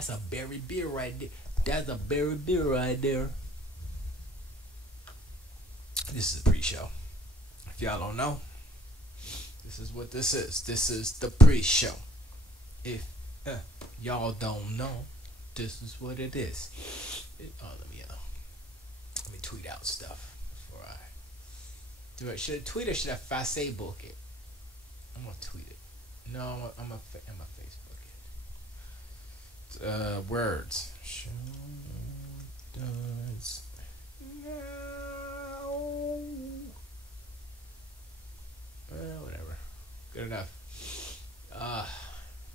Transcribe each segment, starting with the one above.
That's a berry beer right there. That's a berry beer right there. This is a pre-show. If y'all don't know, this is what this is. This is the pre-show. If y'all don't know, this is what it is. Let me tweet out stuff before I do it. Should I tweet or should I Facebook it? I'm gonna tweet it. No, I'm gonna Facebook it. Words. Show does now. Whatever. Good enough.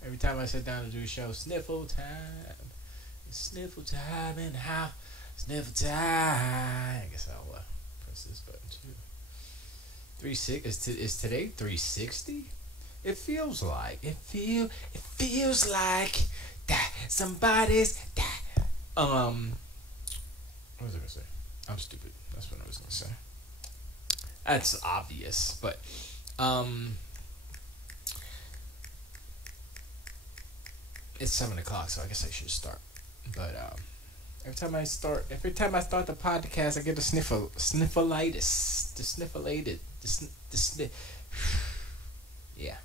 Every time I sit down to do a show, sniffle time. Sniffle time and how. Sniffle time. I guess I'll press this button too. 360 is today 360? It feels like it feels like that somebody's that. What was I gonna say? I'm stupid. That's what I was gonna say. That's obvious, but it's 7:00, so I guess I should start. But every time I start the podcast, I get the sniffleitis. The sniffleitis. The sniff. Yeah.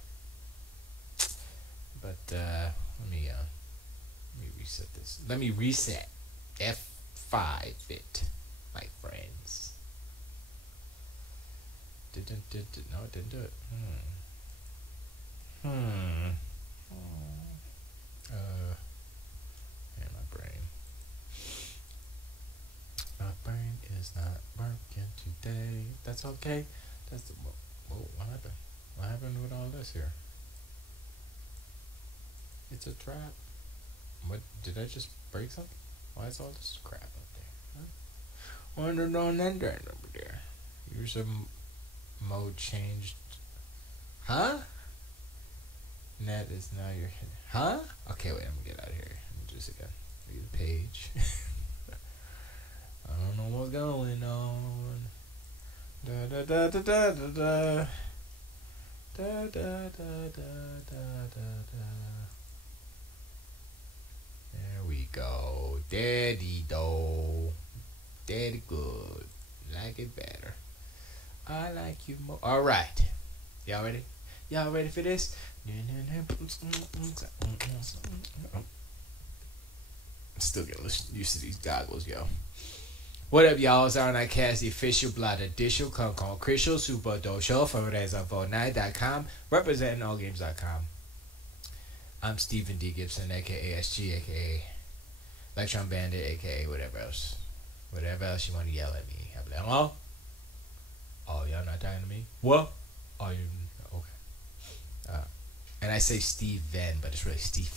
But let me reset this. Let me reset. F5 it, my friends. No, it didn't do it. My brain. My brain is not working today. That's okay. That's the. Whoa, what happened? What happened with all this here? It's a trap. What did I just break something? Why is all this crap up there? Huh? Wonder on that over there. User mode changed. Huh? Net is now your hit. Huh? Okay, wait. I'm gonna get out of here. Let me do this again. Read the page. I don't know what's going on. Da da da da da da da. Da da da da da da da. There we go. Daddy dough. Daddy good. Like it better. I like you more. Alright. Y'all ready? Y'all ready for this? Still getting used to these goggles, yo. What up, y'all? It's R9cast, the official blog edition. Come on, Crystal Super Dojo from RezaVo9.com, representing allgames.com. I'm Stephen D. Gibson, aka Esgee, aka Electron Bandit, aka whatever else. Whatever else you want to yell at me. I'll be like, hello? Oh, y'all not talking to me? What? Oh, you okay. And I say Steven, but it's really Stephen.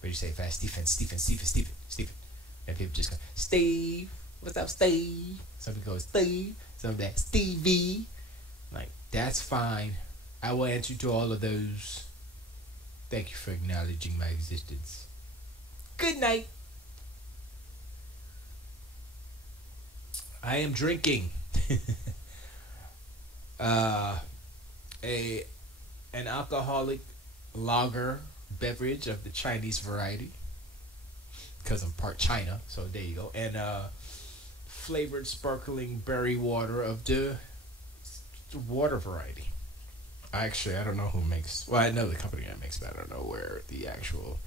What do you say fast? Stephen. And people just go, Steve. What's up, Steve? Some people go, Steve. Some of that, Stevie. Like, that's fine. I will answer to all of those. Thank you for acknowledging my existence. Good night. I am drinking an alcoholic lager beverage of the Chinese variety, because I'm part China, so there you go. And flavored sparkling berry water of the water variety. Actually, I don't know who makes. Well, I know the company that makes, but I don't know where the actual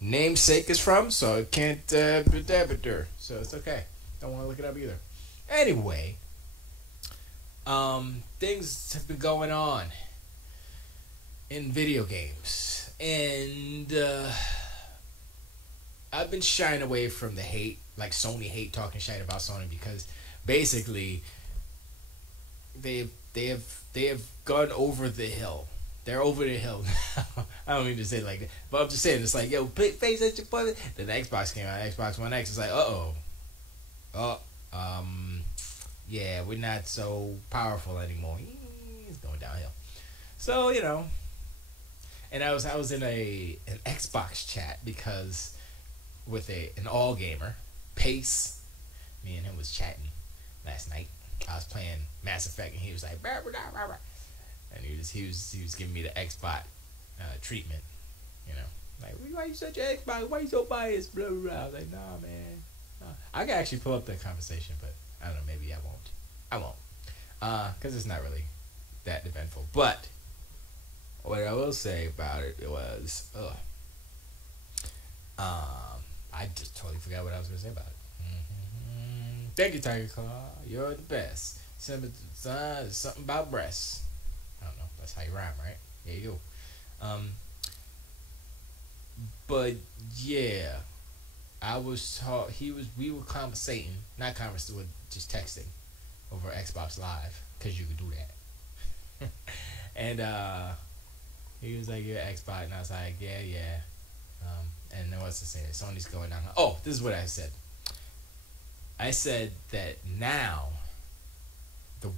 namesake is from, so it can't be there. So it's okay. Don't want to look it up either. Anyway, things have been going on in video games, and I've been shying away from the hate, like Sony hate, talking shit about Sony, because basically they have gone over the hill. They're over the hill now. I don't mean to say it like that, but I'm just saying, it's like, yo, face at your brother. Then the Xbox came out. Xbox One X is like, yeah, we're not so powerful anymore. It's going downhill. So, you know, and I was in an Xbox chat because with an all gamer, Pace, me and him was chatting last night. I was playing Mass Effect, and he was like, bah, bah, bah, bah, bah. And he was giving me the Xbox treatment. You know, like, why you such an Xbox? Why you so biased? Blah, blah, blah. I was like, nah, man. Nah. I can actually pull up that conversation, but I don't know. Maybe I won't. I won't. Because it's not really that eventful. But what I will say about it was, I just totally forgot what I was going to say about it. Thank you, Tiger Claw. You're the best. Something about breasts. I don't know. That's how you rhyme, right? Yeah, you. But yeah, we were conversating, not conversating, just texting over Xbox Live, because you could do that. And he was like, "You're Xbox," and I was like, "Yeah." And then what's to say? Sony's going down. Oh, this is what I said. I said that now,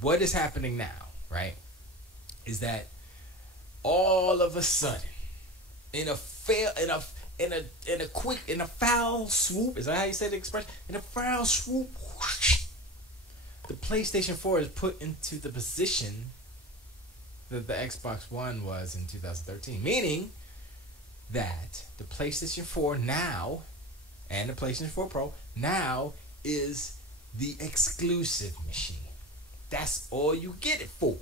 what is happening now, right, is that all of a sudden, in a foul swoop, is that how you say the expression? In a foul swoop, whoosh, the PlayStation 4 is put into the position that the Xbox One was in 2013, meaning that the PlayStation 4 now, and the PlayStation 4 Pro now, is the exclusive machine. That's all you get it for.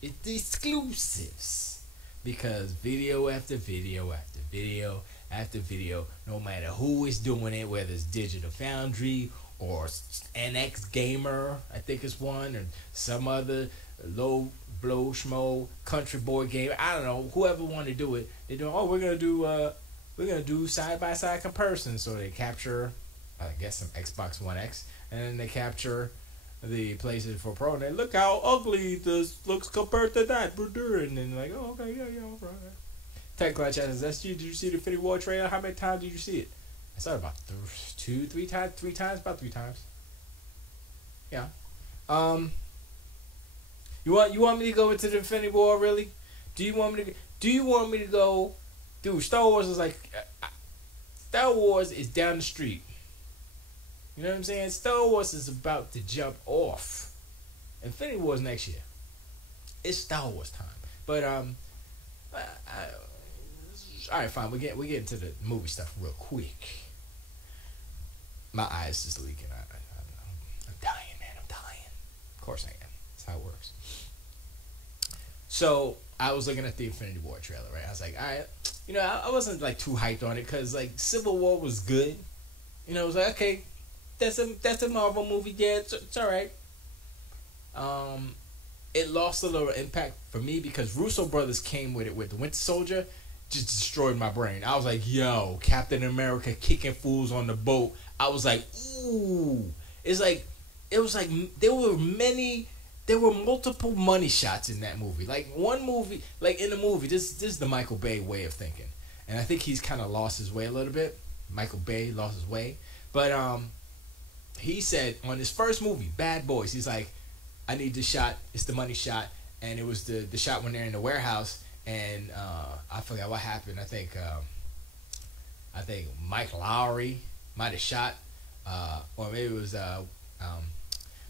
It's the exclusives. Because video after video after video after video, no matter who is doing it, whether it's Digital Foundry or NX Gamer, I think it's one, or some other low blow schmo country boy game, I don't know, whoever want to do it, they do. Oh, we're gonna do side by side comparisons. So they capture, I guess, some Xbox One X, and then they capture the PlayStation 4 Pro, and they look how ugly this looks compared to that, and then like, oh, okay, yeah, all right. Technical Chat says, Esgee, did you see the Infinity War trailer? How many times did you see it? I saw it about three times, about three times. Yeah. You want me to go into the Infinity War, really? Do you want me to go? Dude, Star Wars is like, Star Wars is down the street. You know what I'm saying? Star Wars is about to jump off. Infinity War is next year. It's Star Wars time. But all right, fine. We get into the movie stuff real quick. My eyes just leaking. I'm dying, man. I'm dying. Of course I am. That's how it works. So I was looking at the Infinity War trailer, right? I was like, all right. You know, I wasn't like too hyped on it because like Civil War was good. You know, I was like, okay. That's a Marvel movie. Yeah, it's all right. It lost a little impact for me because Russo brothers came with it with the Winter Soldier, just destroyed my brain. I was like, yo, Captain America kicking fools on the boat. I was like, ooh. It was like there were multiple money shots in that movie. Like one movie, like in the movie, this is the Michael Bay way of thinking, and I think he's kind of lost his way a little bit. Michael Bay lost his way, but he said on his first movie, Bad Boys, he's like, I need this shot. It's the money shot. And it was the shot when they're in the warehouse. And I forgot what happened. I think Mike Lowry might have shot, or maybe it was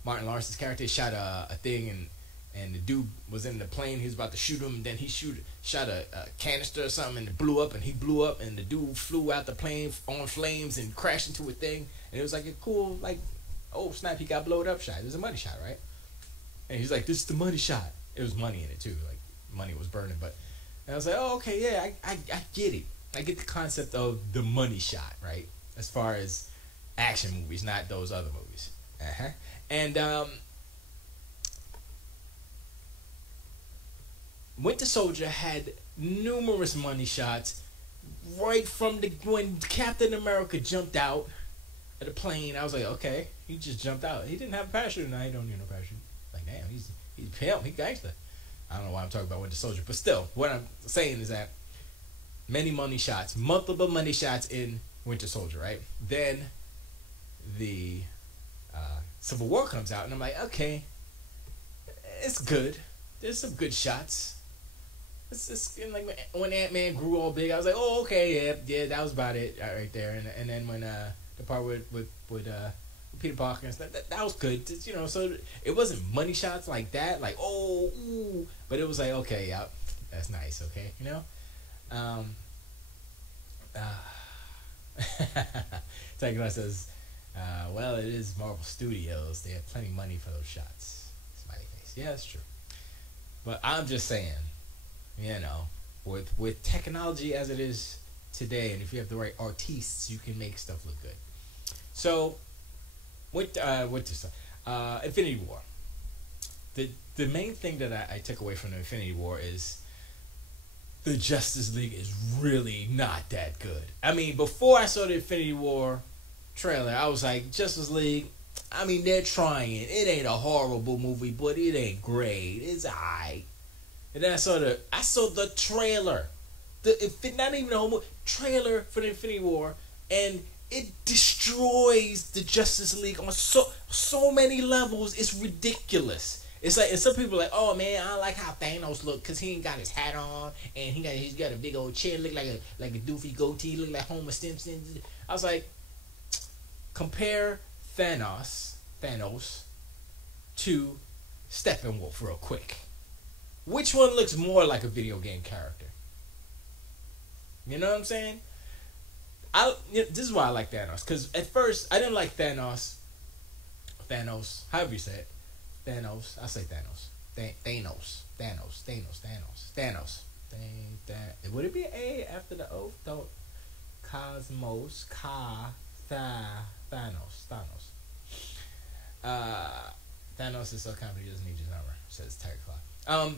Martin Lawrence's character shot a thing, and the dude was in the plane. He was about to shoot him, and then he shot a canister or something, and it blew up, and he blew up, and the dude flew out the plane on flames and crashed into a thing. And it was like a cool, like, oh snap, he got blowed up shot. It was a money shot, right? And he's like, this is the money shot. It was money in it too, like money was burning. But and I was like, oh, okay, yeah, I get it. I get the concept of the money shot, right? As far as action movies, not those other movies. And Winter Soldier had numerous money shots right from when Captain America jumped out of the plane. I was like, okay, he just jumped out. He didn't have a parachute, and he don't need no parachute. Like, damn, he's pimp, he gangster. I don't know why I'm talking about Winter Soldier, but still, what I'm saying is that many money shots, multiple money shots in Winter Soldier, right? Then the Civil War comes out, and I'm like, okay, it's good. There's some good shots. It's like when Ant-Man grew all big, I was like, oh, okay, yeah, that was about it right there. And then when the part with Peter Parker and stuff, that was good. You know, so it wasn't money shots like that, like, oh, ooh, but it was like, okay, yeah, that's nice, okay, you know? Techno says, well, it is Marvel Studios. They have plenty of money for those shots. Smiley face. Yeah, that's true. But I'm just saying, with technology as it is today, and if you have the right artists, you can make stuff look good. So, with this Infinity War. The main thing that I took away from the Infinity War is the Justice League is really not that good. I mean, before I saw the Infinity War trailer, I was like, Justice League, I mean, they're trying. It ain't a horrible movie, but it ain't great. It's alright. And then I saw the trailer. Not even the whole movie. Trailer for the Infinity War, and it destroys the Justice League on so many levels. It's ridiculous. It's like, and some people are like, oh man, I don't like how Thanos look because he ain't got his hat on and he's got a big old chin, look like a doofy goatee, look like Homer Simpson. I was like, compare Thanos to Steppenwolf real quick. Which one looks more like a video game character? You know what I'm saying? This is why I like Thanos, because at first I didn't like Thanos, however you say it. Thanos. I say Thanos. Thanos. Would it be an A after the O? Don't. Cosmos. Thanos. Thanos is so confident he doesn't need your number, says Terry Clark.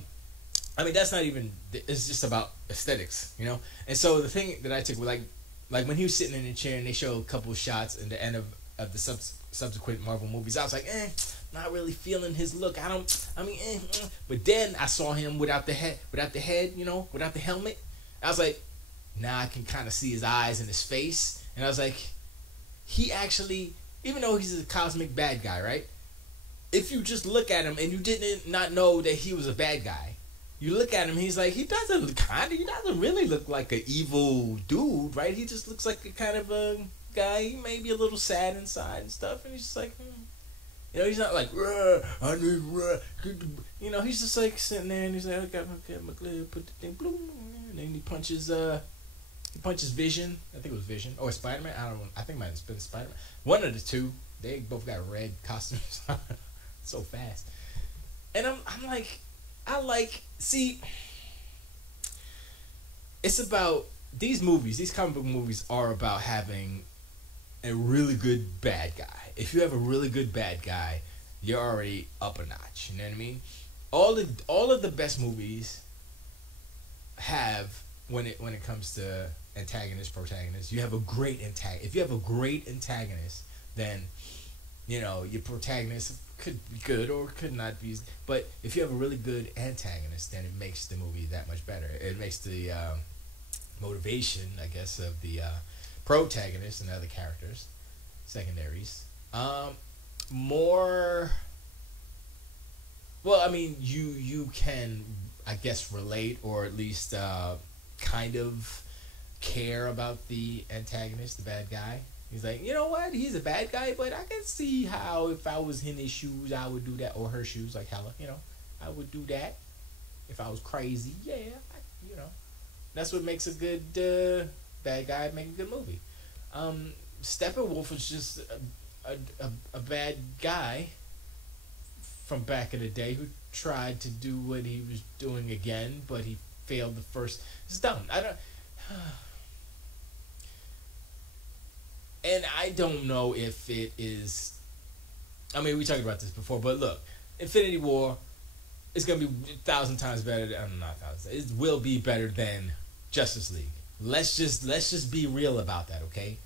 I mean, that's not even. It's just about aesthetics, you know. And so the thing that I took was like when he was sitting in the chair and they showed a couple of shots in the end of the subsequent Marvel movies, I was like, not really feeling his look. But then I saw him without the head, without the helmet. I was like, now I can kind of see his eyes and his face. And I was like, he actually, even though he's a cosmic bad guy, right? If you just look at him and you didn't not know that he was a bad guy, you look at him, he doesn't really look like an evil dude, right? He just looks like a kind of a guy, he may be a little sad inside and stuff, and he's just like, he's not like, I need, he's just like sitting there and he's like, I got my glove, put the thing, bloom, and then he punches Vision. I think it was Vision or Spider-Man. I don't know. I think it might have been Spider-Man. One of the two. They both got red costumes. So fast, and I'm like, see, it's about these movies. These comic book movies are about having a really good bad guy. If you have a really good bad guy, you're already up a notch. You know what I mean? All of the best movies have, when it comes to antagonist, protagonist, you have a great antagonist. If you have a great antagonist, then your protagonist could be good or could not be. But if you have a really good antagonist, then it makes the movie that much better. It makes the motivation, I guess, of the protagonist and other characters, secondaries, more. Well, I mean, you can, I guess, relate or at least kind of care about the antagonist, the bad guy. He's like, you know what? He's a bad guy, but I can see how if I was in his shoes, I would do that, or her shoes, like Hella. I would do that if I was crazy. Yeah, that's what makes a good bad guy make a good movie. Steppenwolf was just a bad guy from back in the day who tried to do what he was doing again, but he failed the first. It's dumb. And I don't know if it is. I mean, we talked about this before, but look, Infinity War is gonna be 1,000 times better. Not 1,000. It will be better than Justice League. Let's just be real about that, okay?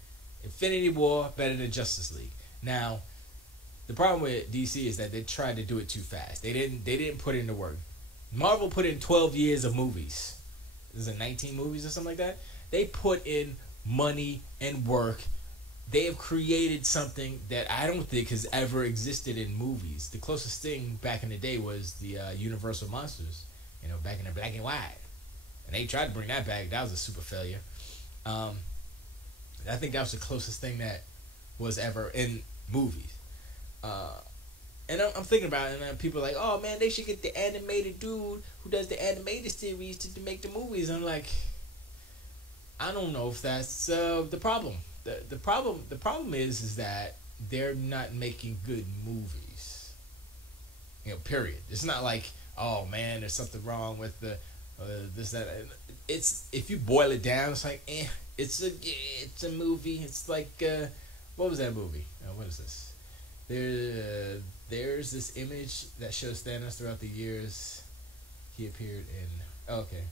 Infinity War better than Justice League. Now, the problem with DC is that they tried to do it too fast. They didn't put in the work. Marvel put in 12 years of movies. Is it 19 movies or something like that? They put in money and work. They have created something that I don't think has ever existed in movies. The closest thing back in the day was the Universal Monsters, back in the black and white. And they tried to bring that back. That was a super failure. I think that was the closest thing that was ever in movies. And I'm thinking about it, and people are like, oh man, they should get the animated dude who does the animated series to make the movies. And I'm like, I don't know if that's the problem. The problem is that they're not making good movies. Period. It's not like, oh man, there's something wrong with the this that. It's, if you boil it down, it's like, it's a movie. It's like, what was that movie? What is this? There's this image that shows Thanos throughout the years. He appeared in. Oh, okay.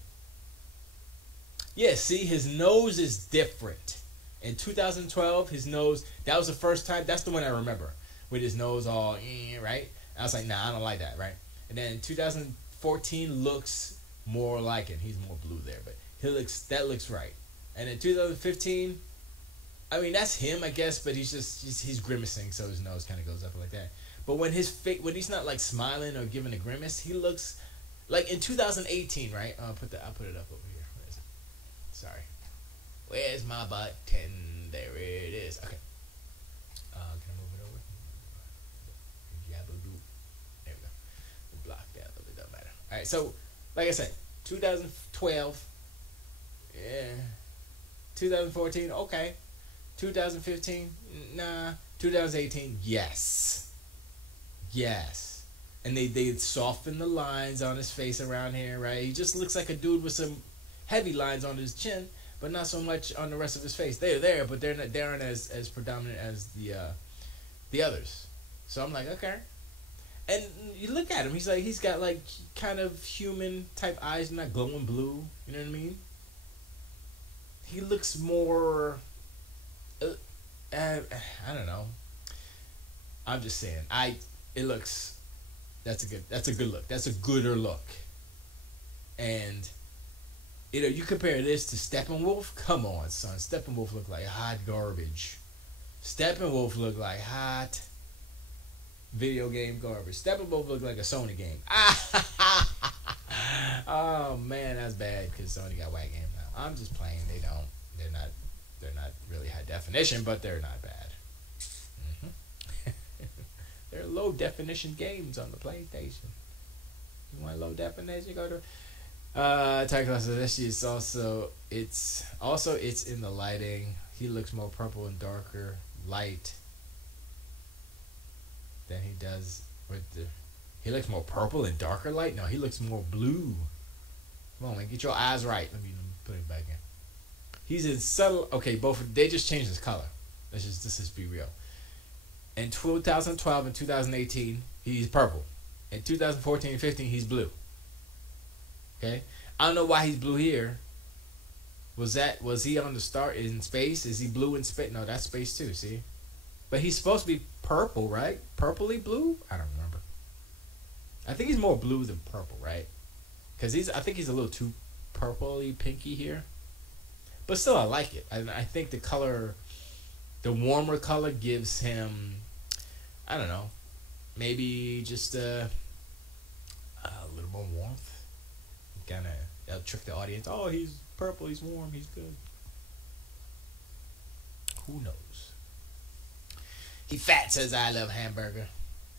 Yeah, see, his nose is different. In 2012, his nose, that was the first time, that's the one I remember, with his nose all, right? I was like, nah, I don't like that, right? And then 2014 looks more like it. He's more blue there, but that looks right. And in 2015, I mean, that's him, I guess, but he's grimacing, so his nose kind of goes up like that. But when when he's not like smiling or giving a grimace, he looks like in 2018, right? I'll put it up over here. Where is it? Sorry. Where's my button? There it is. Okay. Can I move it over? There we go. We'll block that, but it doesn't matter. All right. So, like I said, 2012. Yeah. 2014. Okay. 2015. Nah. 2018. Yes. And they soften the lines on his face around here, right? He just looks like a dude with some heavy lines on his chin, but not so much on the rest of his face. They're there, but they aren't as predominant as the others. So I'm like, okay. And you look at him, he's got like kind of human type eyes, not glowing blue. You know what I mean? He looks more. I don't know. I'm just saying. It looks. That's a good look. That's a gooder look. And you compare this to Steppenwolf. Come on, son. Steppenwolf looked like hot garbage. Steppenwolf looked like hot video game garbage. Steppenwolf looked like a Sony game. Oh man, that's bad because Sony got whack games now. I'm just playing. They're not really high definition, but they're not bad. They're low definition games on the PlayStation. You want low definition? Go to Tiger Class. This is also it's in the lighting. He looks more purple and darker light than he does with the. He looks more purple and darker light. No, he looks more blue. Come on, man, get your eyes right. Let me put it back in. He's in subtle. Okay, they just changed his color. Let's just be real. In 2012 and 2018, he's purple. In 2014 and 15, he's blue. Okay? I don't know why he's blue here. Was he on the star in space? Is he blue in space? No, that's space too, see? But he's supposed to be purple, right? Purpley blue? I don't remember. I think he's more blue than purple, right? Because I think he's a little too purpley pinky here. But still, I like it. I think the color, the warmer color gives him, I don't know, maybe just a little more warmth. Kind of, that'll trick the audience. Oh, he's purple, he's warm, he's good. Who knows? He fat, says I love hamburger.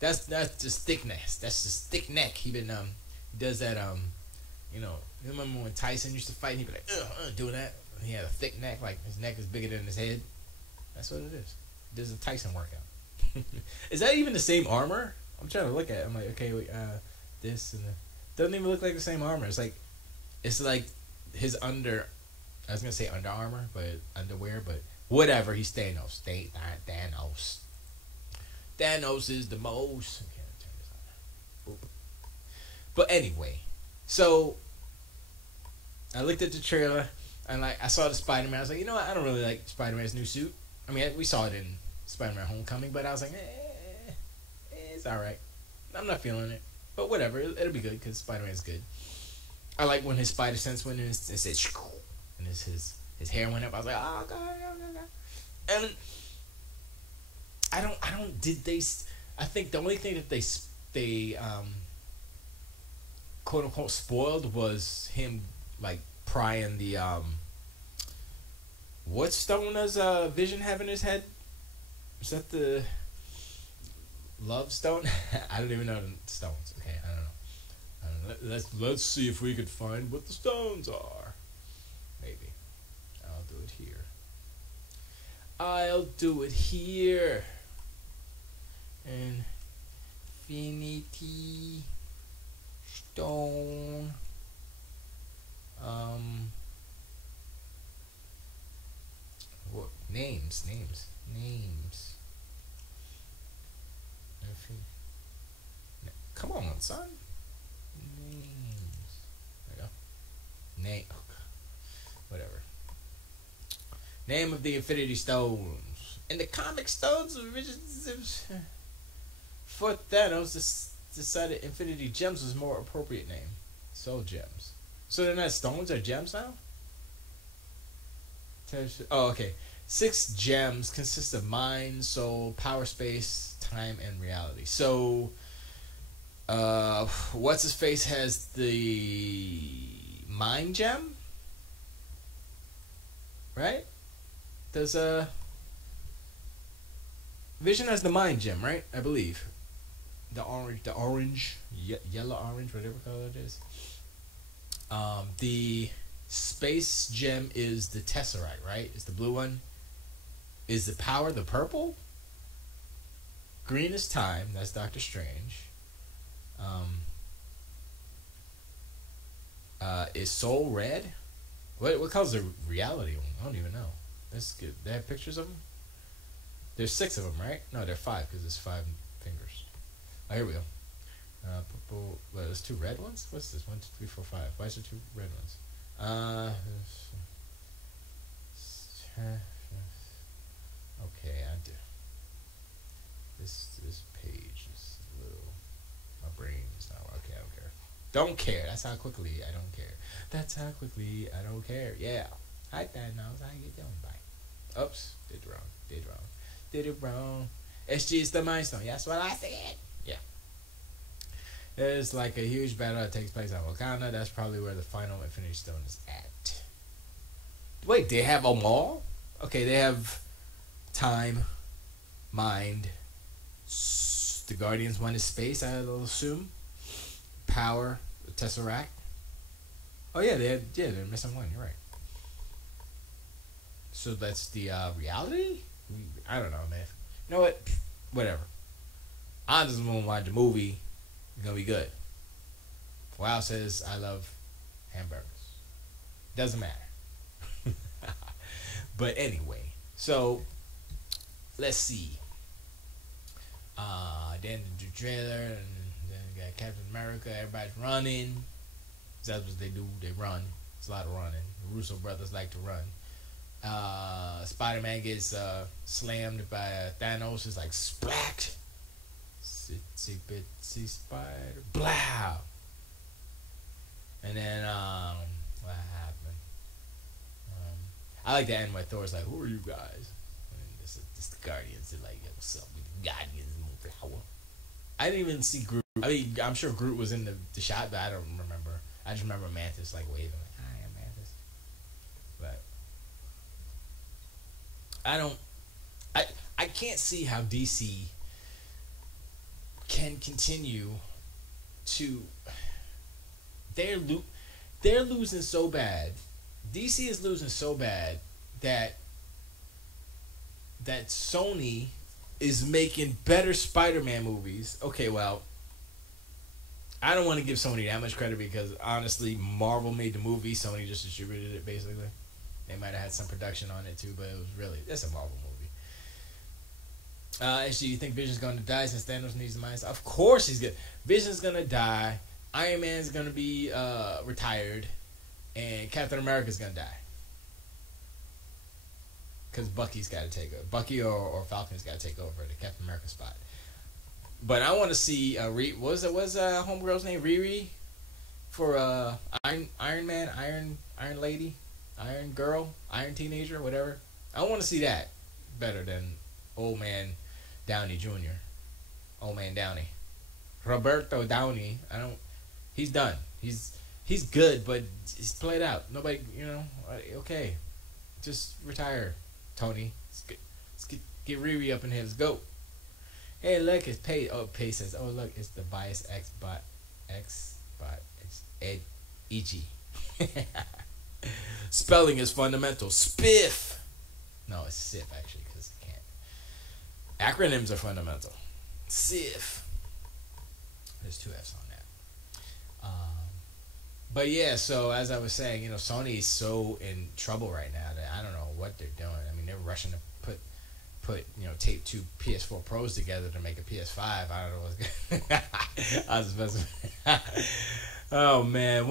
That's just thickness. That's just thick neck. He does that. You remember when Tyson used to fight? And he'd be like, doing that. He had a thick neck, like his neck is bigger than his head. That's what it is. This is a Tyson workout. Is that even the same armor? I'm trying to look at it. I'm like, okay, wait, this and doesn't even look like the same armor. It's like his I was gonna say Under Armour, but underwear, but whatever. He's Thanos. Thanos. Thanos is the most. Okay, turn this on. But anyway, so I looked at the trailer and I saw the Spider-Man. I was like, you know what? I don't really like Spider-Man's new suit. I mean, we saw it in Spider-Man Homecoming, but I was like, it's all right. I'm not feeling it, but whatever. It'll be good because Spider-Man's good. I like when his spider sense went in. It said, and his hair went up. I was like, oh god. And I don't. Did they? I think the only thing that they quote unquote spoiled was him like prying the what stone does Vision have in his head? Is that the Love Stone? I don't even know the stones. Okay, I don't know. Let's see if we could find what the stones are. Maybe. I'll do it here. Infinity Stone. What names? Come on, son. Names. There you go. Name. Oh God. Whatever. Name of the Infinity Stones. In the comic stones, for Thanos, decided Infinity Gems was a more appropriate name. Soul Gems. So they're not stones, they're gems now? Oh, okay. 6 gems consist of mind, soul, power, space, time, and reality. So, what's his face has the mind gem, right? Does Vision has the mind gem, right? I believe the orange, yellow orange, whatever color it is. The space gem is the Tesseract, right? It's the blue one. Is the power the purple? Green is time. That's Doctor Strange. Is soul red? What color's the reality one? I don't even know. That's good. They have pictures of them? There's 6 of them, right? No, there are 5 because there's 5 fingers. Oh, here we go. Purple. Well, there's 2 red ones? What's this? 1, 2, 3, 4, 5. Why is there 2 red ones? Okay, I do. This page is a little. My brain is not okay. I don't care. Don't care. That's how quickly I don't care. That's how quickly I don't care. Yeah. Hi, Thanos. How you doing? Bye. Oops. Did it wrong. Esgee is the Mind Stone. That's what I said. Yeah. There's like a huge battle that takes place at Wakanda. That's probably where the final Infinity Stone is at. Wait, they have them all? Okay, they have time, mind. The Guardians one is space, I'll assume. Power, the Tesseract. Oh yeah, they're missing one. You're right. So that's the reality. I don't know, man. You know what? Whatever. I just want to watch the movie. It's gonna be good. Wow says I love hamburgers. Doesn't matter. But anyway, so let's see. Then the trailer, and then you got Captain America. Everybody's running. That's what they do. They run. It's a lot of running. The Russo brothers like to run. Spider-Man gets slammed by Thanos. It's like splat. Sitsy bitsy spider. Blow. And then what happened? I like the end where Thor's like, "Who are you guys?" And this is the Guardians. They're like, "Yo, what's up with the Guardians?" I didn't even see Groot. I mean, I'm sure Groot was in the shot, but I don't remember. I just remember Mantis like waving, like, "Hi, I'm Mantis." But I can't see how DC can continue to. They're losing so bad. DC is losing so bad that Sony is making better Spider-Man movies. Okay, well, I don't want to give Sony that much credit because honestly, Marvel made the movie. Sony just distributed it basically. They might have had some production on it too, but it's a Marvel movie. Actually, you think Vision's gonna die since Thanos needs the mind? Of course he's good. Vision's gonna die. Iron Man's gonna be retired, and Captain America's gonna die. Because Bucky's got to take over. Bucky or Falcon's got to take over the Captain America spot. But I want to see what's homegirl's name? Riri for Iron Man, Iron Lady, Iron Girl, Iron Teenager, whatever. I want to see that better than Old Man Downey Jr. Old Man Downey, Roberto Downey. He's done. He's good, but he's played out. Nobody, okay, just retire. Tony, let's get Riri up in here. Let's go. Hey, look, it's Pay. Oh, Pay says, oh, look, it's the bias X-Bot. It's E.G. Spelling is fundamental. Spiff. No, it's SIF actually, because it can't. Acronyms are fundamental. SIF. There's two F's on that. But yeah, so as I was saying, Sony is so in trouble right now that I don't know what they're doing. I mean, they're rushing to put tape two PS4 Pros together to make a PS5. I don't know what's good. I was supposed to. Oh man,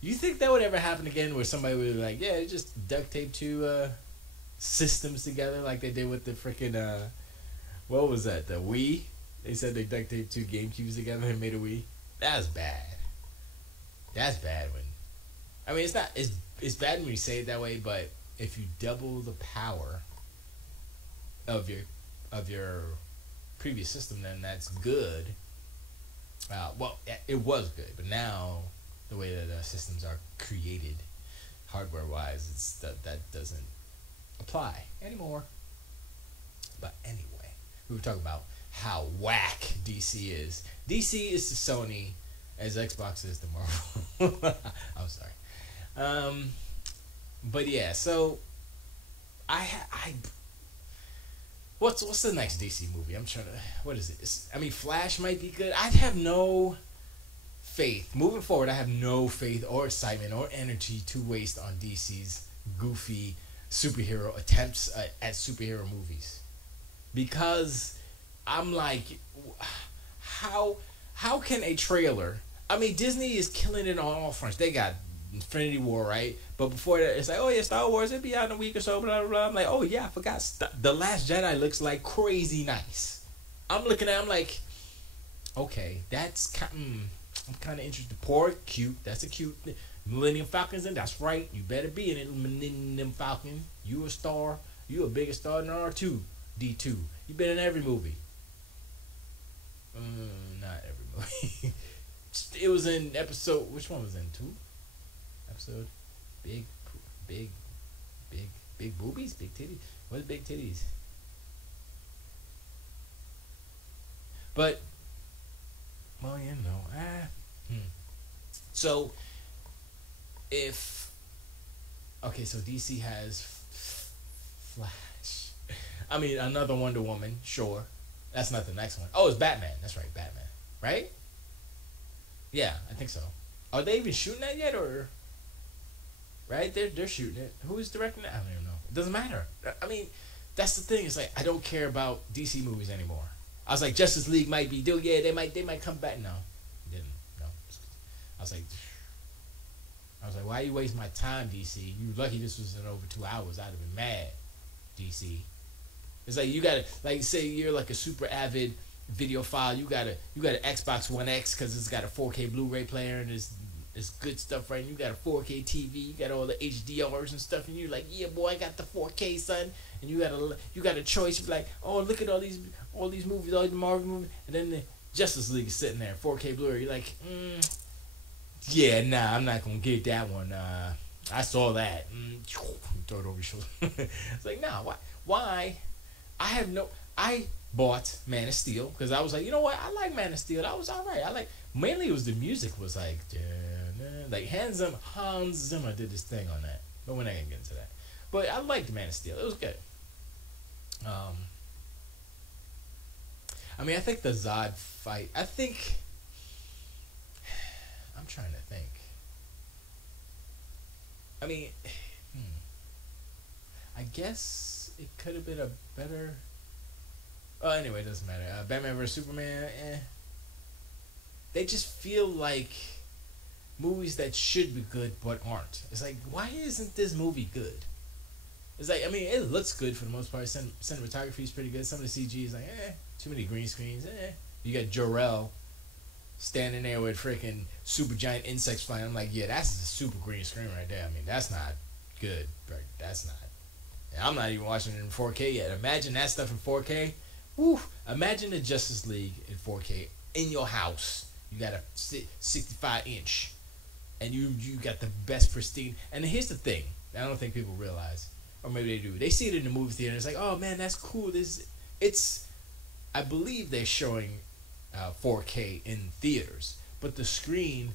you think that would ever happen again where somebody would be like, yeah, just duct tape two systems together like they did with the freaking what was that, the Wii? They said they duct taped two GameCubes together and made a Wii. That's bad. That's bad when I mean it's bad when you say it that way, but if you double the power of your previous system, then that's good. Well, it was good, but now the way that systems are created, hardware-wise, that doesn't apply anymore. But anyway, we were talking about how whack DC is. DC is to Sony as Xbox is to Marvel. I'm sorry. But yeah, so what's the next DC movie? I'm trying to. What is it? Flash might be good. I have no faith moving forward. I have no faith or excitement or energy to waste on DC's goofy superhero attempts at superhero movies, because I'm like, how can a trailer? I mean, Disney is killing it on all fronts. They got Infinity War, right? But before that, it's like, oh yeah, Star Wars, it'll be out in a week or so, blah, blah, blah. I'm like, oh yeah, I forgot. The Last Jedi looks like crazy nice. I'm looking at it, I'm like, okay, that's I'm kind of interested. Poor, cute, that's a cute. Millennium Falcon's in, that's right. You better be in it, Millennium Falcon. You a star. You a bigger star than R2, D2. You been in every movie. Not every movie. It was in episode, which one was in 2? Episode big boobies, big titties. What's big titties? But well, so so DC has Flash. I mean, another Wonder Woman, sure. That's not the next one. Oh, it's Batman. That's right, Batman. Right? Yeah, I think so. Are they even shooting that yet, or? Right? They're shooting it. Who is directing that? I don't even know. It doesn't matter. I mean, that's the thing. It's like I don't care about DC movies anymore. I was like, Justice League might be due. Yeah, they might come back. No, didn't. No. I was like, why you waste my time, DC? You lucky this was in over 2 hours. I'd have been mad, DC. It's like you gotta, like, say you're like a super avid videophile. You got an Xbox One X because it's got a 4K Blu-ray player and it's good stuff, right? And you got a 4K TV. You got all the HDRs and stuff, and you're like, yeah, boy, I got the 4K, son. And you got a choice. You're like, oh, look at all these movies, all the Marvel movies, and then the Justice League is sitting there, 4K Blu-ray. You're like, yeah, nah, I'm not gonna get that one. I saw that. Throw it over your shoulder. It's like, nah, why? I bought Man of Steel because I was like, you know what? I like Man of Steel. That was all right. Mainly it was the music was like Hans Zimmer did this thing on that, but we're not gonna get into that. But I liked Man of Steel. It was good. I think the Zod fight. I'm trying to think. I guess it could have been a better. Oh, anyway, it doesn't matter. Batman vs Superman. They just feel like movies that should be good but aren't. It's like, why isn't this movie good? It's like, it looks good for the most part. Cinematography is pretty good. Some of the CG is like, too many green screens. You got Jor-El standing there with freaking super giant insects flying. I'm like, yeah, that's a super green screen right there. That's not good. Right? That's not. And I'm not even watching it in 4K yet. Imagine that stuff in 4K. Woo! Imagine the Justice League in 4K in your house. You got a 65-inch, and you got the best pristine. And here's the thing: I don't think people realize, or maybe they do. They see it in the movie theater. It's like, oh man, that's cool. I believe they're showing 4K in theaters, but the screen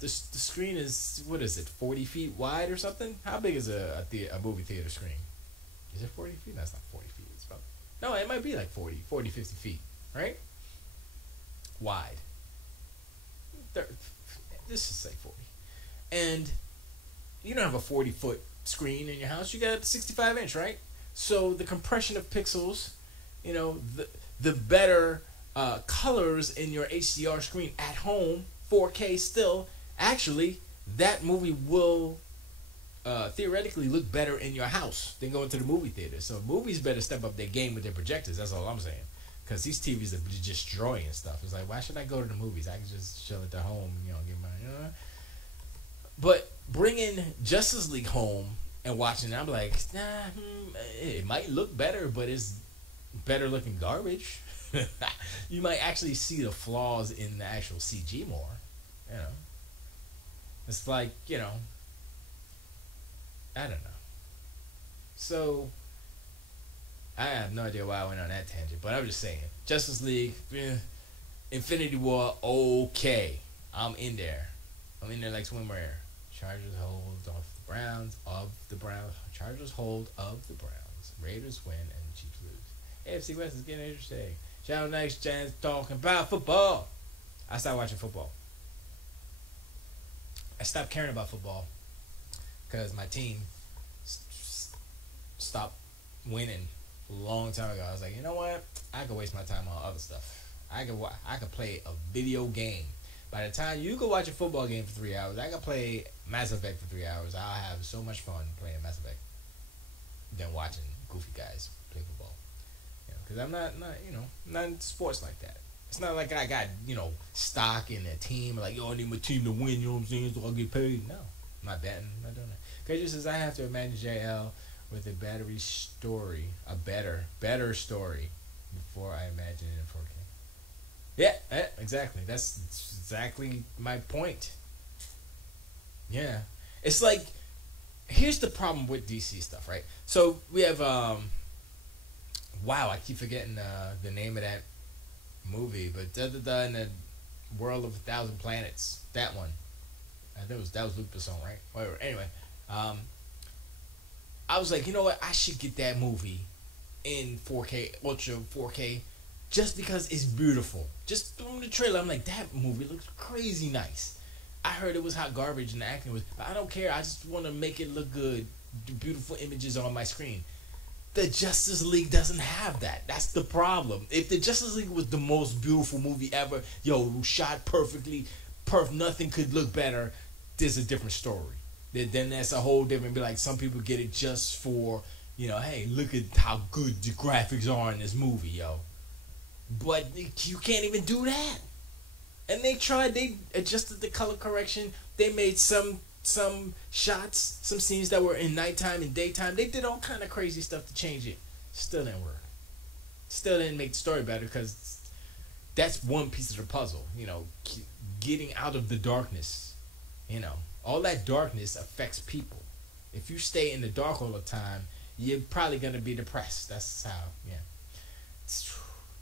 the screen is, what is it, 40 feet wide or something? How big is a movie theater screen? Is it 40 feet? That's not 40 feet. It's about, no, it might be like 50 feet, right? Wide. Let's just say 40. And you don't have a 40-foot screen in your house. You got a 65-inch, right? So the compression of pixels, the better colors in your HDR screen at home, 4K still, actually, that movie will theoretically look better in your house than going to the movie theater. So movies better step up their game with their projectors. That's all I'm saying. Because these TVs are just destroying stuff. It's like, why should I go to the movies? I can just chill at the home, get my, But bringing Justice League home and watching it, I'm like, nah, it might look better, but it's better looking garbage. You might actually see the flaws in the actual CG more. It's like, I don't know. So I have no idea why I went on that tangent, but I'm just saying, Justice League, Infinity War, okay, I'm in there like swimwear. Chargers hold of the Browns, Chargers hold of the Browns. Raiders win and Chiefs lose. AFC West is getting interesting. Channel Next Gen's talking about football. I stopped watching football. I stopped caring about football because my team stopped winning a long time ago. I was like, you know what? I could waste my time on other stuff. I could play a video game. By the time you could watch a football game for 3 hours, I could play Mass Effect for 3 hours. I'll have so much fun playing Mass Effect than watching goofy guys play football. Because I'm not into sports like that. It's not like I got, stock in a team. Like, I need my team to win, you know what I'm saying, so I'll get paid. No, I'm not betting. I'm not doing that. Because just as I have to imagine JL with a better story before I imagine it in 4K. Yeah, exactly. That's exactly my point. Yeah. It's like, here's the problem with DC stuff, right? So we have, wow, I keep forgetting the name of that movie, but in the World of 1,000 Planets, that one. I think that was Luc Besson, right? Whatever. Anyway, I was like, you know what? I should get that movie in 4K, Ultra 4K, just because it's beautiful. Just from the trailer, I'm like, that movie looks crazy nice. I heard it was hot garbage and the acting was, but I don't care. I just want to make it look good. Beautiful images on my screen. The Justice League doesn't have that. That's the problem. If the Justice League was the most beautiful movie ever, shot perfectly, nothing could look better, there's a different story. Then that's a whole different, be like, some people get it just for, hey, look at how good the graphics are in this movie, yo. But you can't even do that. And they adjusted the color correction. They made some shots, some scenes that were in nighttime and daytime. They did all kind of crazy stuff to change it. Still didn't work. Still didn't make the story better because that's one piece of the puzzle. Getting out of the darkness. All that darkness affects people. If you stay in the dark all the time, you're probably going to be depressed. That's how, yeah.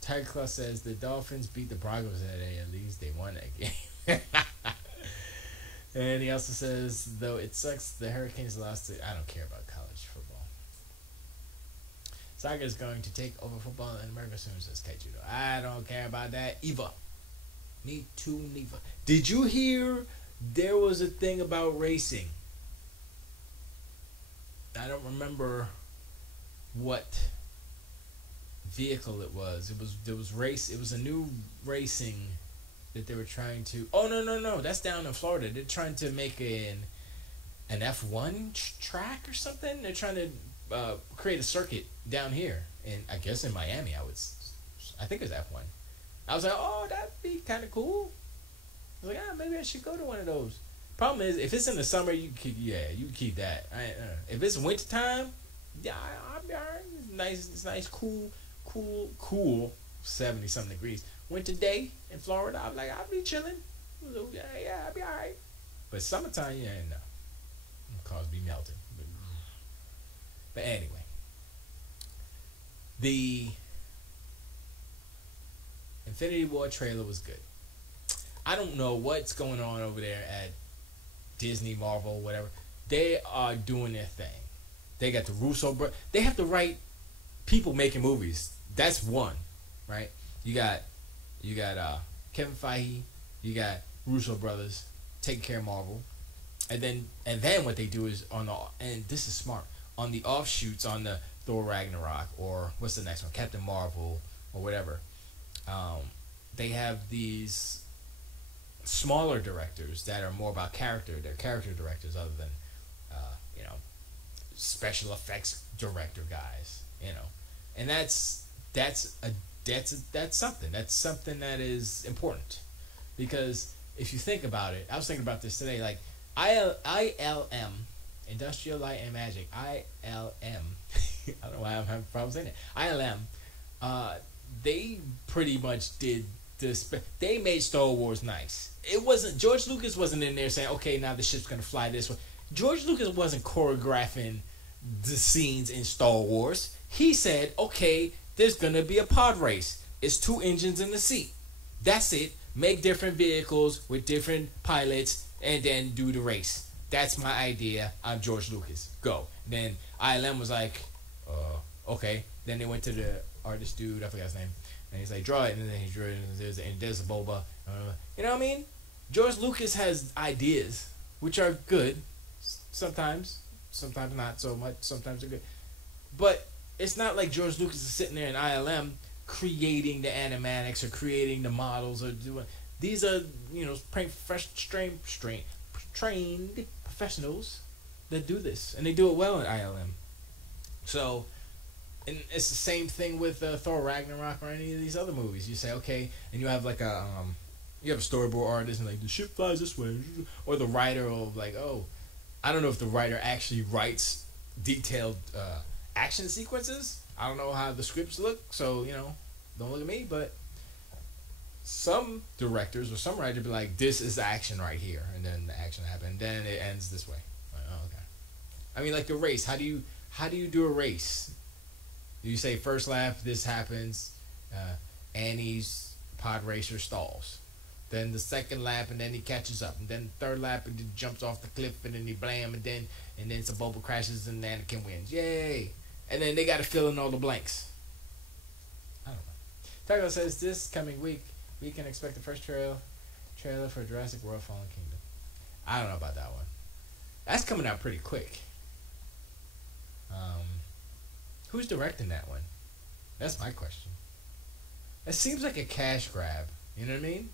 Tiger Claw says the Dolphins beat the Broncos today. At least they won that game. And he also says, though it sucks, the Hurricanes lost it. I don't care about college football. Soccer is going to take over football in America soon, says Kaijudo. I don't care about that either. Me too, neither. Did you hear there was a thing about racing? I don't remember what vehicle it was. It was a new racing that they were trying to. Oh no, that's down in Florida. They're trying to make an F1 track or something. They're trying to create a circuit down here, and I guess in Miami. I think it was F1. I was like, oh, that'd be kind of cool. I was like, maybe I should go to one of those. Problem is, if it's in the summer, you can keep that. If it's winter time, yeah, I'll be alright. It's nice, cool, 70-something degrees. Winter day in Florida, I'm like, I'll be chilling. Yeah, I'll be alright. But summertime, no. Cars be melting. But anyway, the Infinity War trailer was good. I don't know what's going on over there at Disney, Marvel, whatever. They are doing their thing. They got the Russo bro. They have the right people making movies. That's one, right? You got Kevin Feige. You got Russo brothers taking care of Marvel, and then what they do is and this is smart, on the offshoots, on the Thor Ragnarok, or what's the next one, Captain Marvel or whatever. They have these smaller directors that are more about character. They're character directors other than special effects director guys. And that's something. That's something that is important, because if you think about it, I was thinking about this today. Like ILM, Industrial Light and Magic, ILM. I don't know why I'm having problems saying it. ILM. They pretty much did this. They made Star Wars nice. It wasn't George Lucas wasn't in there saying, "Okay, now the ship's gonna fly this way." George Lucas wasn't choreographing the scenes in Star Wars. He said, "Okay, there's gonna be a pod race. It's 2 engines in the seat. That's it. Make different vehicles with different pilots, and then do the race. That's my idea. I'm George Lucas. Go." Then ILM was like, "Okay." Then they went to the artist dude. I forgot his name. And he's like, "Draw it." And then he drew it. And there's a boba. You know what I mean? George Lucas has ideas, which are good. Sometimes not so much. Sometimes they're good. But it's not like George Lucas is sitting there in ILM creating the animatics or creating the models or doing. These are trained professionals that do this, and they do it well in ILM. So, and it's the same thing with Thor Ragnarok or any of these other movies. You say, okay, and you have like you have a storyboard artist and like the ship flies this way, or the writer of like, oh, I don't know if the writer actually writes detailed action sequences. I don't know how the scripts look, so don't look at me. But some directors or some writers be like, "This is action right here," and then the action happens, and then it ends this way. Like, oh, okay. I mean, like the race. How do you do a race? You say first lap, this happens. Annie's pod racer stalls. Then the second lap, and then he catches up. And then the third lap, and he jumps off the cliff, and then he blam, and then Saboba crashes, and Anakin wins. Yay! And then they got to fill in all the blanks. I don't know. Taco says this coming week we can expect the first trailer for Jurassic World: Fallen Kingdom. I don't know about that one. That's coming out pretty quick. Who's directing that one? That's my question. It seems like a cash grab. You know what I mean?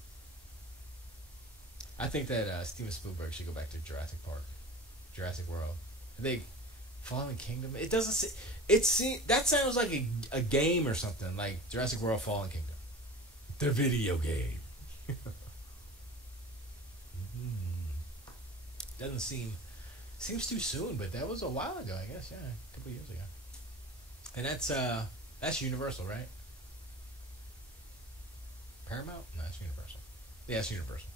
I think that Steven Spielberg should go back to Jurassic World. I think Fallen Kingdom. It doesn't. That sounds like a game or something, like Jurassic World: Fallen Kingdom, the video game. Doesn't seems too soon, but that was a while ago, I guess. Yeah, a couple years ago. And that's Universal, right? Paramount? No, it's Universal. Yeah, it's Universal.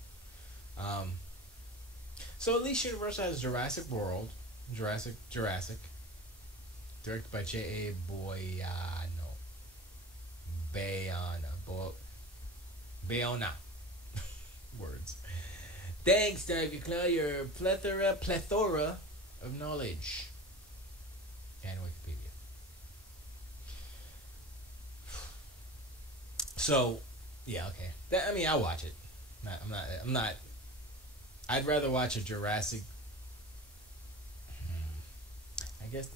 So at least Universal has Jurassic World, Jurassic, directed by J.A. Bayona. Words. Thanks, Dr. Claw, your plethora of knowledge. And Wikipedia. So, yeah, okay. I'll watch it. I'm not. I'd rather watch a Jurassic. I guess.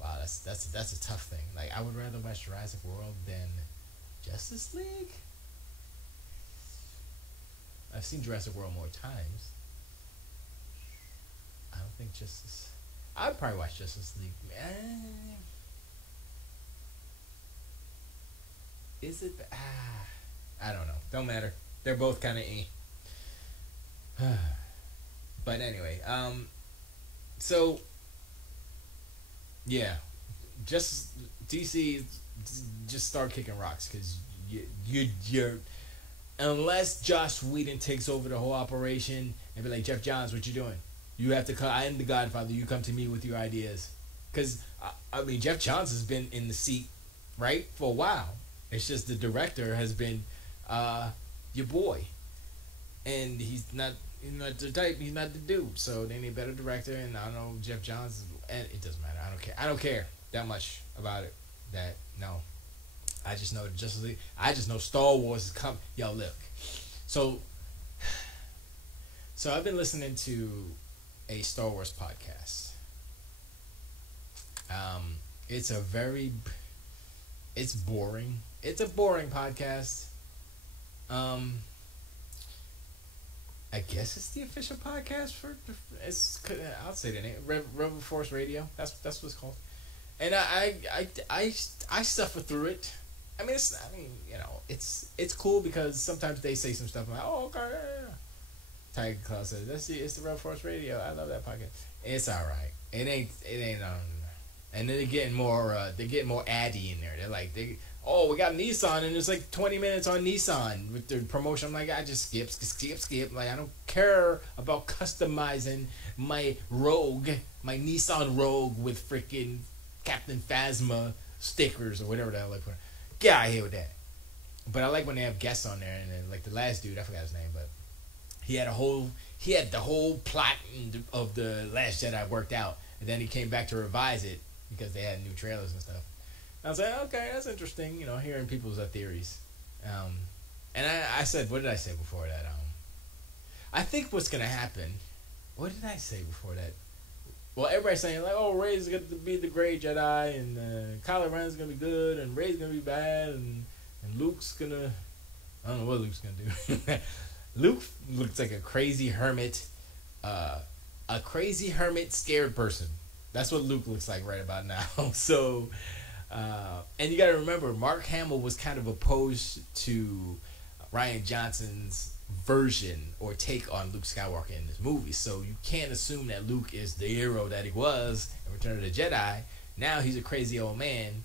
Wow, that's a tough thing. Like, I would rather watch Jurassic World than Justice League. I've seen Jurassic World more times. I don't think Justice. I'd probably watch Justice League. Is it? I don't know. Don't matter. They're both kind of But anyway, so yeah, just DC just start kicking rocks, because you're unless Joss Whedon takes over the whole operation and be like, Jeff Johns, what you doing? You have to come. I am the Godfather. You come to me with your ideas, because Jeff Johns has been in the seat, right, for a while. It's just the director has been your boy, and he's not the type. He's not the dude. So they need a better director. And I don't know Jeff Johns. And it doesn't matter. I don't care. I don't care that much about it. That no. I just know the Justice League. I just know Star Wars is coming. Yo, look. So I've been listening to a Star Wars podcast. It's boring. It's a boring podcast. I guess it's the official podcast for. I'll say the name. Rebel Force Radio. That's what it's called. And I suffer through it. It's cool because sometimes they say some stuff. I'm like, oh, okay, yeah. Tiger Claw says, it's the Rebel Force Radio. I love that podcast. It's all right. It ain't. And then they're getting more addy in there. They're like, we got Nissan, and it's like 20 minutes on Nissan with their promotion. I'm like, I just skip. Like, I don't care about customizing my Rogue, my Nissan Rogue with freaking Captain Phasma stickers or whatever the hell I put. Get out of here with that. But I like when they have guests on there, and then, like the last dude, I forgot his name, but he had the whole plot of the Last Jedi worked out, and then he came back to revise it because they had new trailers and stuff. And I was like, okay, that's interesting, hearing people's theories. And I said, what did I say before that? I think what's gonna happen. What did I say before that? Well, everybody's saying like, oh, Rey's gonna be the great Jedi, and Kylo Ren's gonna be good, and Rey's gonna be bad, and Luke's gonna. I don't know what Luke's gonna do. Luke looks like a crazy hermit, scared person. That's what Luke looks like right about now. So, and you got to remember, Mark Hamill was kind of opposed to Rian Johnson's version or take on Luke Skywalker in this movie. So you can't assume that Luke is the hero that he was in Return of the Jedi. Now he's a crazy old man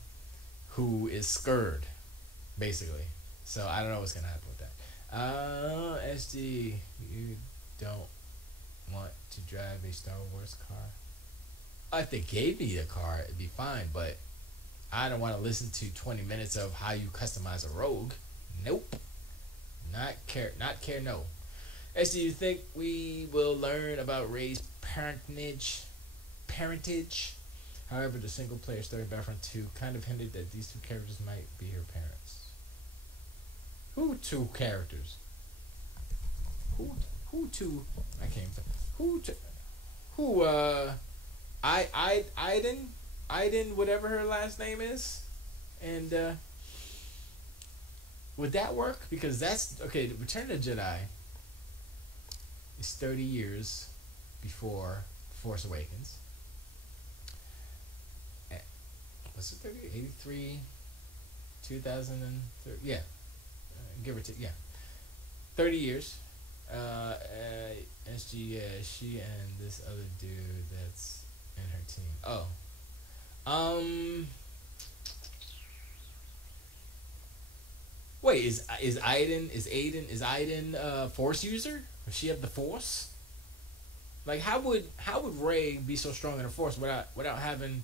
who is scared, basically. So I don't know what's gonna happen with that. Esgee, you don't want to drive a Star Wars car? If they gave me a car, it'd be fine, but I don't want to listen to 20 minutes of how you customize a Rogue. Nope. Not care, no. Esgee, you think we will learn about Rey's parentage? However, the single-player story Battlefront 2 kind of hinted that these two characters might be her parents. Who two characters? Who two? I can't even. Iden, whatever her last name is, and would that work? Because that's okay. Return of the Jedi is 30 years before Force Awakens. Was it 30? 83, 2003? Yeah, give or take. Yeah, 30 years. Esgee, she and this other dude that's in her team. Wait, is Aiden a Force user? Does she have the Force? Like, how would Rey be so strong in the Force without having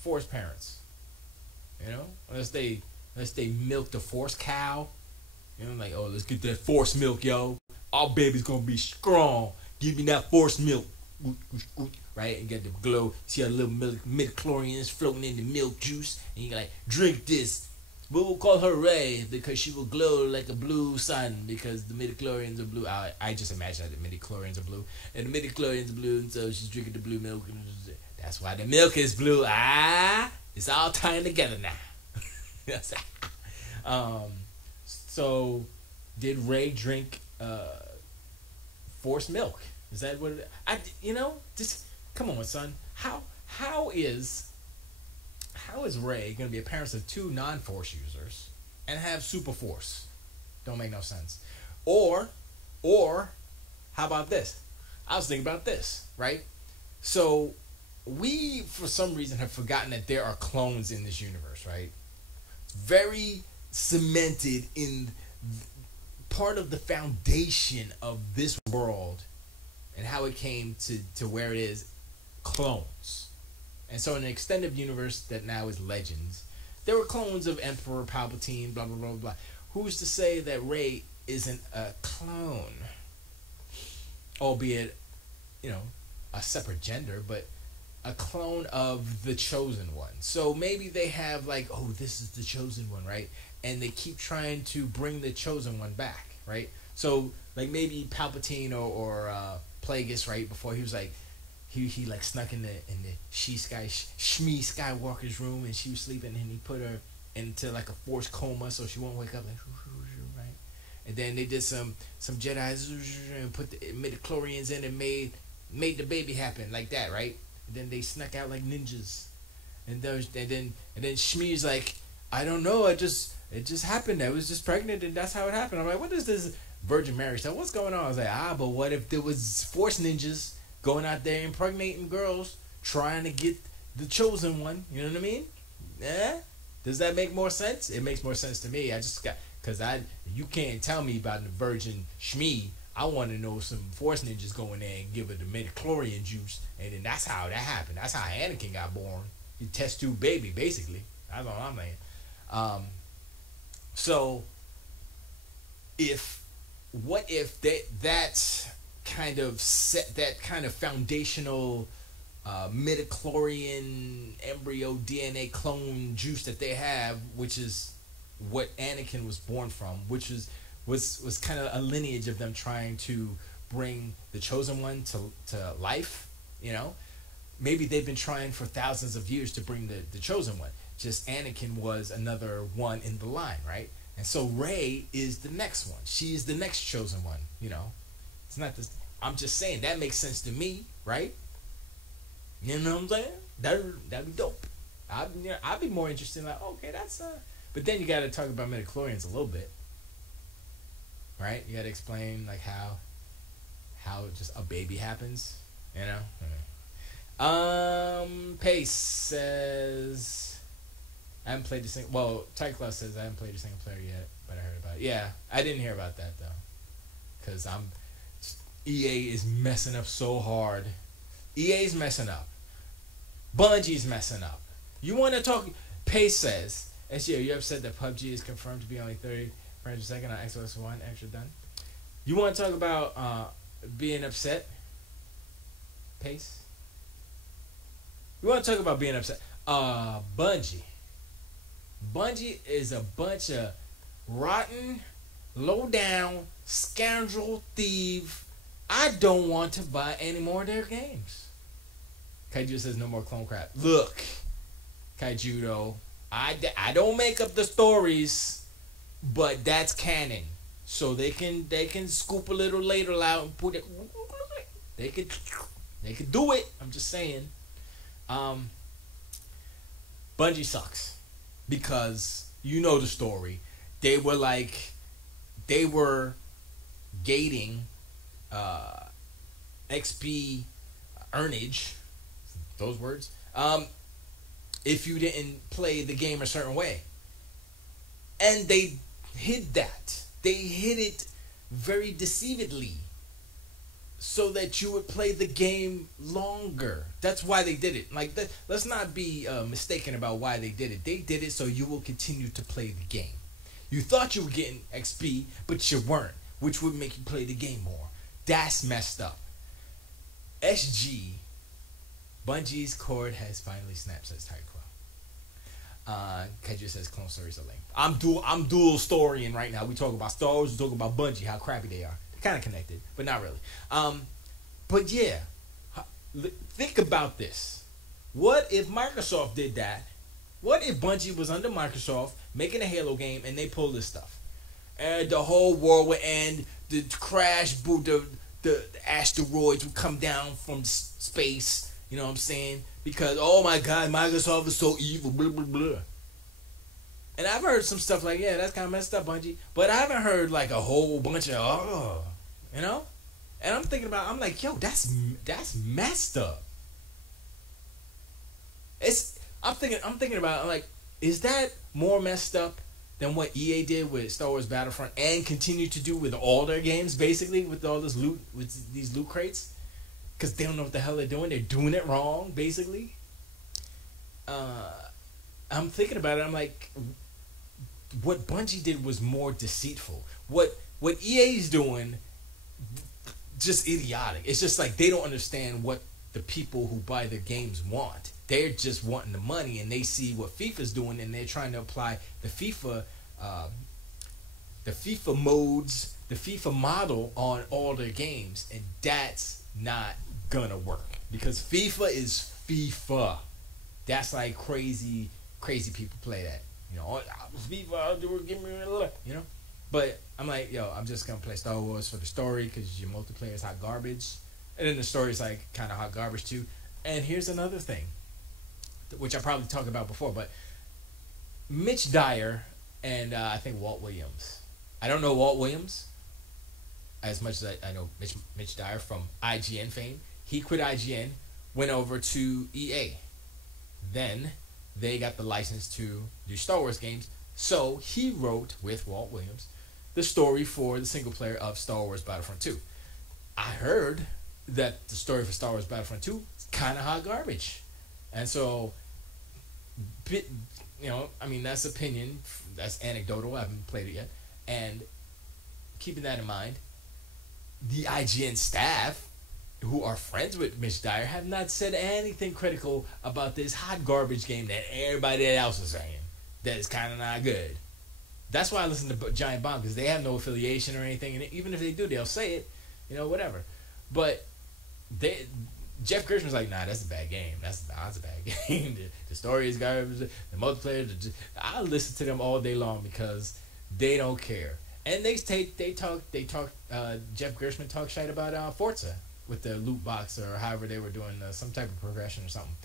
Force parents? Unless they milk the Force cow. Like, oh, let's get that Force milk, yo. Our baby's gonna be strong. Give me that Force milk. Right? And get the glow. See a little midichlorians floating in the milk juice. And you like, drink this. We'll call her Rey because she will glow like a blue sun because the midichlorians are blue. I just imagine that the midichlorians are blue. And the midichlorians are blue, and so she's drinking the blue milk. And that's why the milk is blue. It's all tying together now. So, did Rey drink Force milk? Is that what just come on, son. How is Rey gonna be a parent of two non-Force users and have super Force? Don't make no sense. Or how about this? I was thinking about this, right? So we, for some reason, have forgotten that there are clones in this universe, right? Very cemented in part of the foundation of this world and how it came to where it is, clones. And so in the extended universe that now is Legends, there were clones of Emperor Palpatine, blah, blah, blah, blah. Who's to say that Rey isn't a clone, albeit, you know, a separate gender, but a clone of the chosen one. So maybe they have like, oh, this is the chosen one, right? And they keep trying to bring the chosen one back, right? So like maybe Palpatine or Plagueis, right? Before he was like, he like snuck in the Shmi Skywalker's room, and she was sleeping, and he put her into like a forced coma so she won't wake up, like, right? And then they did some Jedi's and put the midichlorians in and made the baby happen like that, right? And then they snuck out like ninjas, and then Shmi's like, I don't know, it just happened. I was just pregnant, and that's how it happened. I'm like, what is this Virgin Mary stuff? What's going on? I was like, but what if there was Force ninjas going out there impregnating girls, trying to get the chosen one? You know what I mean? Yeah. Does that make more sense? It makes more sense to me. I just got, because you can't tell me about the Virgin Shmi. I want to know some Force ninjas going there and give her the midichlorian juice, and then that's how that happened. That's how Anakin got born. He test tube baby, basically. That's all I'm saying. So, what if that kind of set, that kind of foundational midichlorian embryo DNA clone juice that they have, which is what Anakin was born from, which was kind of a lineage of them trying to bring the chosen one to life, you know? Maybe they've been trying for thousands of years to bring the chosen one. Just Anakin was another one in the line, right? And so Rey is the next one. She is the next chosen one, you know? It's not this. I'm just saying, that makes sense to me, right? You know what I'm saying? That'd be dope. I'd be more interested in like, okay, that's but then you got to talk about midichlorians a little bit, right? You got to explain like how just a baby happens, you know? Pace says, I haven't played the single. Well, Tyclaw says I haven't played a single player yet, but I heard about it. Yeah, I didn't hear about that though, because EA is messing up so hard. EA's messing up. Bungie's messing up. You want to talk? Pace says, Esgee, you upset that PUBG is confirmed to be only 30 frames a second on Xbox One? Extra done. You want to talk about being upset? Pace? You want to talk about being upset? Bungie. Bungie is a bunch of rotten, low-down, scoundrel, thief. I don't want to buy any more of their games. Kaiju says no more clone crap. Look, Kaijudo, I don't make up the stories, but that's canon. So they can scoop a little ladle out and put it. They could do it. I'm just saying. Bungie sucks because you know the story. They were gating XP earnage, those words, if you didn't play the game a certain way. And they hid that. They hid it very deceivedly so that you would play the game longer. That's why they did it. Like, let's not be mistaken about why they did it. They did it so you will continue to play the game. You thought you were getting XP, but you weren't, which would make you play the game more. That's messed up. Esgee, Bungie's cord has finally snapped, says Tyquil. Kaiju says clone stories are lame. I'm dual storying right now. We talk about Star Wars, we talk about Bungie, how crappy they are. They're kind of connected, but not really. But yeah, think about this. What if Microsoft did that? What if Bungie was under Microsoft making a Halo game and they pulled this stuff? And the whole world would end, the crash, the asteroids would come down from space, you know what I'm saying? Because, oh my God, Microsoft is so evil, blah, blah, blah. And I've heard some stuff like, yeah, that's kind of messed up, Bungie. But I haven't heard like a whole bunch of, you know? And I'm like, yo, that's messed up. I'm thinking about, I'm like, is that more messed up than what EA did with Star Wars Battlefront and continue to do with all their games, basically, with all this loot, with these loot crates? Because they don't know what the hell they're doing. They're doing it wrong, basically. I'm thinking about it. I'm like, what Bungie did was more deceitful. What What EA's doing, just idiotic. It's just like they don't understand what the people who buy their games want. They're just wanting the money, and they see what FIFA's doing, and they're trying to apply the FIFA modes, the FIFA model on all their games, and that's not gonna work because FIFA is FIFA. That's like crazy people play that. You know, FIFA, give me a little, you know. But I'm like, yo, I'm just gonna play Star Wars for the story because your multiplayer is hot garbage, and then the story is like kind of hot garbage too. And here's another thing, which I probably talked about before, but Mitch Dyer and I think Walt Williams. I don't know Walt Williams as much as I know Mitch Dyer from IGN fame. He quit IGN, went over to EA. Then they got the license to do Star Wars games. So he wrote, with Walt Williams, the story for the single player of Star Wars Battlefront 2. I heard that the story for Star Wars Battlefront 2 is kind of hot garbage. And so, you know, I mean, that's opinion. That's anecdotal. I haven't played it yet. And keeping that in mind, the IGN staff, who are friends with Mitch Dyer, have not said anything critical about this hot garbage game that everybody else is saying that is kind of not good. That's why I listen to Giant Bomb, because they have no affiliation or anything, and even if they do, they'll say it, you know, whatever. But Jeff Gershman's like, nah, that's a bad game. That's a bad game. The story is garbage. The multiplayer. I listen to them all day long because they don't care, and they talk. Jeff Gershman talked shit about Forza with the loot box or however they were doing some type of progression or something,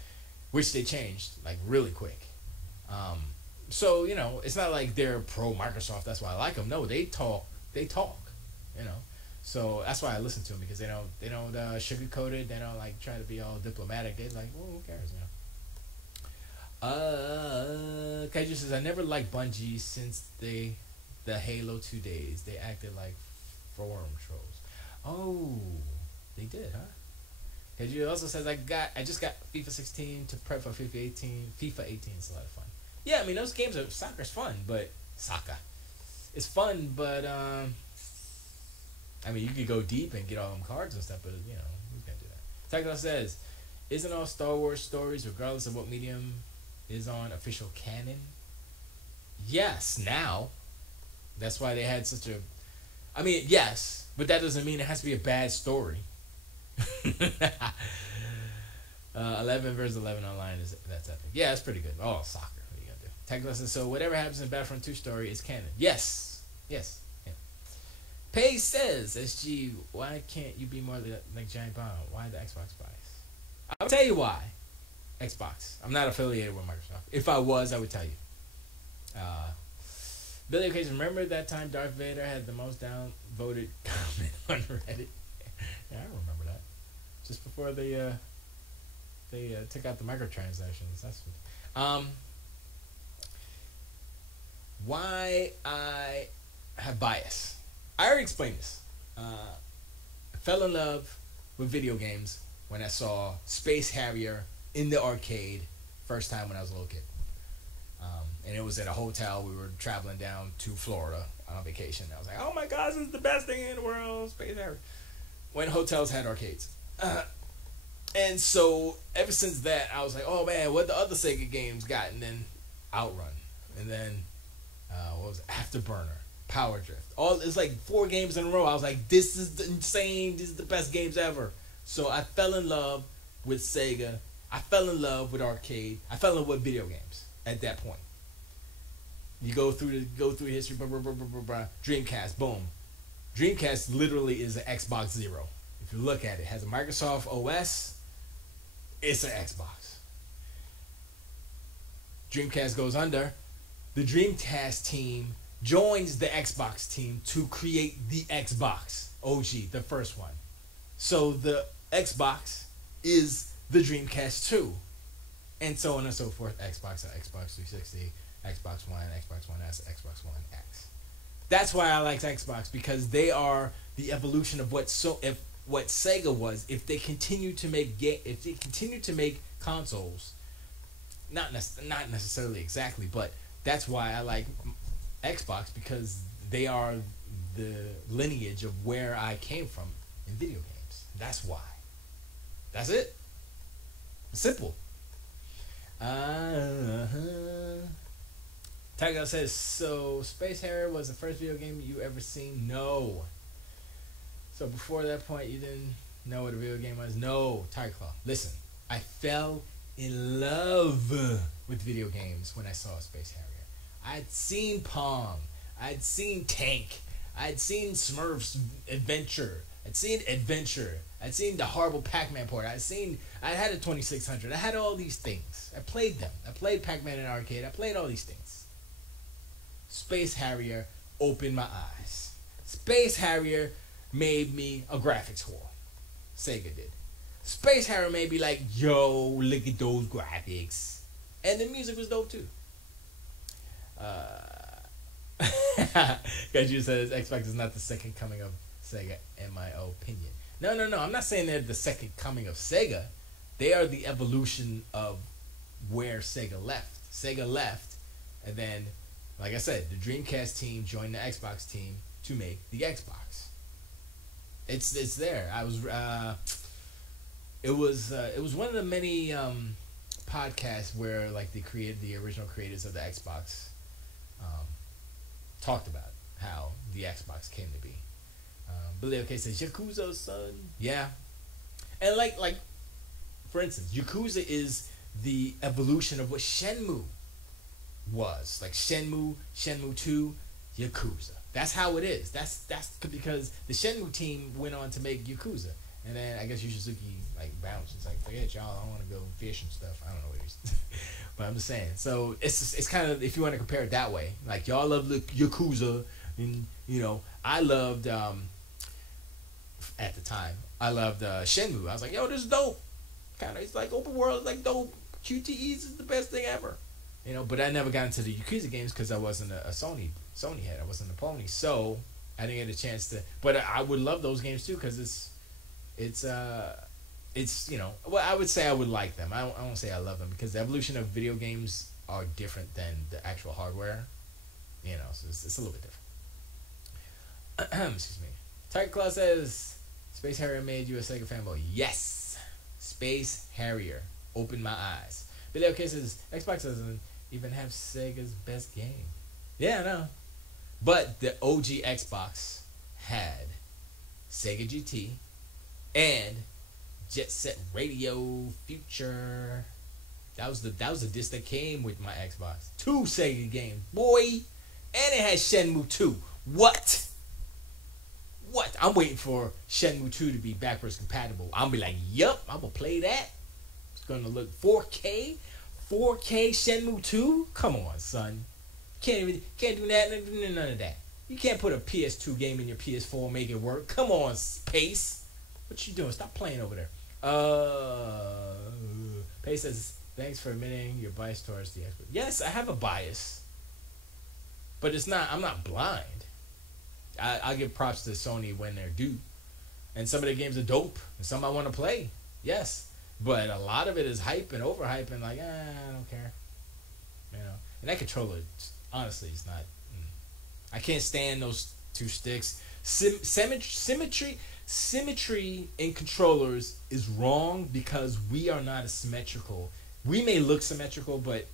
which they changed like really quick. So you know, it's not like they're pro Microsoft. That's why I like them. No, they talk. You know, so that's why I listen to them, because they don't sugarcoat it. They don't like try to be all diplomatic. They're like, well, who cares, you know. Kaiju says, I never liked Bungie since the Halo 2 days. They acted like forum trolls. Oh, they did, huh? Kaiju also says, I just got FIFA 16 to prep for FIFA 18. FIFA 18 is a lot of fun. Yeah, I mean, those games are, soccer's fun, but it's fun, but I mean, you could go deep and get all them cards and stuff, but you know, who's gonna do that? Takala says, isn't all Star Wars stories, regardless of what medium is on, official canon? Yes, now. That's why they had such a... I mean, yes, but that doesn't mean it has to be a bad story. 11 versus 11 online, that's epic. Yeah, that's pretty good. Oh, soccer. What are you going to do? Tech lesson. So whatever happens in Battlefront 2 story is canon. Yes. Yeah. Paige says, Esgee, why can't you be more like Giant Bomb? Why the Xbox buys? I'll tell you why. Xbox. I'm not affiliated with Microsoft. If I was, I would tell you. Billy Occasion, remember that time Darth Vader had the most downvoted comment on Reddit? Yeah, I remember that. Just before they took out the microtransactions. That's what. Why I have bias. I already explained this. I fell in love with video games when I saw Space Harrier in the arcade first time when I was a little kid. And it was at a hotel. We were traveling down to Florida on vacation. I was like, oh my God, this is the best thing in the world, Space Harrier. When hotels had arcades. And so ever since that, I was like, oh man, what the other Sega games got? And then Outrun. And then, what was it? Afterburner. Power Drift. It's like 4 games in a row. I was like, this is insane. These are the best games ever. So I fell in love with Sega. I fell in love with arcade. I fell in love with video games at that point. You go through history, blah, blah, blah, blah, blah, blah. Dreamcast, boom. Dreamcast literally is an Xbox Zero. If you look at it, it has a Microsoft OS. It's an Xbox. Dreamcast goes under. The Dreamcast team joins the Xbox team to create the Xbox OG, the first one. So the Xbox is the Dreamcast 2. And so on and so forth. Xbox, Xbox 360, Xbox One, Xbox One S, Xbox One X. That's why I like Xbox, because they are the evolution of what Sega was. If they continue to make consoles, not necessarily exactly, but that's why I like Xbox, because they are the lineage of where I came from in video games. That's why. That's it. Simple. Tiger says, so Space Harrier was the first video game you ever seen? No. So before that point, you didn't know what a video game was? No, Tiger Claw. Listen, I fell in love with video games when I saw Space Harrier. I'd seen Pong. I'd seen Tank. I'd seen Smurfs Adventure. I'd seen Adventure. I'd seen the horrible Pac-Man port. I had a 2600. I had all these things. I played them. I played Pac-Man in arcade. I played all these things. Space Harrier opened my eyes. Space Harrier made me a graphics whore. Sega did. Space Harrier made me like, yo, look at those graphics. And the music was dope too. Gaju says Xbox is not the second coming of Sega, in my opinion. No. I'm not saying they're the second coming of Sega. They are the evolution of where Sega left. Sega left, and then, like I said, the Dreamcast team joined the Xbox team to make the Xbox. It's there. It was one of the many podcasts where like the original creators of the Xbox talked about how the Xbox came to be. Billy OK says Yakuza, son. Yeah, and like for instance, Yakuza is the evolution of what Shenmue was. Like Shenmue 2, Yakuza. That's how it is. That's because the Shenmue team went on to make Yakuza. And then I guess Yu Suzuki like bounced. It's like, forget y'all, I want to go fish and stuff. I don't know what it is. But I'm just saying. So it's kind of, if you want to compare it that way, like y'all love Yakuza, and I loved at the time I loved Shenmue. I was like, yo, this is dope. Kind of, it's like open world, it's like dope. QTEs is the best thing ever. But I never got into the Yakuza games because I wasn't a Sony head. I wasn't a pony, so I didn't get a chance to. But I would love those games too because it's well, I would say I would like them. I won't say I love them because the evolution of video games are different than the actual hardware. So it's a little bit different. Excuse me. Tiger Claw says Space Harrier made you a Sega fanboy. Yes, Space Harrier opened my eyes. Billy OK says Xbox doesn't even have Sega's best game. Yeah, I know. But the OG Xbox had Sega GT and Jet Set Radio Future. That was the disc that came with my Xbox. 2 Sega games, boy. And it had Shenmue 2. What? I'm waiting for Shenmue 2 to be backwards compatible. I'm be like, yup, I'm gonna play that. It's gonna look 4K Shenmue 2. Come on, son. Can't do that. None of that. You can't put a PS2 game in your PS4 and make it work. Come on, Pace. What you doing? Stop playing over there. Pace says, thanks for admitting your bias towards the Xbox. Yes, I have a bias. But I'm not blind. I give props to Sony when they're due. And some of the games are dope. And some I want to play. Yes. But a lot of it is hype and overhype and like, I don't care. And that controller, honestly, is not. I can't stand those 2 sticks. Symmetry in controllers is wrong because we are not as symmetrical. We may look symmetrical, but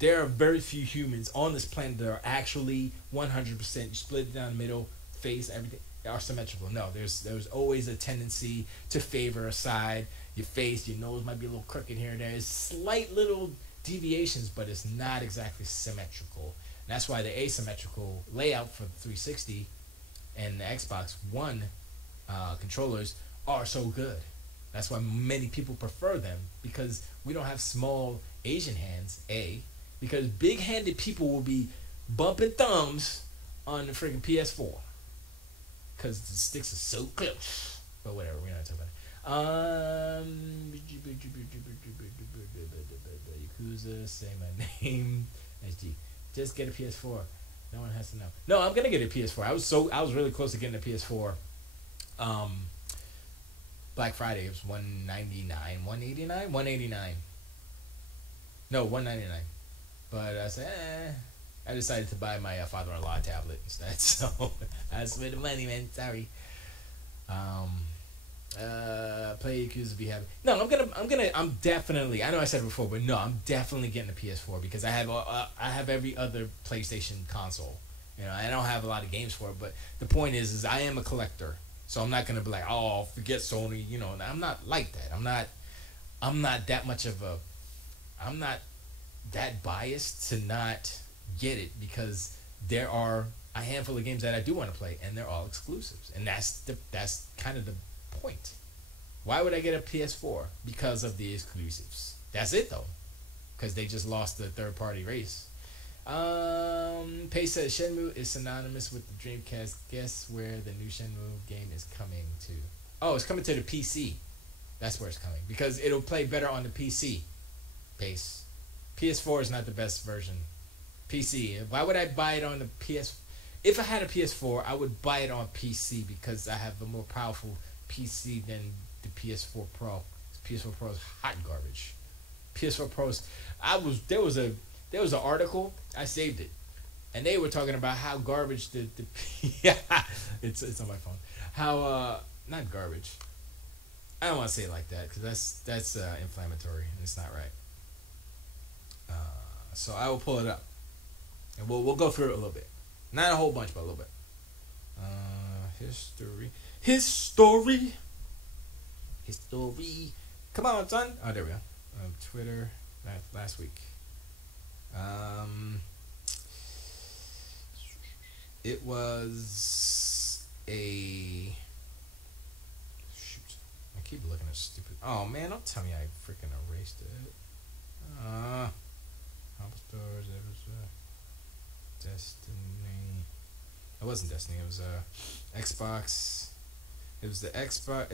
there are very few humans on this planet that are actually 100%. You split it down the middle, face, everything are symmetrical. No, there's always a tendency to favor a side. Your face, your nose might be a little crooked here and there. It's slight little deviations, but it's not exactly symmetrical. And that's why the asymmetrical layout for the 360 and the Xbox One controllers are so good. That's why many people prefer them, because we don't have small Asian hands, because big-handed people will be bumping thumbs on the freaking PS4 because the sticks are so close. But whatever, we're not talking about it. Yakuza, say my name. Esgee. Just get a PS4. No one has to know. No, I'm gonna get a PS4. I was really close to getting a PS4. Black Friday, it was $199, $189. No, $199. But I said, I decided to buy my father-in-law a tablet instead. So that's where the money went. Sorry. Um, play Yakuza be happy. No, I'm definitely. I know I said it before, but no, I'm definitely getting a PS4 because I have every other PlayStation console. You know, I don't have a lot of games for it, but the point is I am a collector, so I'm not gonna be like, oh, forget Sony. You know, I'm not like that. I'm not that much of a. I'm not that biased to not get it because there are a handful of games that I do want to play, and they're all exclusives, and that's kind of the point. Why would I get a PS4? Because of the exclusives. That's it though, because they just lost the third party race. Pace says Shenmue is synonymous with the Dreamcast. Guess where the new Shenmue game is coming to? Oh, it's coming to the PC. That's where it's coming because it'll play better on the PC. Pace. PS4 is not the best version. PC. Why would I buy it on the PS? If I had a PS4, I would buy it on PC because I have a more powerful PC than the PS4 Pro. PS4 Pro is hot garbage. PS4 Pros. There was an article. I saved it, and they were talking about how garbage the yeah. It's on my phone. How not garbage. I don't want to say it like that because that's inflammatory and it's not right. So I will pull it up, and we'll go through it a little bit, not a whole bunch, but a little bit. History. Come on, son. Oh, there we go. Twitter last week. It was a shoot. I keep looking at stupid. Oh man, don't tell me I freaking erased it. Stores. It was Destiny. It wasn't Destiny. It was Xbox. It was the Xbox.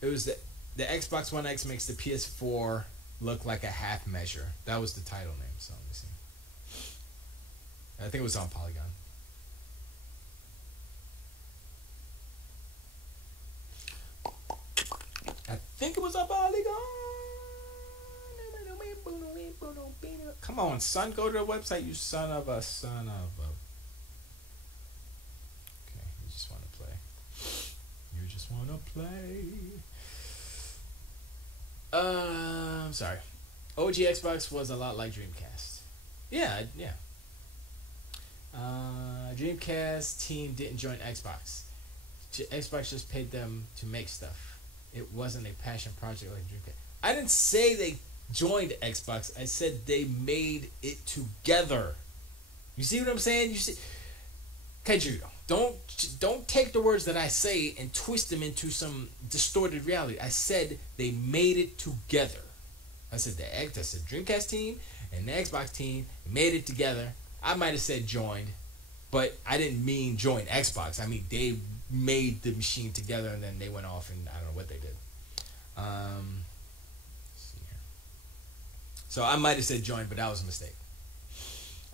It was the Xbox One X makes the PS4 look like a half measure. That was the title name. So let me see. I think it was on Polygon. I think it was on Polygon. Come on, son, go to the website, you son of a. Okay, you just want to play. You just want to play. I'm sorry. OG Xbox was a lot like Dreamcast. Yeah. Dreamcast team didn't join Xbox. Xbox just paid them to make stuff. It wasn't a passion project like Dreamcast. I didn't say they joined Xbox. I said they made it together. You see what I'm saying? You see, Kaiju, don't take the words that I say and twist them into some distorted reality. I said they made it together. I said the Dreamcast team and the Xbox team made it together. I might have said joined, but I didn't mean join Xbox. I mean they made the machine together and then they went off and I don't know what they did. So I might have said join, but that was a mistake.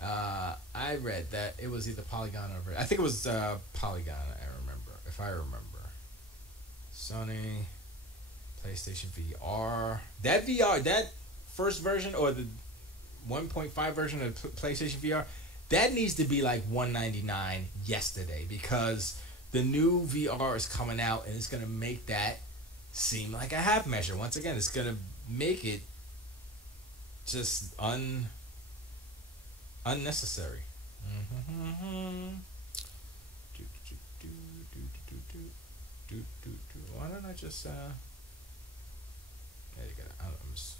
I read that it was either Polygon or I think it was Polygon. If I remember. Sony, PlayStation VR. That first version or the 1.5 version of PlayStation VR, that needs to be like $199 yesterday because the new VR is coming out and it's gonna make that seem like a half measure. Once again, it's gonna make it just unnecessary. Why don't I just there you go. I'm just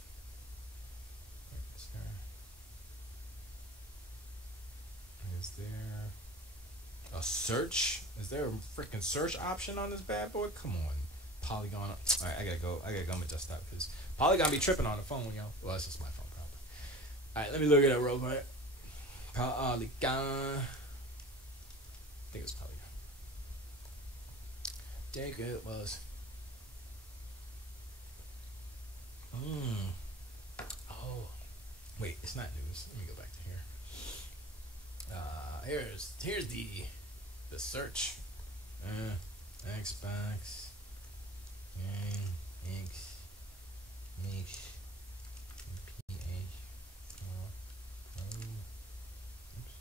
is there a search? Is there a freaking search option on this bad boy? Come on, Polygon. All right, I gotta go. I'm gonna just stop because Polygon be tripping on the phone, yo. Well, that's just my phone problem. All right, let me look at that real quick. Polygon. I think it was Polygon. Think it was. Oh, wait, it's not news. Let me go back to here. Here's the search. Xbox. X. Mix. PH. Pro. Oops.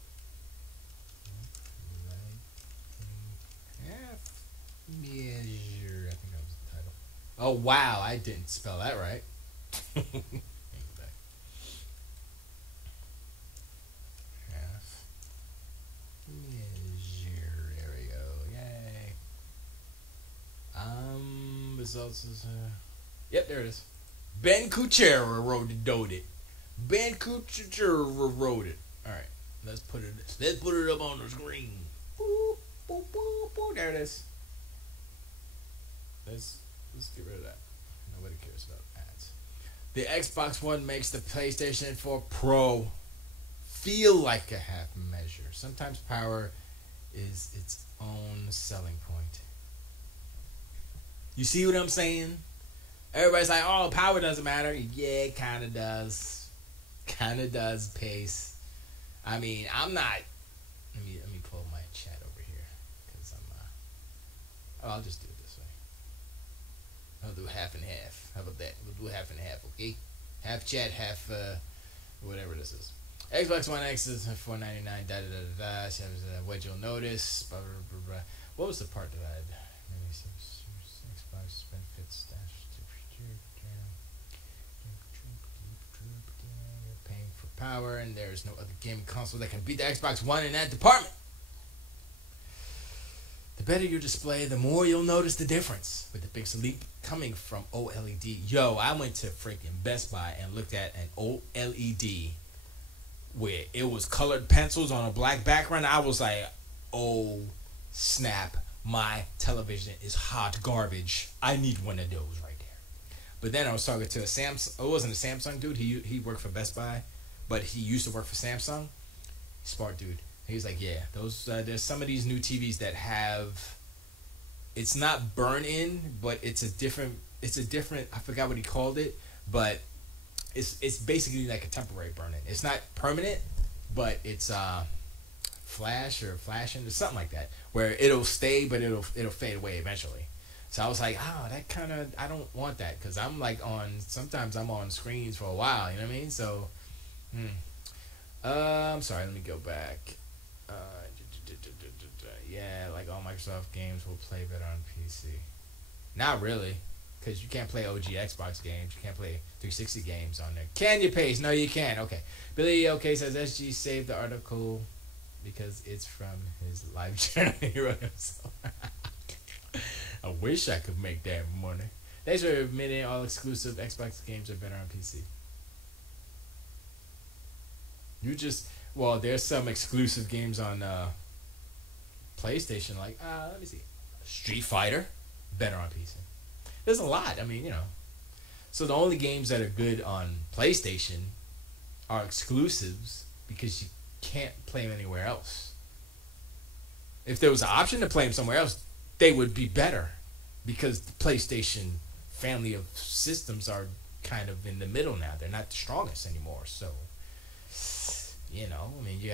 Oh wow, I didn't spell that right. Half measure. There we go. Yay. Results is yep, there it is. Ben Kuchera wrote it. Ben Kuchera wrote it. All right, let's put it up on the screen. Boop, boop, boop, boop. There it is. Let's get rid of that. Nobody cares about ads. The Xbox One makes the PlayStation 4 Pro feel like a half measure. Sometimes power is its own selling point. You see what I'm saying? Everybody's like, oh, power doesn't matter. Yeah, it kind of does. Kind of does, Pace. I mean, I'm not... Let me pull my chat over here. Because I'll just do it this way. I'll do half and half. How about that? We'll do half and half, okay? Half chat, half, whatever this is. Xbox One X is $499, da-da-da-da-da. What you'll notice. Blah, blah, blah, blah. What was the part that I had? Xbox benefits paying for power, and there's no other gaming console that can beat the Xbox One in that department. The better your display, the more you'll notice the difference with the Pixel Leap coming from OLED. Yo, I went to freaking Best Buy and looked at an OLED where it was colored pencils on a black background. I was like, oh, snap. My television is hot garbage. I need one of those right there. But then I was talking to a Samsung. It wasn't a Samsung dude. He worked for Best Buy, but he used to work for Samsung. Smart dude. He was like, yeah, those there's some of these new TVs that have. It's not burn in, but it's a different. I forgot what he called it, but it's basically like a temporary burn in. It's not permanent, but it's flashing or something like that, where it'll stay but it'll fade away eventually. So I was like, oh, that kind of, I don't want that, because I'm like sometimes I'm on screens for a while, you know what I mean? So I'm sorry, let me go back. Yeah, like all Microsoft games will play better on PC. Not really, because you can't play OG Xbox games. You can't play 360 games on there. Can you, Pace? No, you can't. Okay. Billy OK says Esgee saved the article because it's from his live journal he wrote himself. I wish I could make that money. Thanks for admitting all exclusive Xbox games are better on PC. There's some exclusive games on PlayStation, like, let me see. Street Fighter, better on PC. There's a lot, I mean, you know. So the only games that are good on PlayStation are exclusives because you can't play them anywhere else. If there was an option to play them somewhere else, they would be better, because the PlayStation family of systems are kind of in the middle now. They're not the strongest anymore. So, you know, I mean, you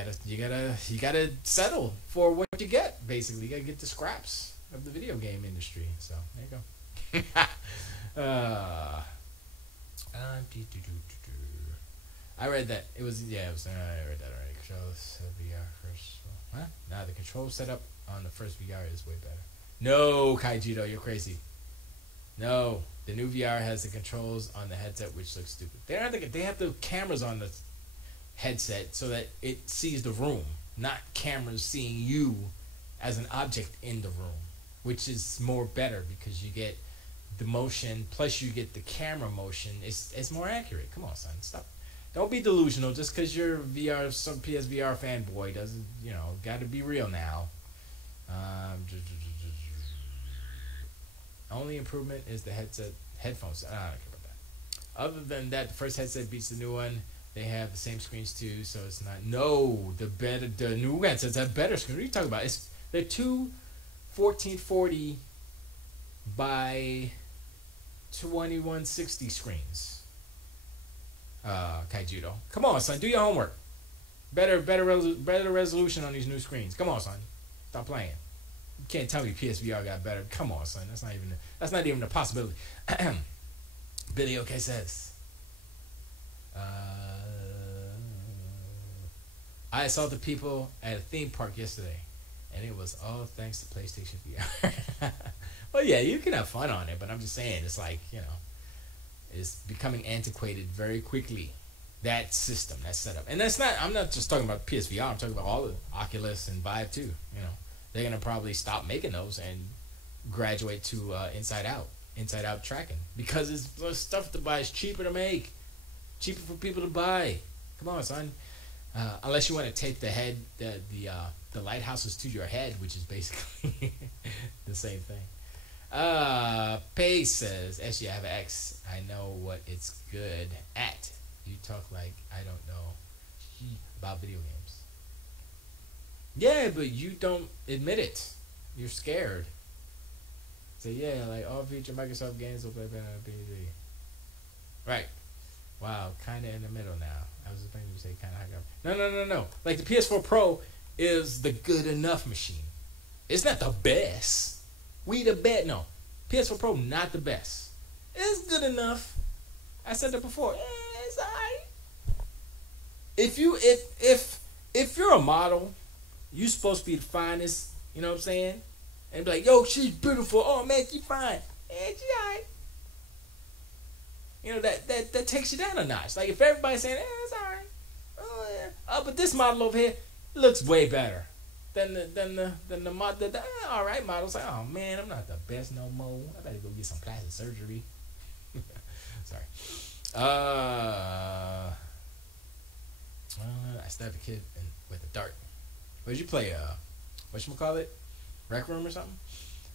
gotta settle for what you get. Basically, you gotta get the scraps of the video game industry. So there you go. I read that. I read that already. Controls VR first. Huh? Nah, the control setup on the first VR is way better. No, Kaijito, you're crazy. No, the new VR has the controls on the headset, which looks stupid. They have the cameras on the headset so that it sees the room, not cameras seeing you as an object in the room, which is more better because you get the motion plus you get the camera motion. It's more accurate. Come on, son, stop. Don't be delusional just because you're some PSVR fanboy. Doesn't, got to be real now. Only improvement is the headphones. I don't care about that. Other than that, the first headset beats the new one. They have the same screens too, so it's not. No, the new headsets have better screens. What are you talking about? They're two 1440 by 2160 screens. Kaijudo, come on, son, do your homework. Better resolution on these new screens. Come on, son, stop playing. You can't tell me PSVR got better. Come on, son, that's not even a possibility. Billy OK says. I saw the people at a theme park yesterday, and it was all thanks to PlayStation VR. Well, yeah, you can have fun on it, but I'm just saying, it's like, it's becoming antiquated very quickly. That system, that setup, and I'm not just talking about PSVR. I'm talking about all the Oculus and Vive too. They're gonna probably stop making those and graduate to inside out tracking, because it's stuff to buy is cheaper to make, cheaper for people to buy. Come on, son. Unless you want to tape the lighthouses to your head, which is basically the same thing. Pace says, Esgee, I have an X. I know what it's good at. You talk like I don't know about video games. Yeah, but you don't admit it. You're scared. Say, yeah, like all future Microsoft games will play better on PC. Right. Wow, kind of in the middle now. I was expecting you to say kind of high. No. Like the PS4 Pro is the good enough machine. It's not the best. We the best. No. PS4 Pro, not the best. It's good enough. I said that before. It's alright. If you're a model, you supposed to be the finest, you know what I'm saying? And be like, yo, she's beautiful. Oh man, she fine. And she alright. That takes you down a notch. Like if everybody's saying, it's alright. Oh yeah. But this model over here looks way better than the model. Alright models. Like, oh man, I'm not the best no more. I better go get some plastic surgery. Sorry. I stabbed a kid with a dart. What did you play? Whatchamacallit? Rec Room or something?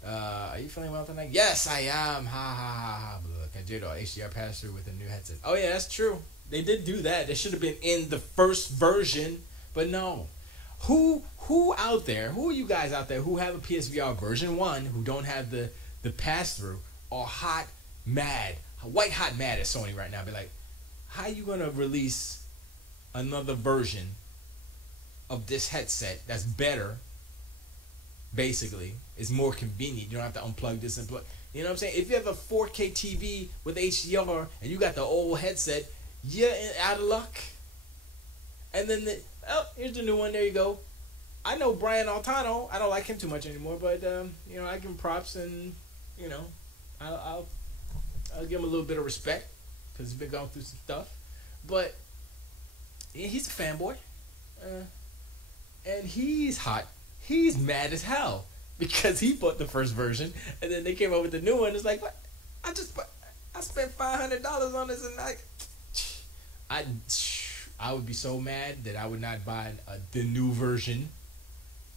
Are you feeling well tonight? Yes, I am. Ha ha ha ha. Look, I did HDR pass through with a new headset. Oh yeah, that's true. They did do that. They should have been in the first version, but no. Who out there? Who are you guys out there who have a PSVR version 1 who don't have the pass through are white hot mad at Sony right now? Be like, how you gonna release another version of this headset that's better? Basically, it's more convenient. You don't have to unplug this and plug. You know what I'm saying? If you have a 4K TV with HDR and you got the old headset, you're out of luck. And then here's the new one. There you go. I know Brian Altano. I don't like him too much anymore, but I give him props, and I'll give him a little bit of respect because he's been going through some stuff. But he's a fanboy, and he's hot. He's mad as hell because he bought the first version, and then they came up with the new one. It's like, what? I spent $500 on this, and I would be so mad that I would not buy the new version,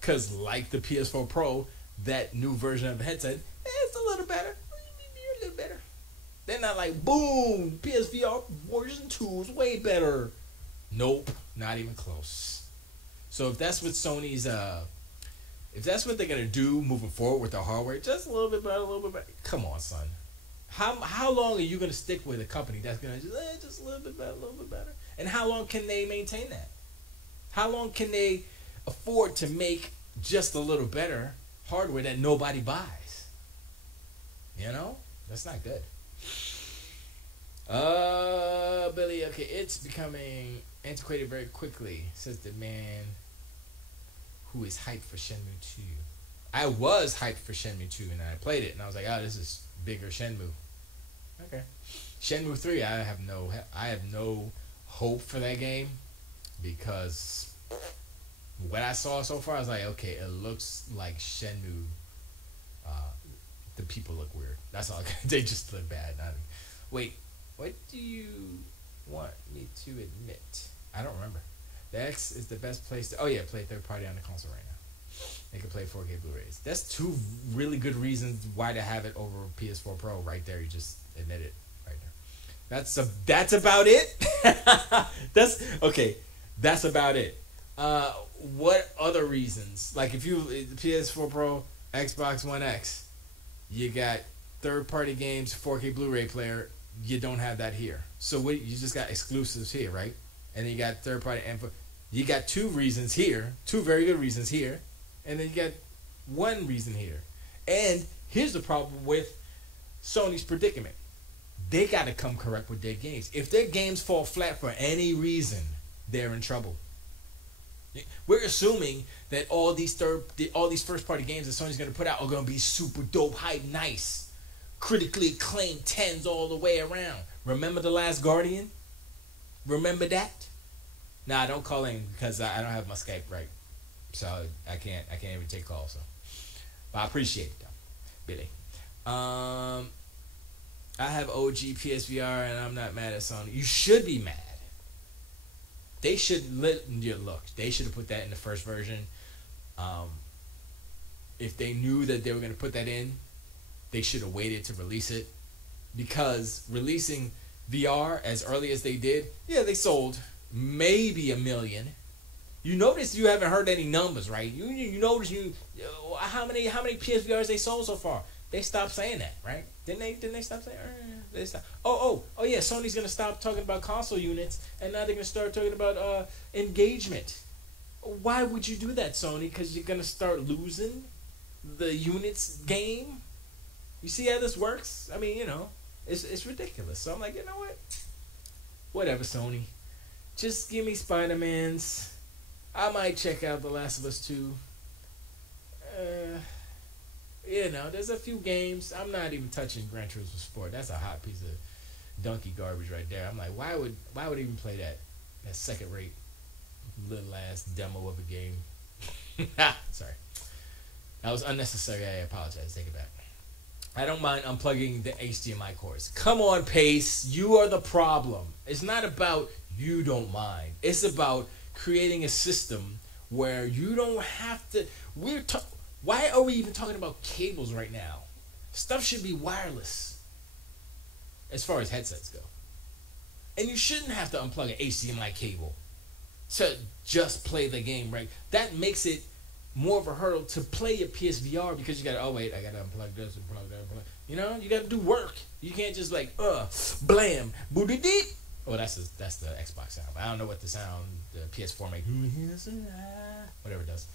because like the PS4 Pro, that new version of the headset, it's a little better. A little better. They're not like, boom, PSVR version 2 is way better. Nope, not even close. So if that's what Sony's if that's what they're gonna do moving forward with their hardware, just a little bit better, come on, son. How long are you gonna stick with a company that's gonna just a little bit better? And how long can they maintain that? How long can they afford to make just a little better hardware that nobody buys? That's not good. Billy, okay, it's becoming antiquated very quickly, says the man who is hyped for Shenmue 2. I was hyped for Shenmue 2, and I played it, and I was like, oh, this is bigger Shenmue. Okay. Shenmue 3, I have no hope for that game, because what I saw so far, I was like, okay, it looks like Shenmue. The people look weird. That's all. They just look bad. Wait, what do you want me to admit? I don't remember. The X is the best place to... Oh, yeah, play third party on the console right now. They can play 4K Blu-rays. That's 2 really good reasons why to have it over PS4 Pro right there. You just admit it right there. That's about it? That's about it. What other reasons? Like if you... PS4 Pro, Xbox One X, you got third-party games, 4K Blu-ray player. You don't have that here. So you just got exclusives here, right? And then you got third-party info. You got 2 reasons here, 2 very good reasons here, and then you got 1 reason here. And here's the problem with Sony's predicament. They got to come correct with their games. If their games fall flat for any reason, they're in trouble. We're assuming that all these first party games that Sony's gonna put out are gonna be super dope, hype, nice, critically acclaimed tens all the way around. Remember The Last Guardian? Remember that? Nah, don't call in because I don't have my Skype right, so I can't even take calls. So, but I appreciate it though, Billy. I have OG PSVR and I'm not mad at Sony. You should be mad. They should look. They should have put that in the first version. If they knew that they were going to put that in, they should have waited to release it. Because releasing VR as early as they did, yeah, they sold maybe 1 million. You notice you haven't heard any numbers, right? You notice how many PSVRs they sold so far. They stopped saying that, right? Didn't they stop saying? They stopped. Oh yeah. Sony's gonna stop talking about console units, and now they're gonna start talking about engagement. Why would you do that, Sony? Because you're gonna start losing the units game. You see how this works? I mean, it's ridiculous. So I'm like, you know what? Whatever, Sony. Just give me Spider-Mans. I might check out The Last of Us 2. There's a few games. I'm not even touching Gran Turismo Sport. That's a hot piece of donkey garbage right there. I'm like, why would I even play that second rate little ass demo of a game? Sorry. That was unnecessary. I apologize. Take it back. I don't mind unplugging the HDMI cords. Come on, Pace. You are the problem. It's not about you don't mind. It's about creating a system where you don't have to. Why are we even talking about cables right now? Stuff should be wireless as far as headsets go. And you shouldn't have to unplug an HDMI cable to just play the game, right? That makes it more of a hurdle to play your PSVR because you got to, I got to unplug this, unplug that, you got to do work. You can't just blam, booty deep. Oh, that's the Xbox sound. I don't know what the sound the PS4 makes. Whatever it does.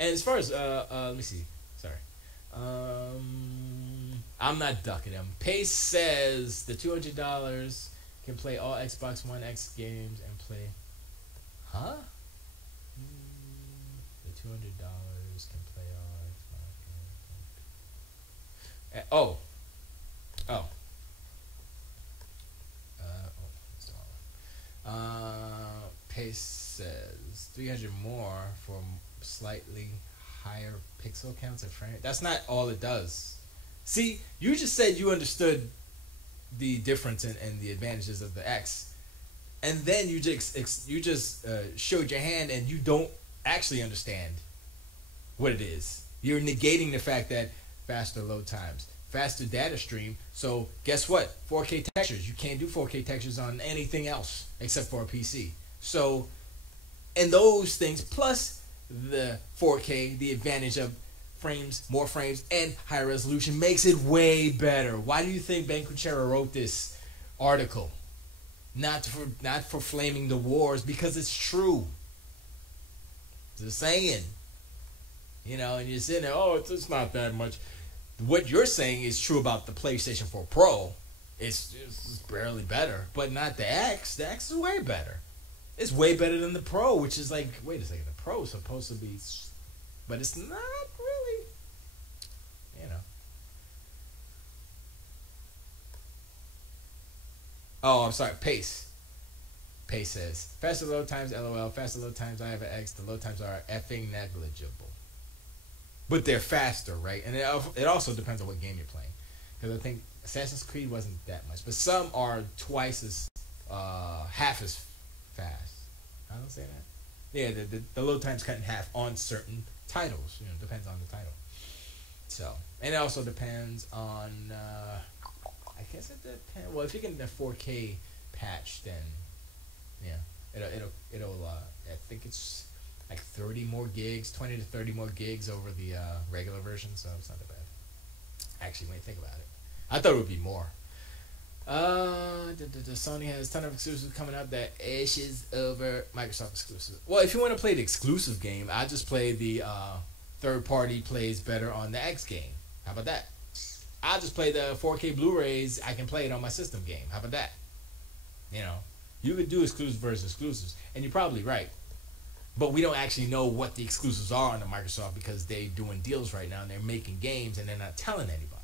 And as far as let me see. Sorry. I'm not ducking them. Pace says the $200 can play all Xbox One X games and play. Huh? The $200 can play all Xbox. Oh. That's the wrong one. Pace says 300 more for slightly higher pixel counts of frame. That's not all it does. See, you just said you understood the difference and the advantages of the X, and then you just showed your hand and you don't actually understand what it is. You're negating the fact that faster load times, faster data stream. So guess what? 4K textures. You can't do 4K textures on anything else except for a PC. So, and those things plus the 4K, the advantage of more frames, and higher resolution makes it way better. Why do you think Ben Kuchera wrote this article? Not for flaming the wars, because it's true. Just saying. And you're sitting there, it's not that much. What you're saying is true about the PlayStation 4 Pro. It's barely better, but not the X. The X is way better. It's way better than the Pro, which is like, wait a second, the Pro is supposed to be, but it's not really, Oh, I'm sorry, Pace. Pace says, faster load times, LOL, faster load times, I have an X, the load times are effing negligible. But they're faster, right? And it also depends on what game you're playing. Because I think Assassin's Creed wasn't that much. But some are twice as, half as fast. I don't say that. Yeah, the load time's cut in half on certain titles. Depends on the title. So, and it also depends on. I guess it depends. Well, if you get the 4K patch, then it'll. I think it's like 30 more gigs, 20 to 30 more gigs over the regular version. So it's not that bad. Actually, when you think about it, I thought it would be more. The Sony has a ton of exclusives coming up that ashes over Microsoft exclusives. Well, if you want to play the exclusive game, I just play the third party plays better on the X game. How about that? I just play the 4K Blu-rays. I can play it on my system game. How about that? You could do exclusives versus exclusives, and you're probably right. But we don't actually know what the exclusives are on the Microsoft because they're doing deals right now and they're making games and they're not telling anybody.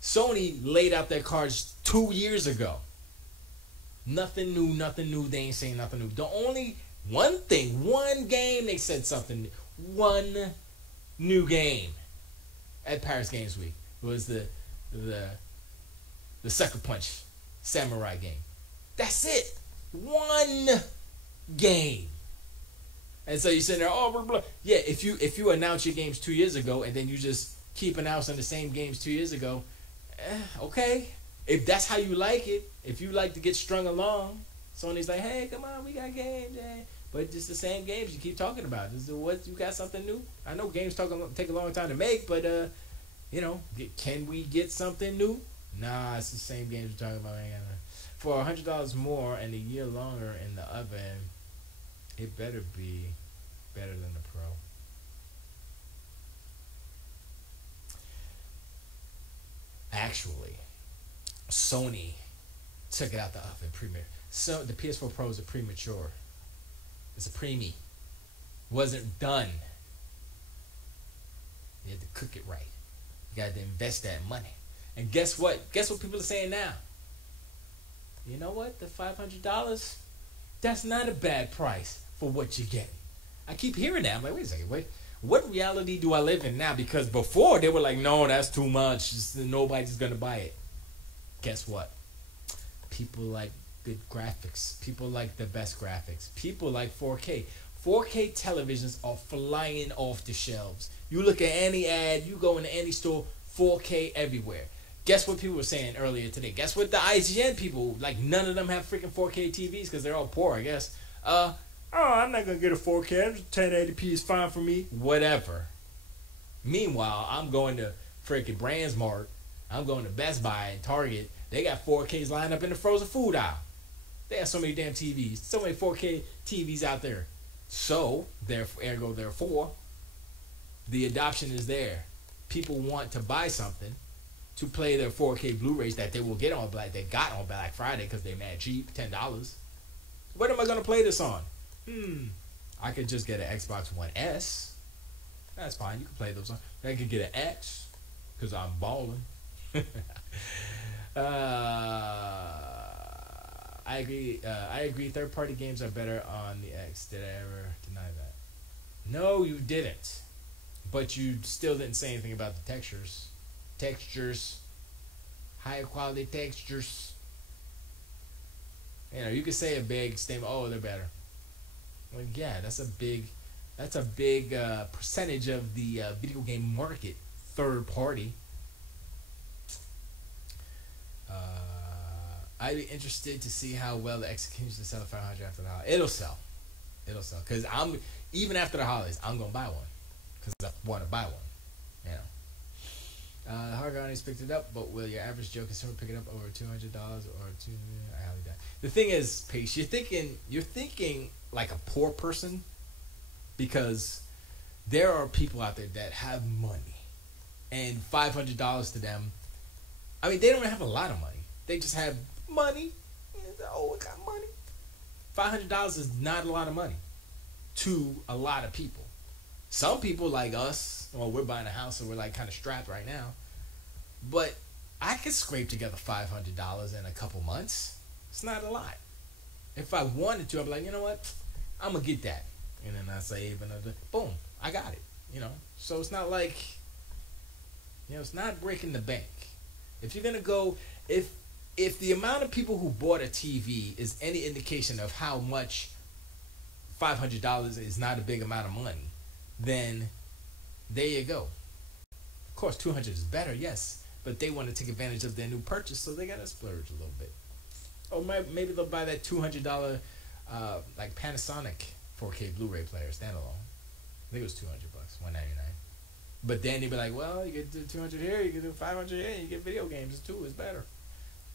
Sony laid out their cards 2 years ago. Nothing new, nothing new. They ain't saying nothing new. The only one game they said something new. One new game at Paris Games Week was the Sucker Punch Samurai game. That's it. One game. And so you sit there, oh, blah, blah. Yeah, if you announce your games 2 years ago and then you just keep announcing the same games 2 years ago, okay. If that's how you like it, if you like to get strung along, Sony's like, hey, come on, we got games, but it's the same games you keep talking about. What you got something new? I know games take a long time to make, but can we get something new? Nah, it's the same games we're talking about. For $100 more and a year longer in the oven, it better be better than the Pro. Actually, Sony took it out the oven premature. So the PS4 Pro is a premature. It's a preemie. Wasn't done. You had to cook it right. You got to invest that money. And guess what? Guess what people are saying now? You know what? The $500, that's not a bad price for what you're getting. I keep hearing that. I'm like, wait a second. Wait. What reality do I live in now? Because before they were like, no, that's too much. Nobody's going to buy it. Guess what? People like good graphics. People like the best graphics. People like 4K. 4K televisions are flying off the shelves. You look at any ad, you go into any store, 4K everywhere. Guess what people were saying earlier today? Guess what the IGN people, like none of them have freaking 4K TVs because they're all poor, I guess. I'm not going to get a 4K. 1080p is fine for me. Whatever. Meanwhile, I'm going to freaking Brandsmart. I'm going to Best Buy and Target. They got 4Ks lined up in the frozen food aisle. They have so many damn TVs. So many 4K TVs out there. So, therefore, the adoption is there. People want to buy something to play their 4K Blu-rays that they will get on they got on Black Friday because they're mad cheap, $10. What am I going to play this on? I could just get an Xbox One S. That's fine. You can play those on. I could get an X because I'm balling. I agree. Third-party games are better on the X. Did I ever deny that? No, you didn't. But you still didn't say anything about the textures. Higher quality textures. You could say a big statement. Oh, they're better. Well, yeah, that's a big percentage of the video game market. Third party. I'd be interested to see how well the X continues to sell at 500 after the holidays. It'll sell. Because even after the holidays, I'm gonna buy one. Because I want to buy one. The hard guys picked it up, but will your average Joe consumer pick it up over $200 or $200? I highly doubt. The thing is, Pace, you're thinking like a poor person, because there are people out there that have money, and $500 to them. I mean, they don't have a lot of money. They just have money. Oh, I got money. $500 is not a lot of money to a lot of people. Some people like us, well, we're buying a house, so we're like kind of strapped right now. But I could scrape together $500 in a couple months. It's not a lot. If I wanted to, I'd be like, you know what? I'm going to get that. And then I save another, boom, I got it. So it's not like, it's not breaking the bank. If you're going to go, if the amount of people who bought a TV is any indication of how much $500 is not a big amount of money, then there you go. Of course, 200 is better, yes, but they want to take advantage of their new purchase, so they got to splurge a little bit. Or maybe they'll buy that $200 like Panasonic 4K Blu-ray player standalone. I think it was $200, $199. But then they'd be like, well, you get 200 here, you can do 500 here, you get video games too. It's better.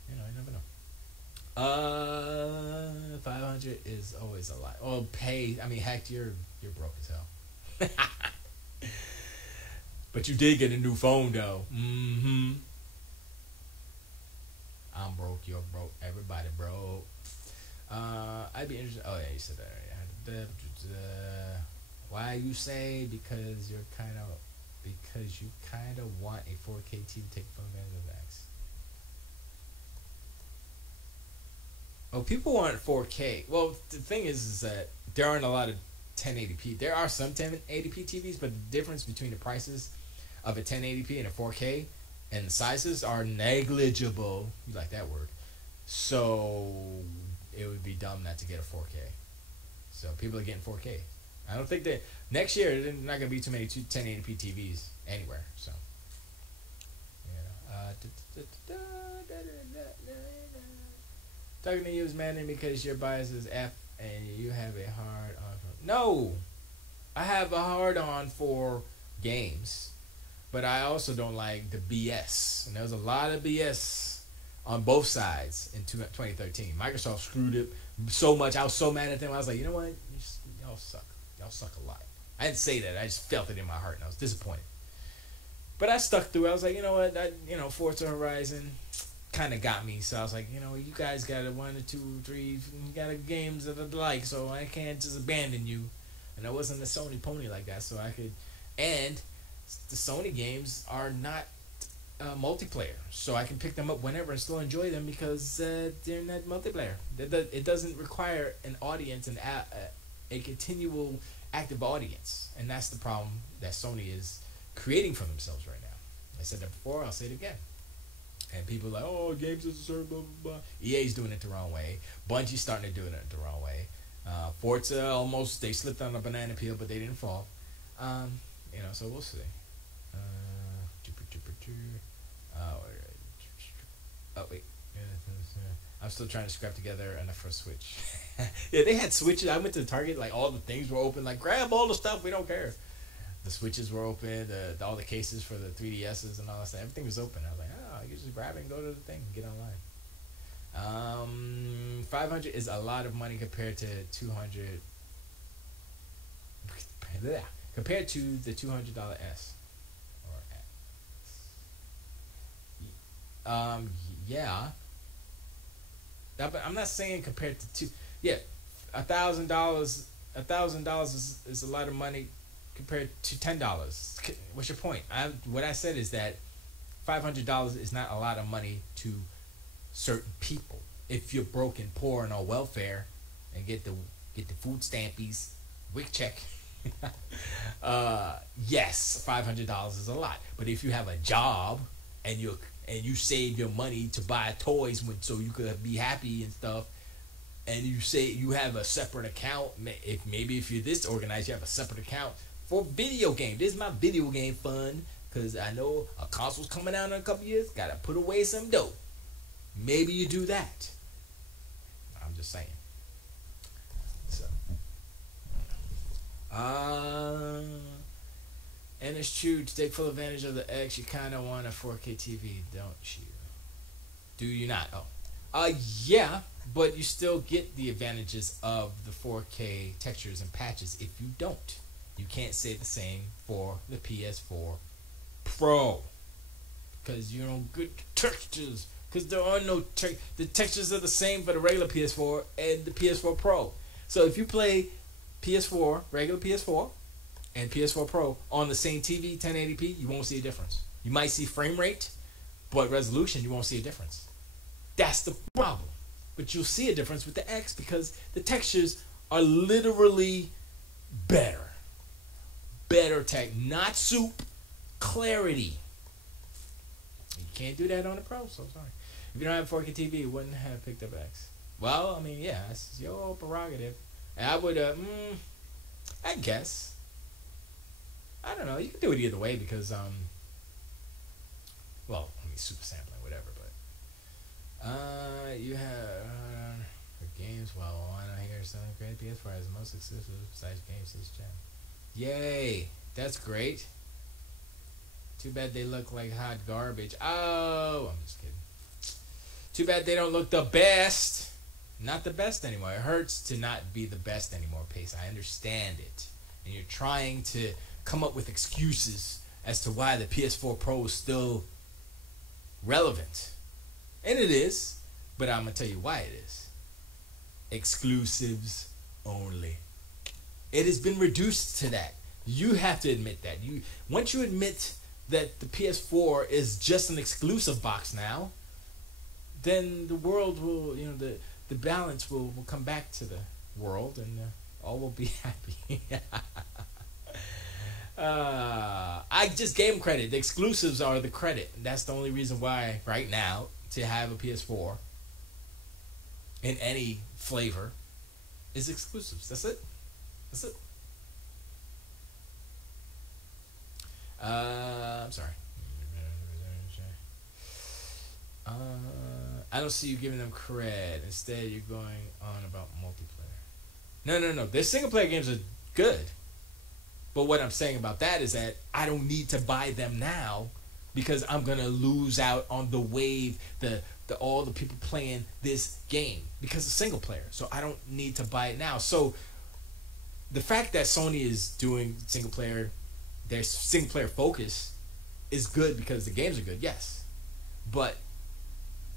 You never know. 500 is always a lot. Oh, heck, you're broke as hell. But you did get a new phone though. I'm broke, you're broke, everybody broke. I'd be interested. Oh yeah, you said that already. Why you say because you kind of want a 4K TV to take full advantage of X. Oh, people want 4K. Well, the thing is that there aren't a lot of 1080p. There are some 1080p TVs, but the difference between the prices of a 1080p and a 4K and the sizes are negligible. You like that word? So it would be dumb not to get a 4K. So people are getting 4K. I don't think that next year there's not going to be too many 1080p TVs anywhere. So, yeah. Talking to you is maddening because your bias is F and you have a hard on for... No! I have a hard on for games. But I also don't like the BS. And there was a lot of BS on both sides in 2013. Microsoft screwed it so much. I was so mad at them. I was like, you know what? Y'all suck. Y'all suck a lot. I didn't say that. I just felt it in my heart, and I was disappointed. But I stuck through. I was like, you know what? Forza Horizon kind of got me. So I was like, you guys got a 1 or 2, 3, you got a games that I like, so I can't just abandon you. And I wasn't a Sony pony like that, so I could. And the Sony games are not multiplayer, so I can pick them up whenever and still enjoy them because they're not multiplayer. It doesn't require an audience and a continual active audience, and that's the problem that Sony is creating for themselves right now. I said that before, I'll say it again. And people are like, oh, games as a service, blah, blah, blah. EA's doing it the wrong way. Bungie's starting to do it the wrong way. Forza they slipped on a banana peel, but they didn't fall. So we'll see. Oh, wait. I'm still trying to scrap together enough for a Switch. Yeah, they had Switches. I went to Target, like, all the things were open. Like, grab all the stuff. We don't care. The Switches were open. All the cases for the 3DSs and all that stuff. Everything was open. I was like, you just grab it and go to the thing and get online. 500 is a lot of money compared to 200. Compared to the $200 S. Yeah. I'm not saying compared to two. Yeah, $1,000. $1,000 is a lot of money compared to $10. What's your point? What I said is that $500 is not a lot of money to certain people. If you're broke and poor and on welfare, and get the food stampies, WIC check. Yes, $500 is a lot. But if you have a job and you save your money to buy toys so you could be happy and stuff, and you say you have a separate account, if you're this organized, you have a separate account for video game. This is my video game fund because I know a console's coming out in a couple years. Gotta put away some dough. Maybe you do that. I'm just saying. So, and it's true, to take full advantage of the X, you kind of want a 4K TV, don't you? Do you not? Yeah, but you still get the advantages of the 4K textures and patches if you don't. You can't say the same for the PS4 Pro. Because you don't get textures. Because there are no the textures are the same for the regular PS4 and the PS4 Pro. So if you play PS4, regular PS4, and PS4 Pro on the same TV, 1080p, you won't see a difference. You might see frame rate, but resolution, you won't see a difference. That's the problem. But you'll see a difference with the X because the textures are literally better. Better tech, not soup, clarity. You can't do that on the Pro, so sorry. If you don't have a 4K TV, you wouldn't have picked up X. Well, I mean, yeah, it's your prerogative. And I would, I guess. I don't know. You can do it either way because, well, I mean, super sampling, whatever. But you have for games. Well, I don't hear selling great PS4 has the most exclusive size games this gen. Yay! That's great. Too bad they look like hot garbage. Oh, I'm just kidding. Too bad they don't look the best. Not the best anymore. It hurts to not be the best anymore, Pace. I understand it. And you're trying to come up with excuses as to why the PS4 Pro is still relevant. And it is. But I'm going to tell you why it is. Exclusives only. It has been reduced to that. You have to admit that. Once you admit that the PS4 is just an exclusive box now, then the world will, the balance will come back to the world, and all will be happy. I just gave them credit. The exclusives are the credit. That's the only reason why right now to have a PS4 in any flavor is exclusives. That's it. That's it. I'm sorry. I don't see you giving them cred. Instead, you're going on about multiplayer. No. Their single player games are good. But what I'm saying about that is that I don't need to buy them now because I'm going to lose out on the wave, all the people playing this game because it's single player. So I don't need to buy it now. So the fact that Sony is doing single player, their single player focus is good because the games are good, yes. But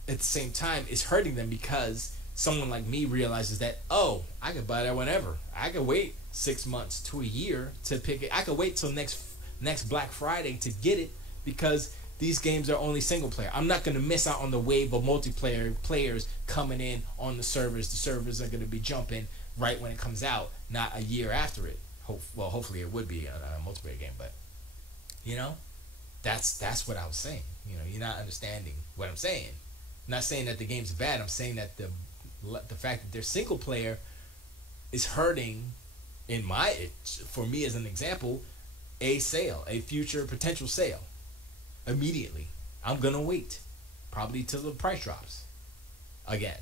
at the same time, it's hurting them because someone like me realizes that, oh, I could buy that whenever. I could wait 6 months to a year to pick it. I could wait till next Black Friday to get it because these games are only single player. I'm not going to miss out on the wave of multiplayer players coming in on the servers. The servers are going to be jumping right when it comes out, not a year after it. Hopefully it would be a multiplayer game, but that's what I was saying. You're not understanding what I'm saying. I'm not saying that the game's bad. I'm saying that the fact that they're single player is hurting, for me as an example, a future potential sale. Immediately, I'm gonna wait, probably till the price drops again,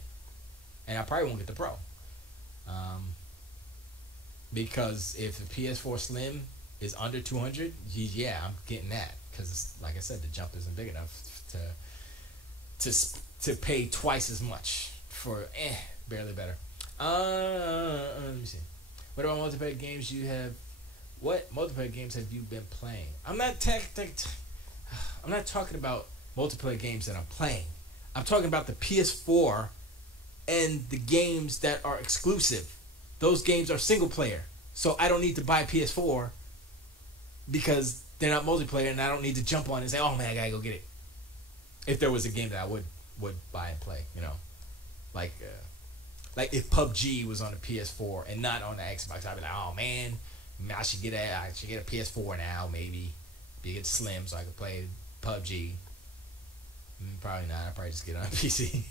and I probably won't get the Pro, because if the PS4 Slim is under 200, yeah, I'm getting that because, like I said, the jump isn't big enough to pay twice as much for barely better. Let me see. What about multiplayer games you have? What multiplayer games have you been playing? I'm not talking about multiplayer games that I'm playing. I'm talking about the PS4 and the games that are exclusive. Those games are single player. So I don't need to buy a PS4 because they're not multiplayer, and I don't need to jump on and say, oh man, I gotta go get it. If there was a game that I would buy and play, like if PUBG was on the PS4 and not on the Xbox, I'd be like, oh man, I should get a PS4 now, maybe get slim so I could play PUBG. Probably not. I'd probably just get it on PC.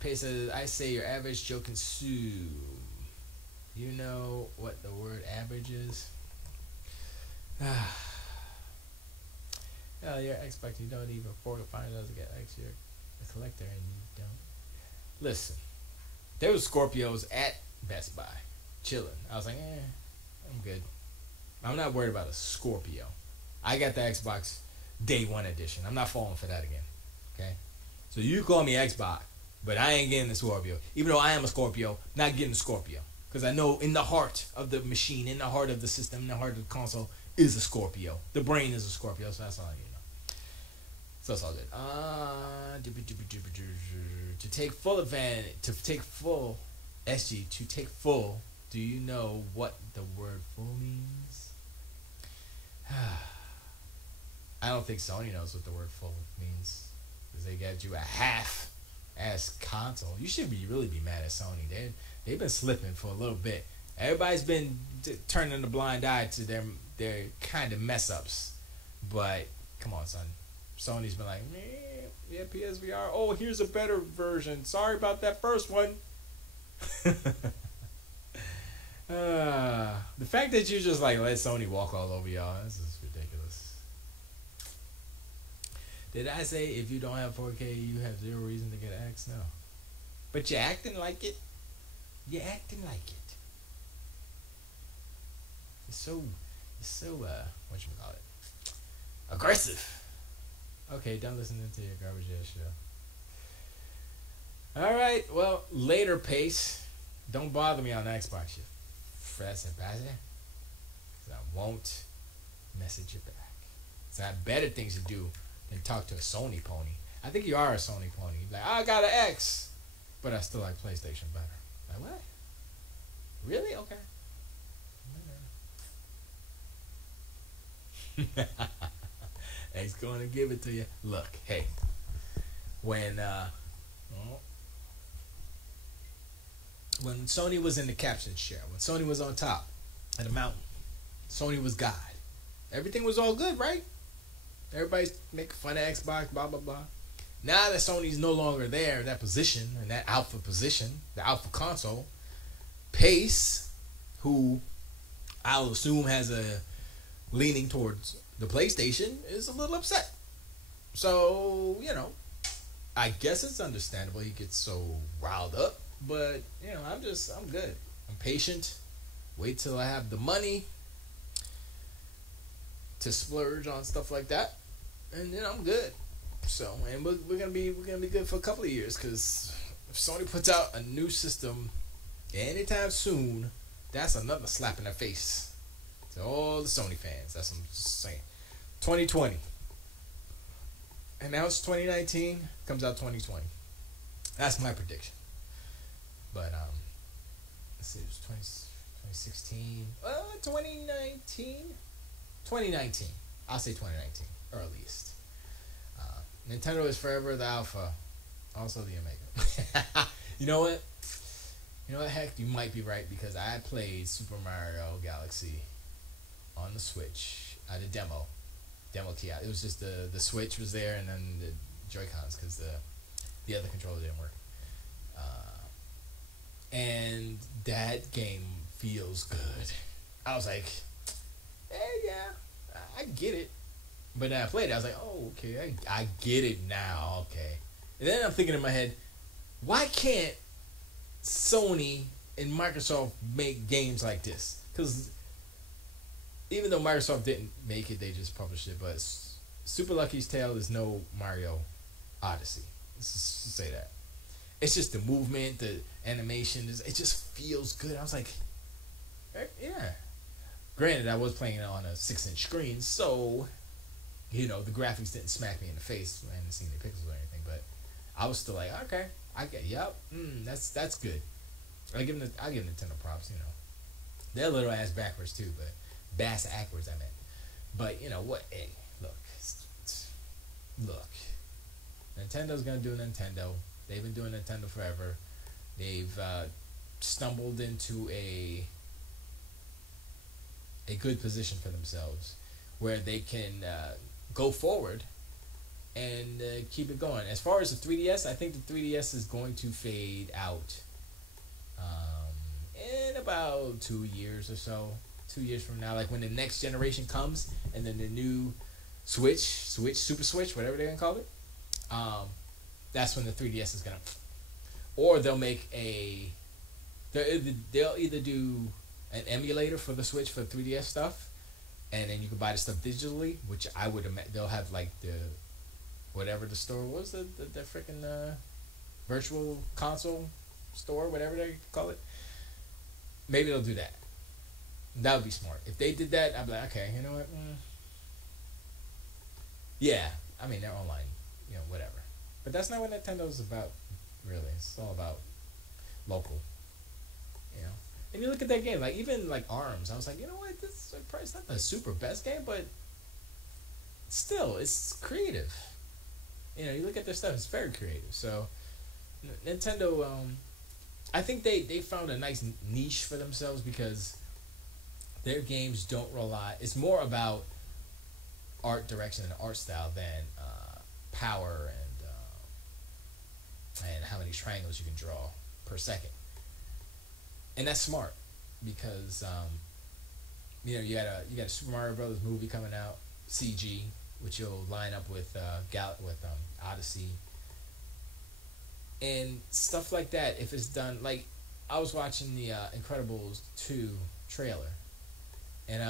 Pay says, I say your average Joe consume. You know what the word average is? Your Xbox, you don't even afford $5 to get X. You're a collector and you don't. Listen, there was Scorpios at Best Buy, chilling. I was like, I'm good. I'm not worried about a Scorpio. I got the Xbox Day 1 edition. I'm not falling for that again. Okay? So you call me Xbox, but I ain't getting the Scorpio. Even though I am a Scorpio, not getting the Scorpio. Because I know in the heart of the machine, in the heart of the system, in the heart of the console, is a Scorpio. The brain is a Scorpio, so that's all I need to know. So that's all good. To take full advantage, Esgee, to take full, do you know what the word full means? I don't think Sony knows what the word full means. Because they got you a half-ass console. You should really be mad at Sony. They've been slipping for a little bit. Everybody's been turning a blind eye to their kind of mess-ups. But, come on, son. Sony's been like, yeah, PSVR. Oh, here's a better version. Sorry about that first one. The fact that you just let Sony walk all over y'all, this is ridiculous. Did I say if you don't have 4K, you have zero reason to get X? No. But you're acting like it. You're acting like it. It's so whatchamacallit, aggressive. Okay, done listening to your garbage ass show. Alright, well, later, Pace. Don't bother me on the Xbox, you fresh and bastard. Because I won't message you back. So I have better things to do than talk to a Sony pony. I think you are a Sony pony. Like, I got an X, but I still like PlayStation better. Like, what? Really? Okay. He's going to give it to you. Look, hey, when Sony was in the captain chair, when Sony was on top of the mountain, Sony was God. Everything was all good, right? Everybody's making fun of Xbox, blah, blah, blah. Now that Sony's no longer there in that position, in that alpha position, the alpha console, Pace, who I'll assume has a leaning towards the PlayStation, is a little upset. So, I guess it's understandable he gets so riled up. But, I'm good. I'm patient. Wait till I have the money to splurge on stuff like that. And then I'm good. So, and we're gonna be good for a couple of years, because if Sony puts out a new system anytime soon, that's another slap in the face to all the Sony fans. That's what I'm just saying. 2020. Announced 2019, comes out 2020. That's my prediction. But let's see, it was 2016, 2019. 2019. I'll say 2019, earliest. Nintendo is forever the alpha, also the omega. You know what? Heck, you might be right, because I played Super Mario Galaxy on the Switch. I did demo key out. It was just the Switch was there, and then the Joy-Cons, because the other controller didn't work. And that game feels good. I was like, yeah, I get it. But then I played it, I was like, oh, okay, I get it now, okay. And then I'm thinking in my head, why can't Sony and Microsoft make games like this? Because even though Microsoft didn't make it, they just published it, but Super Lucky's Tale is no Mario Odyssey. Let's just say that. It's just the movement, the animation, it just feels good. I was like, yeah. Granted, I was playing it on a 6-inch screen, so the graphics didn't smack me in the face. I hadn't seen any pixels or anything, but I was still like, okay, I get, yep, that's good. I give Nintendo props. They're a little ass backwards too, but bass backwards I meant. But what? Hey, look, Nintendo's gonna do Nintendo. They've been doing Nintendo forever. They've stumbled into a good position for themselves, where they can go forward and keep it going. As far as the 3DS, I think the 3DS is going to fade out in about 2 years or so. 2 years from now, like when the next generation comes, and then the new Switch, Super Switch, whatever they're gonna call it, that's when the 3DS is gonna, or they'll make they'll either do an emulator for the Switch for 3DS stuff, and then you can buy the stuff digitally, which I would imagine they'll have like the whatever the store was, the freaking virtual console store, whatever they call it. Maybe they'll do that. That would be smart. If they did that, I'd be like, okay, you know what? Yeah, I mean, they're online, whatever. But that's not what Nintendo's about, really. It's all about local, And you look at that game, like, even, like, ARMS, I was like, you know what? This is probably not the super best game, but still, it's creative. You look at their stuff, it's very creative. So, Nintendo, I think they found a nice niche for themselves, because their games don't rely, it's more about art direction and art style than power and how many triangles you can draw per second. And that's smart, because you got a Super Mario Brothers movie coming out, CG, which you'll line up with Odyssey and stuff like that. If it's done, like, I was watching the Incredibles 2 trailer, and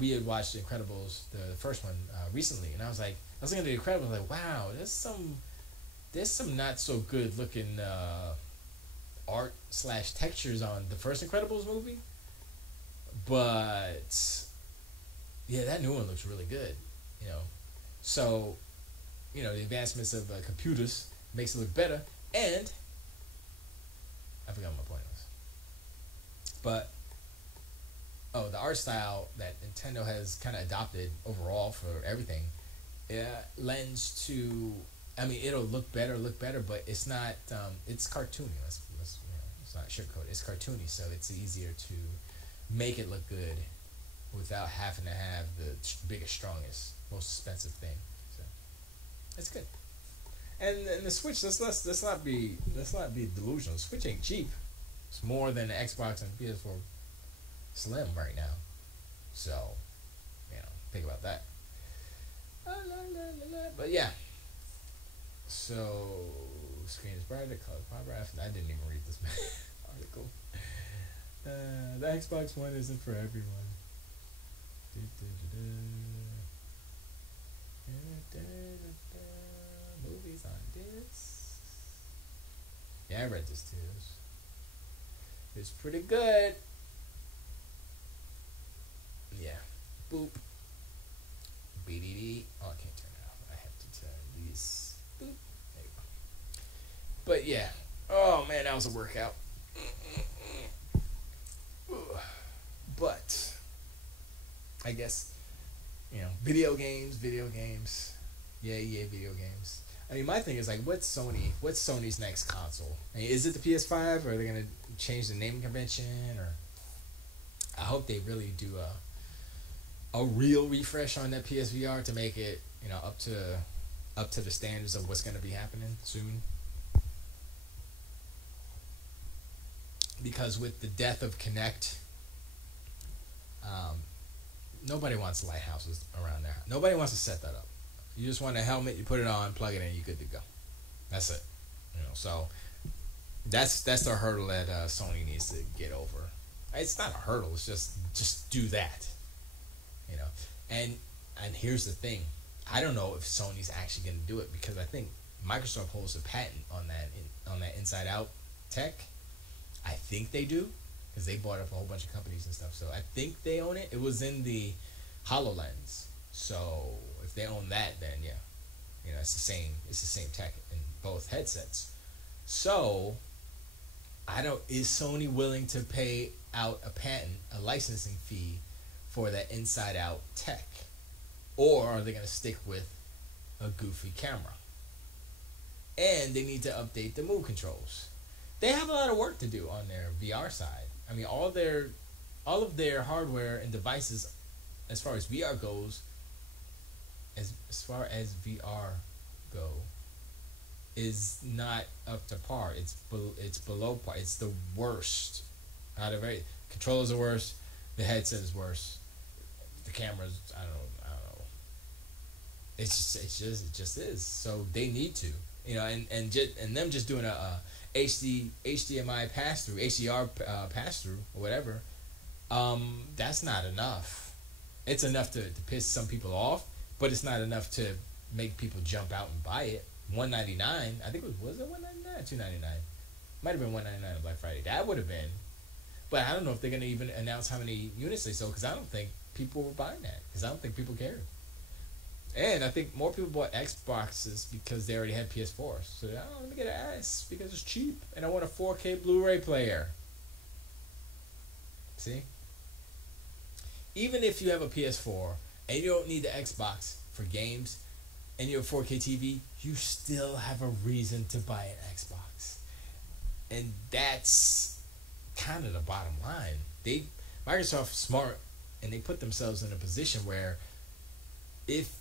we had watched Incredibles, the first one, recently, and I was looking at the Incredibles, like, wow, there's some not so good looking art / textures on the first Incredibles movie, but yeah, that new one looks really good, So the advancements of computers makes it look better, and I forgot what my point was. But the art style that Nintendo has kind of adopted overall for everything, lends to. I mean, it'll look better, but it's not. It's cartoony. It's not sugarcoat. It's cartoony, so it's easier to make it look good without having to have the biggest, strongest, most expensive thing. So it's good. And the Switch. Let's not be delusional. The Switch ain't cheap. It's more than the Xbox and PS4 Slim right now. So, think about that. But yeah. So, screen is brighter, color proper. I didn't even read this article. The Xbox One isn't for everyone. Movies on disc. Yeah, I read this too. It's pretty good. Yeah. Boop. BDD. Oh, I can't turn it off. I have to turn these. Boop. There you go. But yeah. Oh man, that was a workout. But I guess video games. Yeah, video games. I mean, my thing is like, what's Sony's next console? I mean, is it the PS5, or are they gonna change the naming convention? Or I hope they really do a real refresh on that PSVR to make it up to the standards of what's gonna be happening soon. Because with the death of Kinect, nobody wants lighthouses around there. Nobody wants to set that up. You just want a helmet, you put it on, plug it in, you're good to go. That's it. So that's the hurdle that Sony needs to get over. It's not a hurdle. It's just do that. And here's the thing. I don't know if Sony's actually going to do it, because I think Microsoft holds a patent on that inside out tech. I think they do, because they bought up a whole bunch of companies and stuff. So I think they own it. It was in the HoloLens. So if they own that, then yeah, it's the same tech in both headsets. So is Sony willing to pay out a licensing fee for that inside out tech, or are they going to stick with a goofy camera? And they need to update the move controls. They have a lot of work to do on their VR side. I mean, all of their hardware and devices, as far as VR goes, as far as VR go, is not up to par. It's below par. It's the worst out of it. Controllers are worse. The headset is worse. The cameras, I don't know. It just is. So they need to, and them just doing a HDMI pass through, HDR pass through, or whatever. That's not enough. It's enough to piss some people off, but it's not enough to make people jump out and buy it. $199. I think was it $199 or $299? Might have been $199 on Black Friday. That would have been. But I don't know if they're going to even announce how many units they sold, because I don't think people were buying that, because I don't think people cared. And I think more people bought Xboxes because they already had PS4s. So, let me get an S because it's cheap, and I want a 4K Blu-ray player. See? Even if you have a PS4 and you don't need the Xbox for games, and you have a 4K TV, you still have a reason to buy an Xbox. And that's kind of the bottom line. Microsoft's smart, and they put themselves in a position where if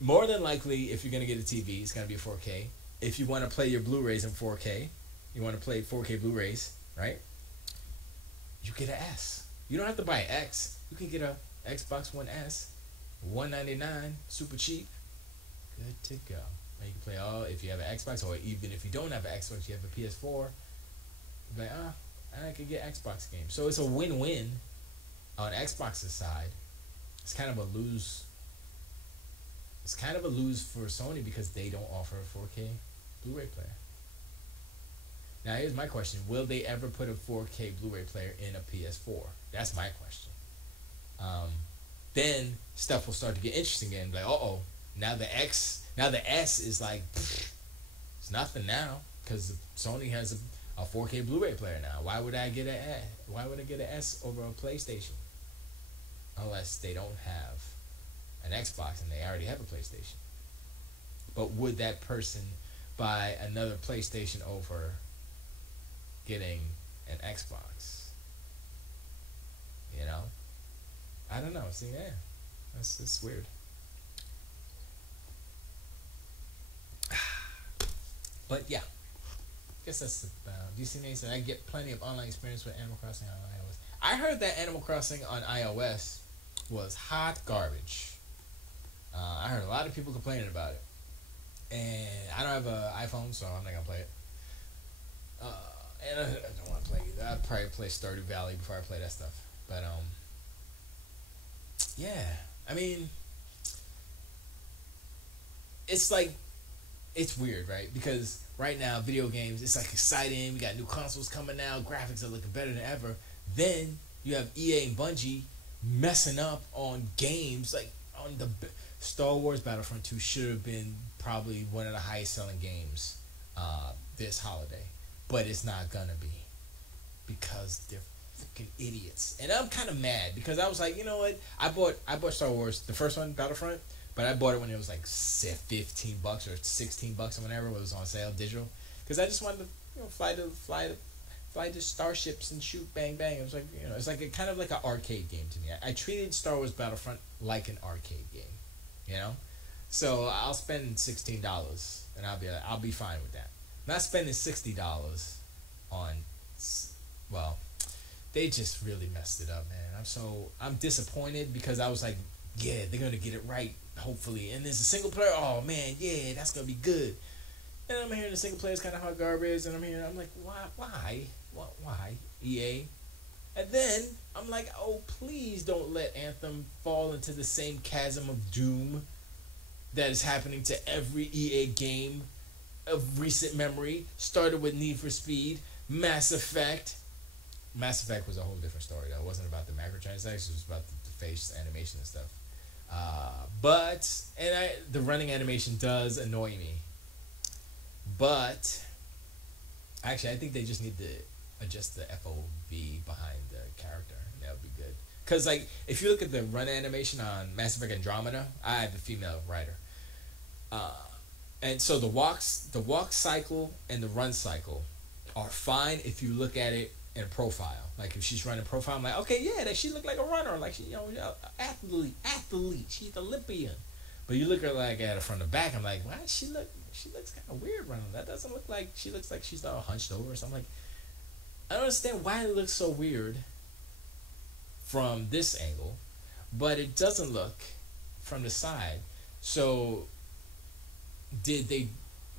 more than likely, if you're going to get a TV, it's going to be a 4K. If you want to play your Blu-rays in 4K, you want to play 4K Blu-rays, right? You get an S. You don't have to buy an X. You can get a Xbox One S, $199, super cheap, good to go. And you can play if you have an Xbox, or even if you don't have an Xbox, you have a PS4. You're like, I can get Xbox games. So it's a win-win on Xbox's side. It's kind of a lose. It's kind of a lose for Sony because they don't offer a 4K Blu-ray player. Now here's my question: will they ever put a 4K Blu-ray player in a PS4? That's my question. then stuff will start to get interesting again. Like, now the S is like, it's nothing now because Sony has a 4K Blu-ray player now. Why would I get an S? Why would I get an S over a PlayStation? Unless they don't have an Xbox and they already have a PlayStation. But would that person buy another PlayStation over getting an Xbox? You know? I don't know. See, yeah. That's weird. But yeah. I guess that's DC Mason. I get plenty of online experience with Animal Crossing on iOS. I heard that Animal Crossing on iOS was hot garbage. I heard a lot of people complaining about it. And I don't have an iPhone, so I'm not going to play it. And I don't want to play it either. I'd probably play Stardew Valley before I play that stuff. But, yeah. I mean, it's like, it's weird, right? Because right now, video games, it's like exciting. We got new consoles coming out. Graphics are looking better than ever. Then you have EA and Bungie messing up on games. Like, on the Star Wars Battlefront 2 should have been probably one of the highest selling games this holiday. But it's not gonna be. Because they're freaking idiots. And I'm kind of mad. Because I was like, you know what? I bought Star Wars, the first one, Battlefront. But I bought it when it was like $15 or $16 or whenever it was on sale, digital. Because I just wanted to fly the starships and shoot, bang, bang. It was like, it's like kind of like an arcade game to me. I treated Star Wars Battlefront like an arcade game, So I'll spend $16 and I'll be fine with that. I'm not spending $60 on, well, they just really messed it up, man. I'm disappointed because I was like, yeah, they're gonna get it right, hopefully. And there's a single player. Oh man, yeah, that's gonna be good. And I'm hearing the single player is kind of hot garbage, and I'm like, why, EA? And then I'm like, oh, please don't let Anthem fall into the same chasm of doom that is happening to every EA game of recent memory. Started with Need for Speed, Mass Effect. Mass Effect was a whole different story, though. It wasn't about the microtransactions. It was about the face animation and stuff. The running animation does annoy me. But actually, I think they just need to adjust the FOV behind the character. That would be good. Because like, if you look at the run animation on Mass Effect Andromeda, I have a female writer. And so the walk cycle and the run cycle are fine if you look at it in profile. Like if she's running profile, I'm like, okay, yeah, she look like a runner, like she, athlete. She's Olympian. But you look at her from the back, I'm like, why does she look? She looks kind of weird running. That doesn't look like she looks like she's all hunched over or something. Like, I don't understand why it looks so weird from this angle, but it doesn't look from the side. So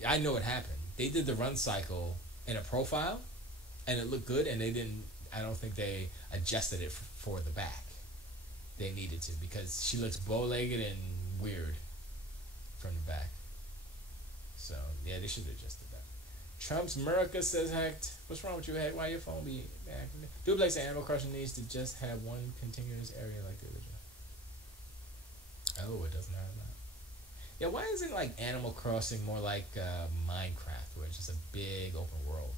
I know what happened. They did the run cycle in a profile, and it looked good, and I don't think they adjusted it for the back. They needed to, because she looks bow-legged and weird from the back. So, yeah, they should have adjusted that. Trump's America says hacked. What's wrong with you, hack? Why your phone be hacked? Duplex and Animal Crossing needs to just have one continuous area like the original. Oh, it doesn't have that. Yeah, why isn't like Animal Crossing more like Minecraft, where it's just a big open world?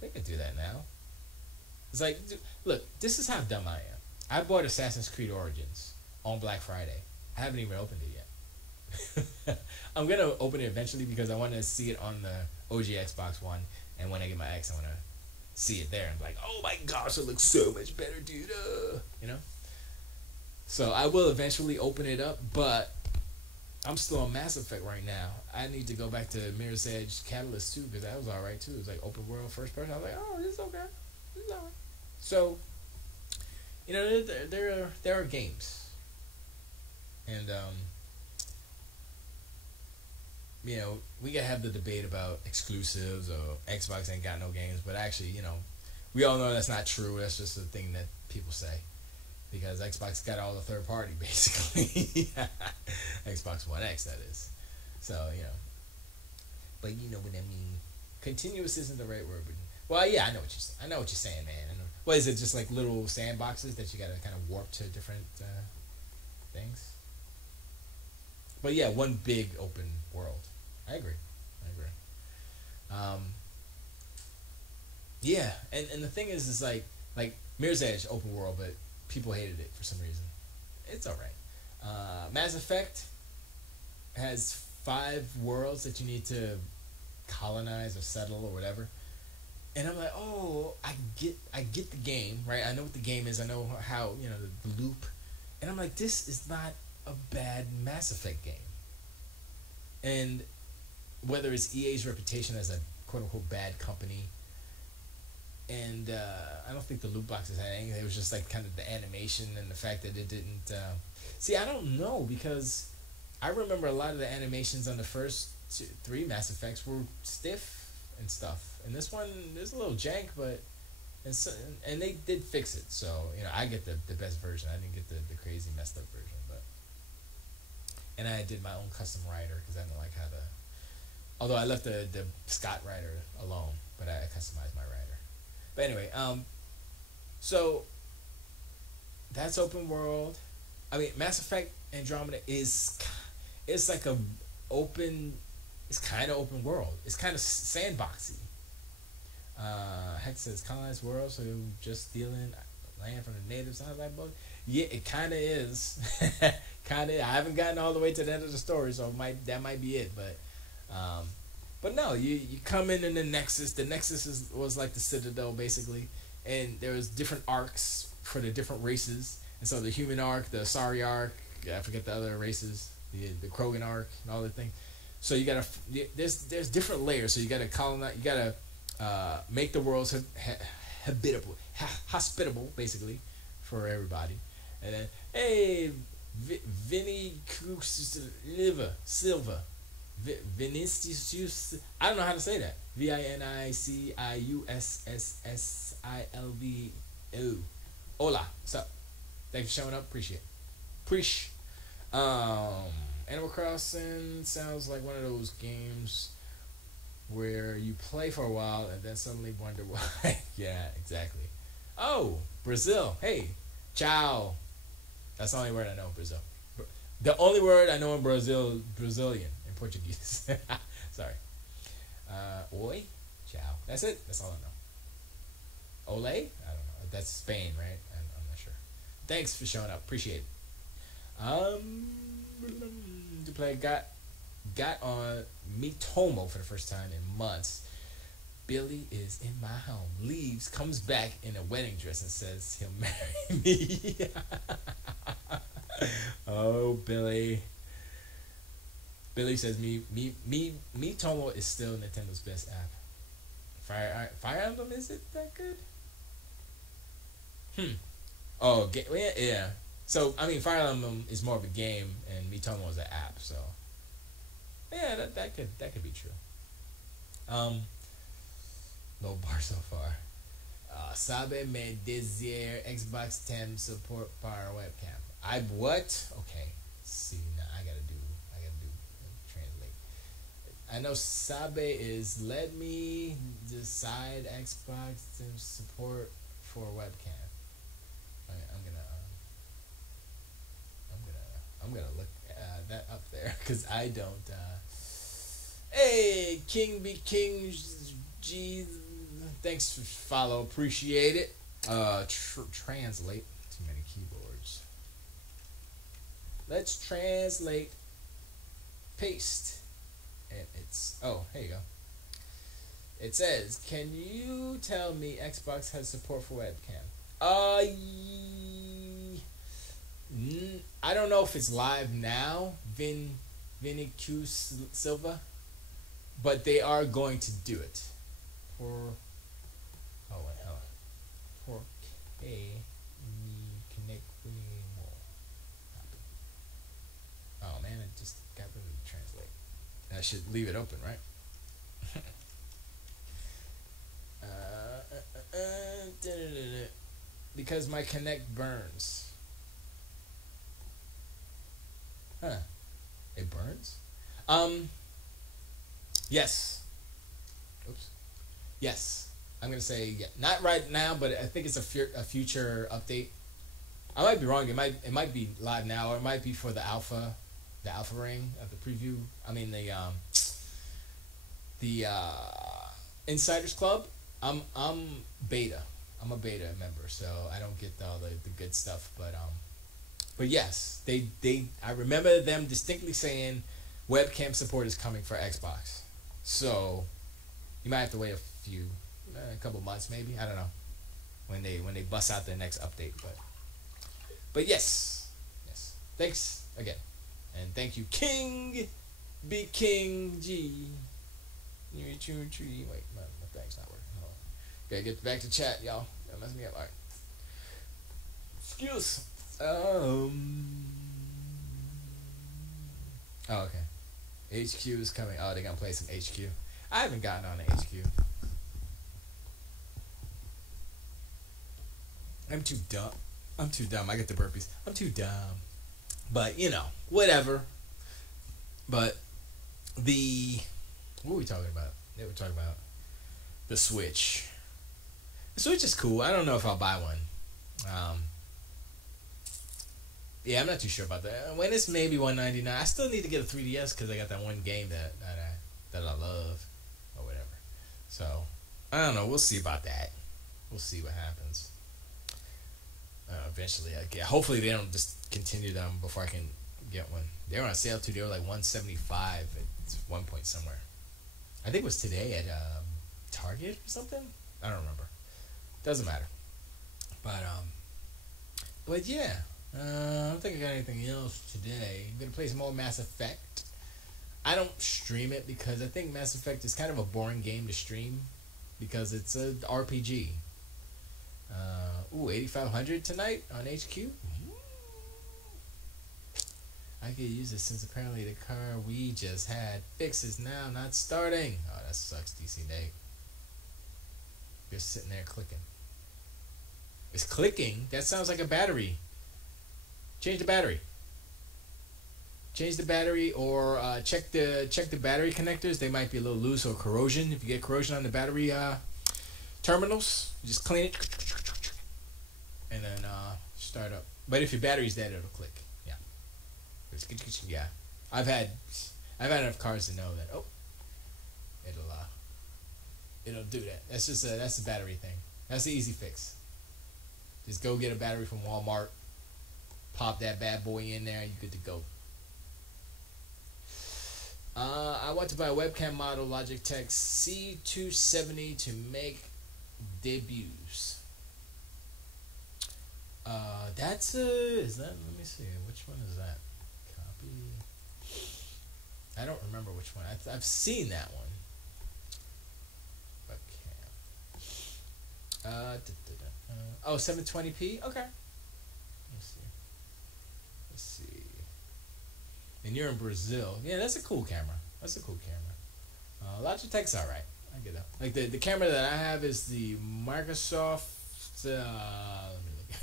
They could do that now. It's like, look, this is how dumb I am. I bought Assassin's Creed Origins on Black Friday. I haven't even opened it yet. I'm going to open it eventually because I want to see it on the OG Xbox One. And when I get my X, I want to see it there and be like, oh my gosh, it looks so much better, dude. So I will eventually open it up, but I'm still on Mass Effect right now. I need to go back to Mirror's Edge Catalyst 2 because that was alright too. It was like open world, first person. I was like, oh, this is okay. This is alright. So, there are games. And, we can have the debate about exclusives or Xbox ain't got no games. But actually, we all know that's not true. That's just a thing that people say. Because Xbox got all the third party, basically. Xbox One X, that is. So, But you know what I mean. Continuous isn't the right word. But Well, yeah, I know what I know what you're saying, man. What is it? Just like little sandboxes that you gotta kind of warp to different things. But yeah, one big open world. I agree. I agree. Um, yeah, and the thing is like Mirror's Edge open world, but people hated it for some reason. It's all right. Mass Effect has 5 worlds that you need to colonize or settle or whatever. And I'm like, oh, I get the game, right? I know what the game is. I know how, the loop. And I'm like, this is not a bad Mass Effect game. And whether it's EA's reputation as a quote-unquote bad company, and I don't think the loot boxes had anything. It was just like kind of the animation and the fact that it didn't... See, I don't know, because I remember a lot of the animations on the first 3 Mass Effects were stiff and stuff. And this one, there's a little jank, but... And they did fix it, so, I get the best version. I didn't get the crazy messed up version, but... And I did my own custom writer, because I didn't like how the... Although I left the Scott writer alone, but I customized my writer. But anyway, so... That's open world. I mean, Mass Effect Andromeda is... It's like a open... It's kind of open world. It's kind of sandboxy. Hex says colonized world, so just stealing land from the natives. I was like, yeah, it kind of is. Kind of. I haven't gotten all the way to the end of the story, so that might be it. But no, you come in the Nexus. The Nexus was like the Citadel basically, and there was different arcs for the different races. And so the human arc, the Asari arc, I forget the other races, the Krogan arc, and all that thing. So you gotta there's different layers. So you gotta colonize. You gotta make the worlds habitable, hospitable, basically, for everybody. And then, hey, Vinny Silva, Vinicius. I don't know how to say that. Viniciussilva. Hola, what's up? Thanks for showing up. Appreciate it. Animal Crossing sounds like one of those games where you play for a while and then suddenly wonder why. Yeah, exactly. Oh, Brazil. Hey, ciao. That's the only word I know in Brazil. The only word I know in Brazilian, in Portuguese. Sorry. Oi, ciao. That's it. That's all I know. Ole? I don't know. That's Spain, right? I'm not sure. Thanks for showing up. Appreciate it. To play got on Mitomo for the first time in months. Billy is in my home. Leaves, comes back in a wedding dress and says he'll marry me. Oh, Billy. Billy says Mitomo is still Nintendo's best app. Fire Emblem, is it that good? Oh, yeah. So, I mean, Fire Emblem is more of a game, and Mitomo is an app, so... Yeah, that could be true. No bar so far. Sabe me desire Xbox 10 support power webcam. What? Okay. See, now I gotta do translate. I know Sabe is let me decide Xbox 10 support for webcam. I'm gonna look that up there because I don't. Hey, King be King G. Thanks for follow. Appreciate it. Translate. Too many keyboards. Let's translate. Paste. And it's here you go. It says, "Can you tell me Xbox has support for webcam?" I don't know if it's live now, Vinny Q Silva, but they are going to do it. For connect more. Oh man, I just got rid of the translate. I should leave it open, right? Because my Connect burns. Huh. It burns? Yes. Oops. Yes. I'm gonna say yeah, not right now, but I think it's a future update. I might be wrong. It might be live now, or it might be for the alpha ring of the preview. I mean the Insiders Club. I'm beta. I'm a beta member, so I don't get all the good stuff. But yes, they I remember them distinctly saying webcam support is coming for Xbox. So you might have to wait a couple months maybe. I don't know when they bust out their next update. But yes. Thanks again, and thank you, King, Big King G. Wait, my thing's not working. Hold on. Okay, get back to chat, y'all. That messed me up. All right. Excuse. Oh, okay. HQ is coming. Oh, they're gonna play some HQ. I haven't gotten on the HQ. I'm too dumb. I get the burpees. I'm too dumb. But, whatever. But what were we talking about? They were talking about the Switch. The Switch is cool. I don't know if I'll buy one. Yeah, I'm not too sure about that. When it's maybe $199, I still need to get a 3DS because I got that one game that I love or whatever. So I don't know. We'll see about that. We'll see what happens. Eventually, hopefully they don't just continue them before I can get one. They were on sale too. They were like $175 at one point somewhere. I think it was today at Target or something. I don't remember. Doesn't matter. But yeah. I don't think I got anything else today. I'm gonna play some more Mass Effect. I don't stream it because I think Mass Effect is kind of a boring game to stream because it's a RPG. 8500 tonight on HQ. I could use it since apparently the car we just had fixes now not starting. Oh, that sucks, DC Nate. Just sitting there clicking. It's clicking? That sounds like a battery. Change the battery. Change the battery, or check the battery connectors. They might be a little loose or corrosion. If you get corrosion on the battery terminals, you just clean it and then start up. But if your battery's dead, it'll click. Yeah. Yeah. I've had enough cars to know that. Oh, it'll do that. That's a battery thing. That's the easy fix. Just go get a battery from Walmart. Pop that bad boy in there, you're good to go. I want to buy a webcam model Logitech C270 to make debuts. Let me see, which one is that? Copy. I don't remember which one. I've seen that one. Webcam. 720p? Okay. Let's see. And you're in Brazil. Yeah, that's a cool camera. Logitech's alright. I get that. Like the camera that I have is the Microsoft. Let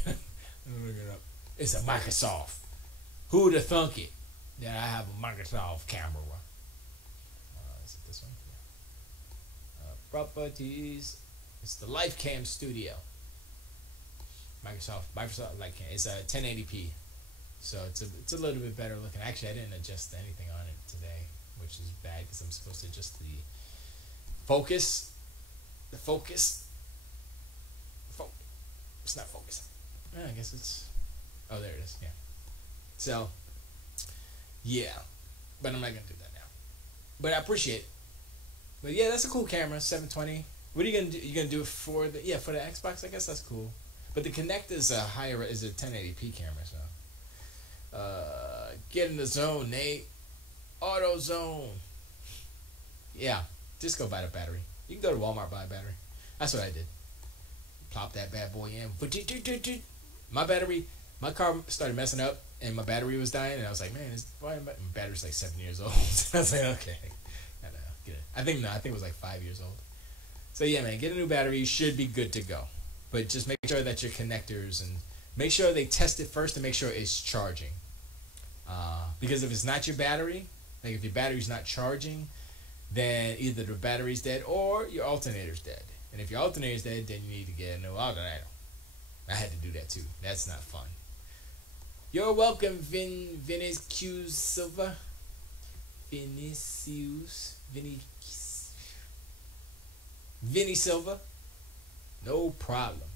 me look it up. It's a Microsoft. Who'd have thunk it that I have a Microsoft camera? Is it this one? Properties. It's the LifeCam Studio. Microsoft LifeCam. It's a 1080p. So it's a little bit better looking. Actually, I didn't adjust anything on it today, which is bad because I'm supposed to adjust the focus. It's not focusing. I guess it's. Oh, there it is. Yeah. So, yeah, but I'm not gonna do that now. But I appreciate it. But yeah, that's a cool camera, 720. What are you gonna do? You gonna do it for the Xbox? I guess that's cool. But the Kinect is a 1080p camera, so. Get in the zone, Nate. Auto zone. Yeah, just go buy the battery. You can go to Walmart, buy a battery. That's what I did. Plop that bad boy in. My car started messing up, and my battery was dying, and I was like, man, my battery's like 7 years old. I was like, okay, get it. I think it was like 5 years old. So yeah, man, get a new battery. You should be good to go. But just make sure that your connectors and make sure they test it first to make sure it's charging. Because if it's not your battery, like if your battery's not charging, then either the battery's dead or your alternator's dead. And if your alternator is dead, then you need to get a new alternator. I had to do that too. That's not fun. You're welcome, Vinicius Silva. Vinny Silva. No problem.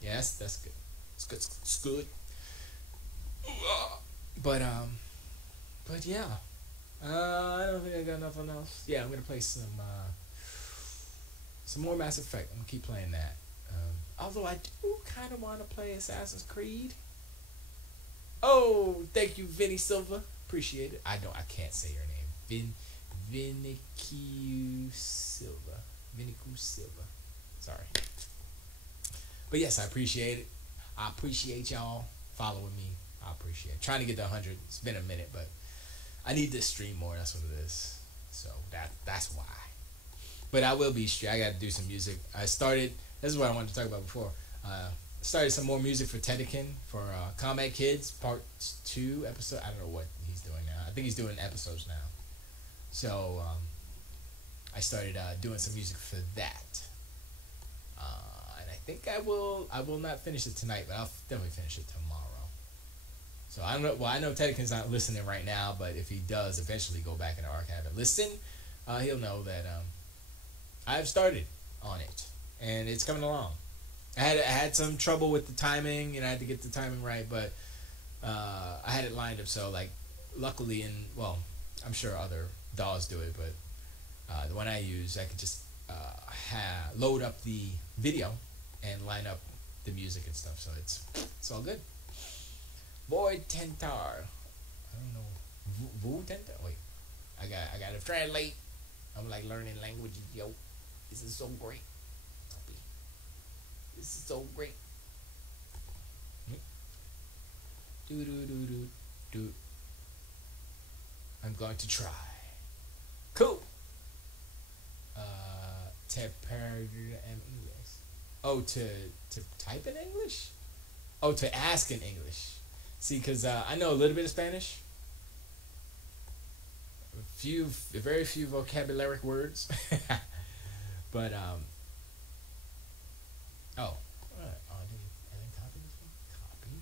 Yes, that's good. It's good. It's good. But yeah. I don't think I got nothing else. Yeah, I'm gonna play some more Mass Effect. I'm gonna keep playing that. Although I do kind of want to play Assassin's Creed. Oh, thank you, Vinny Silva. Appreciate it. I can't say your name. Vinicius Silva. Vinicius Silva. Sorry. But yes, I appreciate it. I appreciate y'all following me. I appreciate it. Trying to get to 100. It's been a minute, but I need to stream more. That's what it is. So that's why. But I will be streaming. I got to do some music. I started. This is what I wanted to talk about before. Started some more music for Tedekin for Combat Kids Part 2 episode. I don't know what he's doing now. I think he's doing episodes now. So I started doing some music for that. And I think I will not finish it tonight, but I'll definitely finish it tomorrow. So I don't know. Well, I know Tedekin's not listening right now, but if he does eventually go back in the archive and listen, he'll know that I've started on it and it's coming along. I had some trouble with the timing, and I had to get the timing right, but I had it lined up so, like, luckily, I'm sure other DAWs do it, but the one I use, I could just load up the video and line up the music and stuff, so it's all good. Void Tentar. I don't know. Void Tentar? Wait. I got to translate. I'm like learning languages, yo. This is so great. This is so great. Do. I'm going to try. Cool. Oh, to type in English? Oh, to ask in English. See, because I know a little bit of Spanish. Very few vocabulary words. But, oh, and then copy this one. Copy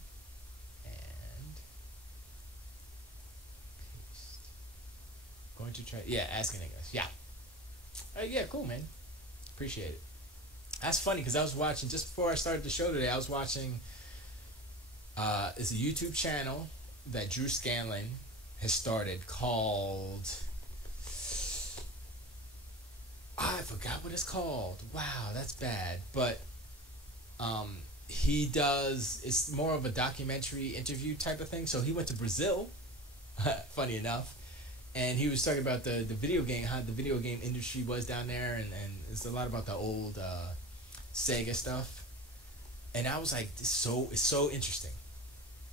and paste. Going to try. Yeah, asking English. Yeah. Yeah, cool, man. Appreciate it. That's funny because I was watching just before I started the show today. I was watching. It's a YouTube channel that Drew Scanlon has started called. I forgot what it's called. Wow, that's bad. But he does, it's more of a documentary interview type of thing. So he went to Brazil, funny enough, and he was talking about the video game, how the video game industry was down there, and it's a lot about the old Sega stuff. And I was like, it's so interesting.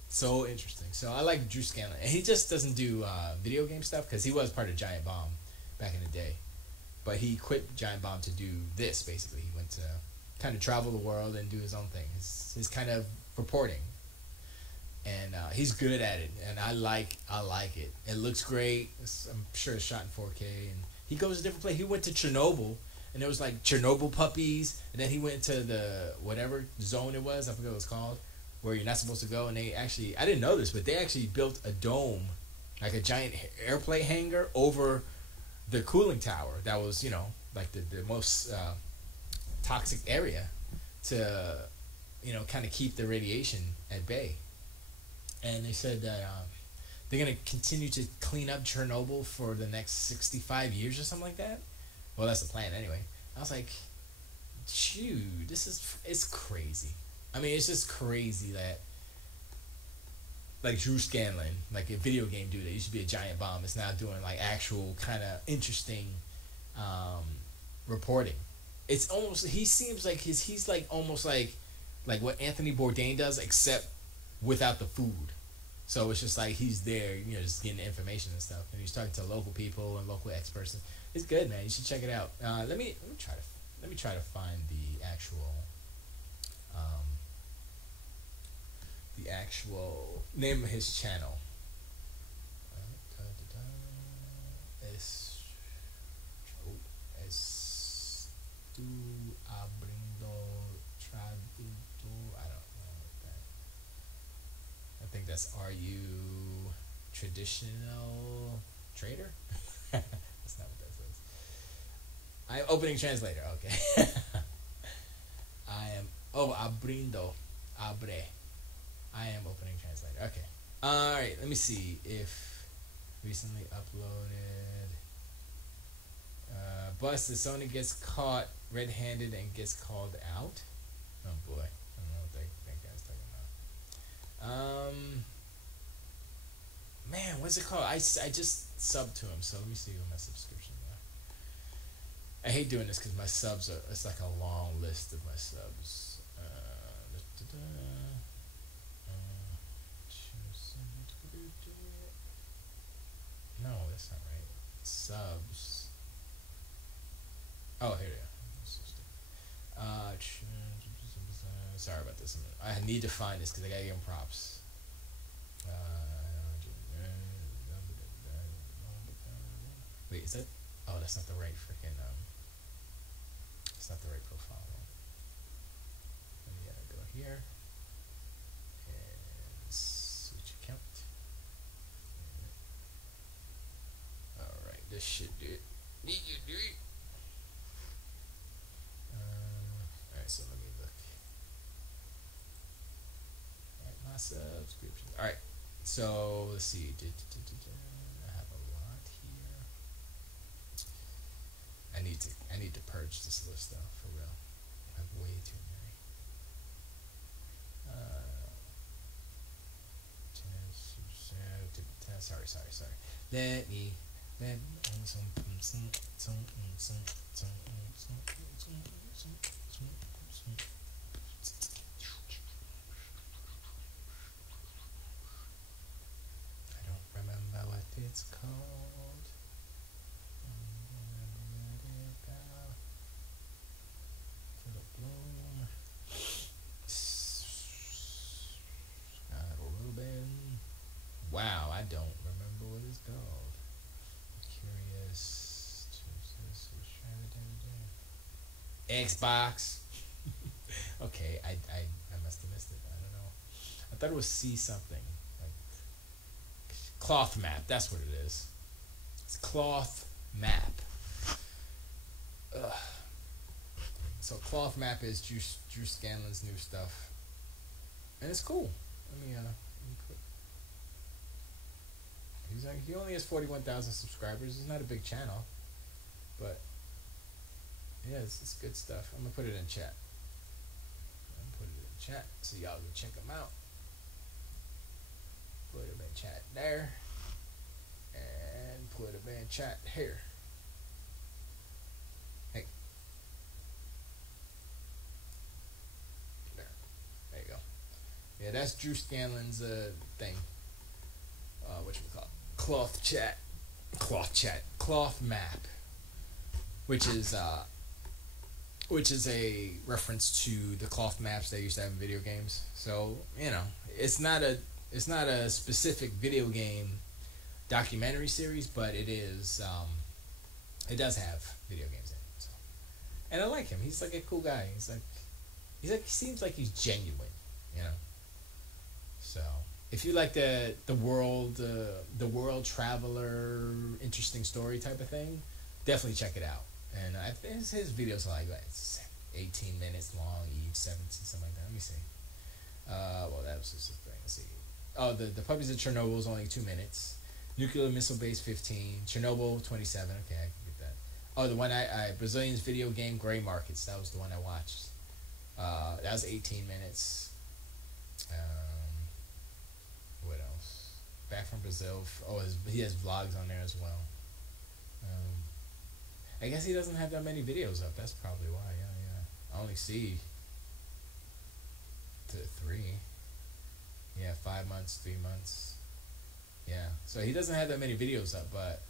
So interesting. So I like Drew Scanlon. And he just doesn't do video game stuff because he was part of Giant Bomb back in the day. But he quit Giant Bomb to do this, basically. He went to kind of travel the world and do his own thing. His kind of reporting. And he's good at it. And I like it. It looks great. I'm sure it's shot in 4K. And he goes to different places. He went to Chernobyl. And there was like Chernobyl puppies. And then he went to the whatever zone it was. I forget what it was called. Where you're not supposed to go. And they actually, I didn't know this, but they actually built a dome. Like a giant airplane hangar over the cooling tower that was, like the most toxic area to, kind of keep the radiation at bay. And they said that they're going to continue to clean up Chernobyl for the next 65 years or something like that. Well, that's the plan anyway. I was like, shoot, it's crazy. I mean, it's just crazy that, like Drew Scanlon, like a video game dude that used to be a Giant Bomb, is now doing like actual kind of interesting reporting. It's almost, he seems like he's like almost like what Anthony Bourdain does, except without the food. So it's just like he's there, just getting information and stuff, and he's talking to local people and local experts. It's good, man. You should check it out. Let me try to find the actual name of his channel. That's are you traditional trader? That's not what that says. I'm opening translator. Okay. I am. Oh, abrindo, abre. I am opening translator. Okay. All right. Let me see if recently uploaded. Busted. Sony gets caught red-handed and gets called out. Oh boy. I don't know what that guy's talking about. Man, what's it called? I just subbed to him, so let me see what my subscriptions are. I hate doing this because my subs are. It's like a long list of my subs. No, that's not right. Subs. Oh, here we go. Sorry about this. I need to find this because I gotta give him props. Wait, is that? Oh, that's not the right freaking. It's not the right profile. Let me go here and switch account. All right, this should do it. Need you do it. All right, so let me look. All right, my subscriptions. All right, so let's see. I have a lot here. I need to purge this list though, for real. I have way too many. Sorry. Let me. I don't remember what it's called. Wow, I don't remember what it's called. Curious. Xbox. Okay, I must have missed it. I don't know. I thought it was C something. Like cloth map. That's what it is. It's cloth map. Ugh. So cloth map is Drew Scanlon's new stuff, and it's cool. Let me put. He only has 41,000 subscribers. It's not a big channel, but yeah, it's good stuff. I'm gonna put it in chat. So y'all can check them out. Put them in chat there, and put them in chat here. Hey, there you go. Yeah, that's Drew Scanlon's thing. What you call it? Cloth map, which is a reference to the cloth maps they used to have in video games. So it's not a specific video game documentary series, but it is. It does have video games in it. So, and I like him. He's like a cool guy. He seems like he's genuine, So. If you like the world traveler, interesting story type of thing, definitely check it out. And I think his videos are like 18 minutes long each, 17, something like that. Let me see. Well, that was just a thing. Let's see. Oh, the Puppies of Chernobyl is only 2 minutes. Nuclear Missile Base 15. Chernobyl 27. Okay, I can get that. Oh, the one Brazilian's video game Gray Markets. That was the one I watched. That was 18 minutes. What else? Back from Brazil. Oh, he has vlogs on there as well. I guess he doesn't have that many videos up. That's probably why. Yeah. I only see 3. Yeah, 5 months, 3 months. Yeah. So he doesn't have that many videos up, but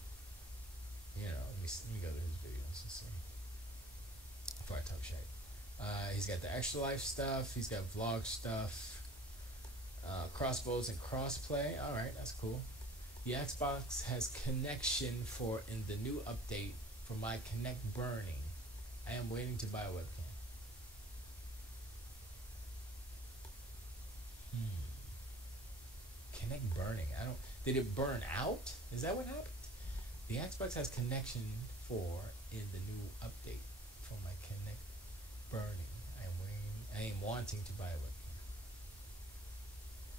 let me go to his videos and see. Before I talk shit. He's got the extra life stuff. He's got vlog stuff. Crossbows and crossplay. Alright, that's cool. The Xbox has connection in the new update for my Connect burning. I am waiting to buy a webcam. Kinect burning. I don't. Did it burn out? Is that what happened? The Xbox has connection for in the new update for my Kinect burning. I'm waiting. I am wanting to buy a webcam.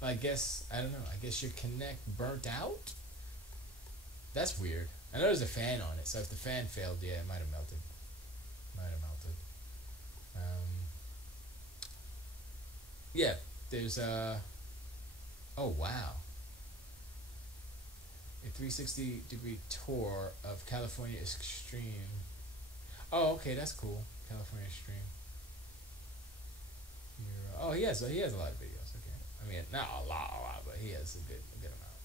But I guess I don't know. I guess your Kinect burnt out. That's weird. I know there's a fan on it, so if the fan failed, yeah, it might have melted. Yeah, there's a. Oh wow. A 360-degree tour of California Extreme. Oh, okay, that's cool. California Extreme. Oh, he has a lot of videos. Okay, I mean not a lot, but he has a good amount.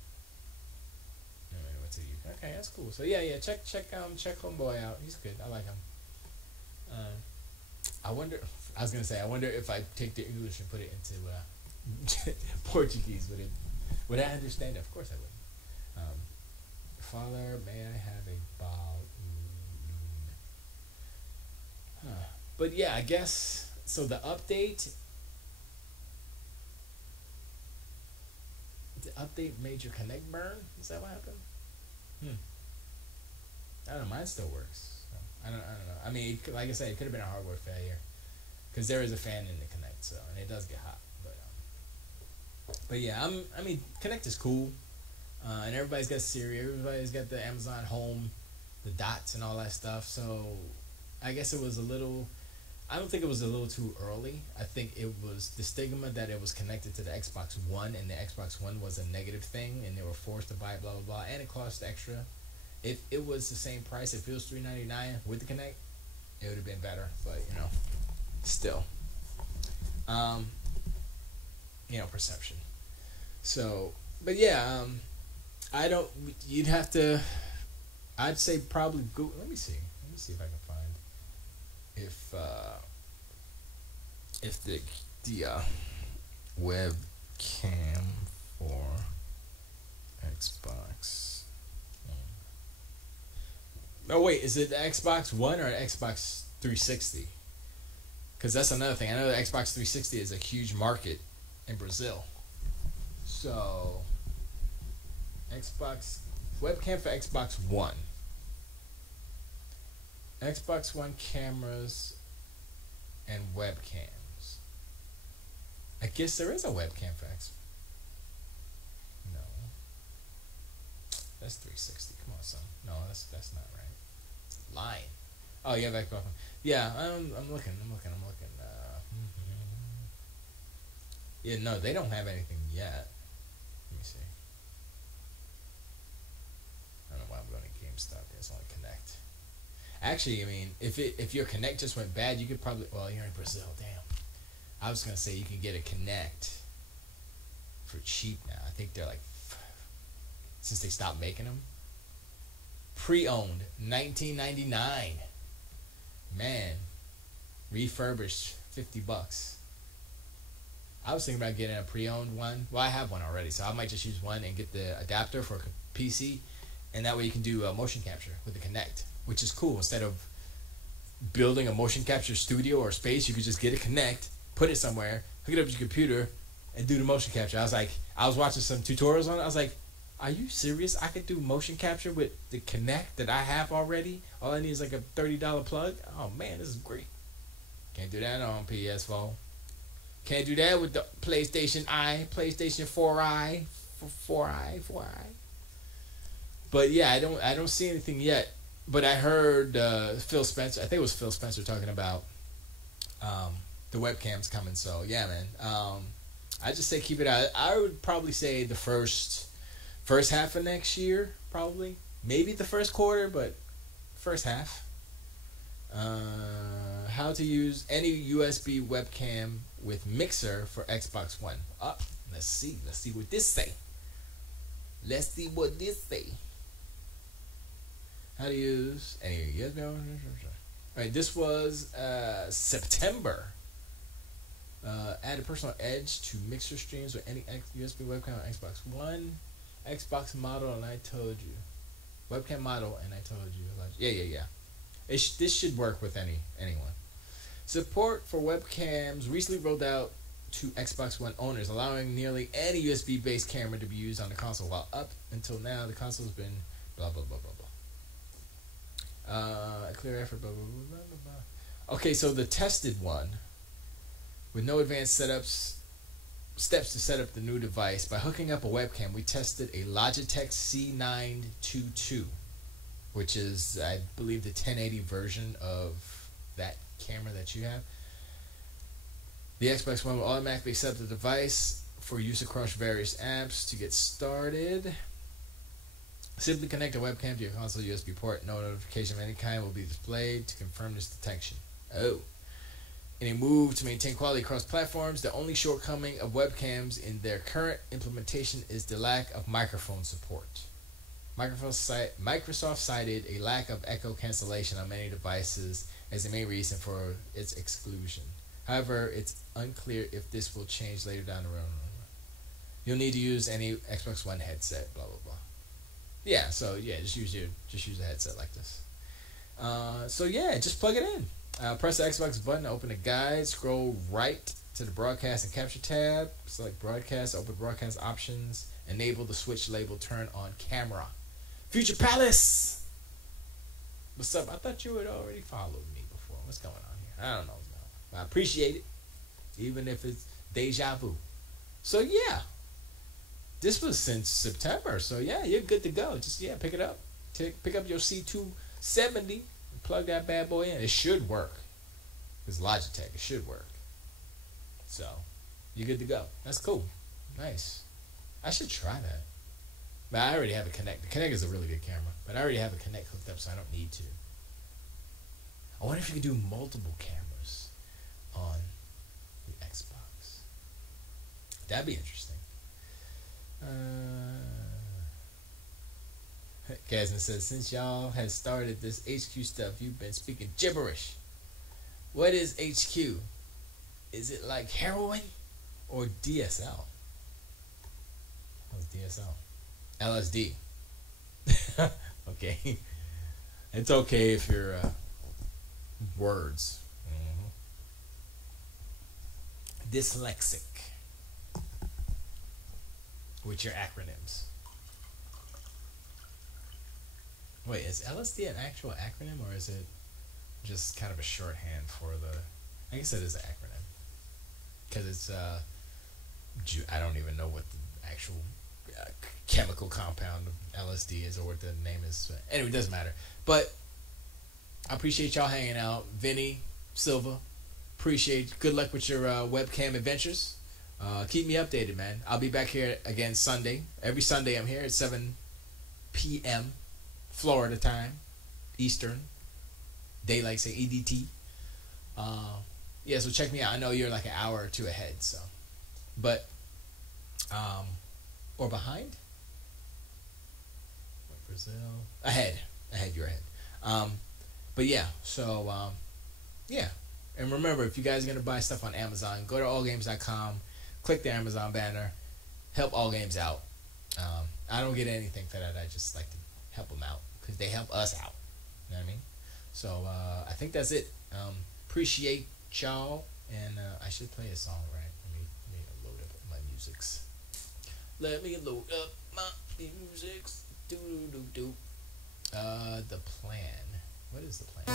Okay, that's cool. So yeah, check homeboy out. He's good. I like him. I wonder if I take the English and put it into Portuguese, would I understand it? Of course I would. Father, may I have a balloon? But yeah, I guess so. The update made your Kinect burn. Is that what happened? I don't know. Mine still works. So I don't know. I mean, like I said, it could have been a hardware failure because there is a fan in the Kinect, so and it does get hot. But yeah, I mean, Kinect is cool, and everybody's got Siri. Everybody's got the Amazon Home, the dots and all that stuff. So I guess it was a little. I don't think it was a little too early. I think it was the stigma that it was connected to the Xbox One, and the Xbox One was a negative thing, and they were forced to buy it, blah blah blah, and it cost extra. If it was the same price, if it was $399 with the Kinect, it would have been better. But still, perception. So, but yeah, I don't. You'd have to. I'd say probably Google. Let me see if I can find if the webcam for Xbox. Oh wait, is it the Xbox One or the Xbox 360? Because that's another thing. I know the Xbox 360 is a huge market in Brazil. So, Xbox webcam for Xbox One. Xbox One cameras and webcams. I guess there is a webcam for Xbox. No. That's 360. Come on, son. No, that's not right. Lying. Oh, yeah, Xbox One. Yeah, I'm looking. Yeah, no, they don't have anything yet. Let me see. I don't know why I'm going to GameStop. It's only Kinect. Actually, I mean, if your Kinect just went bad, you could probably. Well, you're in Brazil. Damn. I was gonna say you can get a Kinect for cheap now. I think they're like, since they stopped making them, pre-owned, $19.99. Man, refurbished, $50. I was thinking about getting a pre-owned one. Well, I have one already, so I might just use one and get the adapter for a PC, and that way you can do motion capture with the Kinect, which is cool. Instead of building a motion capture studio or space, you could just get a Kinect, put it somewhere, hook it up to your computer, and do the motion capture. I was watching some tutorials on it. I was like, are you serious? I could do motion capture with the Kinect that I have already? All I need is like a $30 plug? Oh man, this is great. Can't do that on PS4. Can't do that with the PlayStation 4i. But yeah, I don't see anything yet. But I heard Phil Spencer. I think it was Phil Spencer talking about the webcams coming. So yeah, man. I just say keep it out. I would probably say the first half of next year, probably. Maybe the first quarter, but first half. How to use any USB webcam with mixer for Xbox One. Let's see what this say. How to use any USB. Alright, this was September. Add a personal edge to mixer streams with any USB webcam on Xbox One, Xbox model, and I told you. Webcam model, and I told you. Yeah. This should work with anyone. Support for webcams recently rolled out to Xbox One owners, allowing nearly any USB-based camera to be used on the console. While up until now, the console's been blah blah blah blah blah. A clear effort, blah blah blah blah blah. Okay, so the tested one, with no advanced steps to set up the new device. By hooking up a webcam, we tested a Logitech C922, which is, I believe, the 1080 version of that camera that you have. The Xbox One will automatically accept the device for use across various apps. To get started, simply connect a webcam to your console USB port. No notification of any kind will be displayed to confirm this detection. Oh. In a move to maintain quality across platforms, the only shortcoming of webcams in their current implementation is the lack of microphone support. Microsoft cited a lack of echo cancellation on many devices as the main reason for its exclusion. However, it's unclear if this will change later down the road. You'll need to use any Xbox One headset, blah blah blah. Yeah, so yeah, just use a headset like this. So yeah, just plug it in. Press the Xbox button to open the guide. Scroll right to the broadcast and capture tab. Select broadcast, open broadcast options. Enable the switch label, turn on camera. Future Palace! What's up? I thought you had already followed me before. What's going on here? I don't know. I appreciate it, even if it's deja vu. So yeah, this was since September. So yeah, you're good to go. Just pick it up. Pick up your C270 and plug that bad boy in. It should work. It's Logitech. It should work. So you're good to go. That's cool. Nice. I should try that. But I already have a Kinect. The Kinect is a really good camera, but I already have a Kinect hooked up, so I don't need to. I wonder if you could do multiple cameras on the Xbox. That'd be interesting. Kazan says, since y'all have started this HQ stuff, you've been speaking gibberish. What is HQ? Is it like heroin or DSL? What's DSL? LSD. Okay. It's okay if you're words. Dyslexic with your acronyms. Wait, is LSD an actual acronym, or is it just kind of a shorthand for the... I guess it is an acronym. Because it's, I don't even know what the actual chemical compound of LSD is, or what the name is. But anyway, it doesn't matter. But I appreciate y'all hanging out. Vinny, Silva, appreciate. Good luck with your webcam adventures. Keep me updated, man. I'll be back here again Sunday. Every Sunday I'm here at 7 p.m. Florida time, Eastern, daylight, say EDT. Yeah, so check me out. I know you're like an hour or two ahead, so, but, or behind. What, Brazil? Ahead, you're ahead. But yeah, so yeah, and remember, if you guys are gonna buy stuff on Amazon, go to allgames.com, click the Amazon banner, help All Games out. I don't get anything for that. I just like to help them out because they help us out. You know what I mean? So I think that's it. Appreciate y'all, and I should play a song, right? Let me load up my musics. Let me load up my musics. Do do do do. The plan. What is the plan?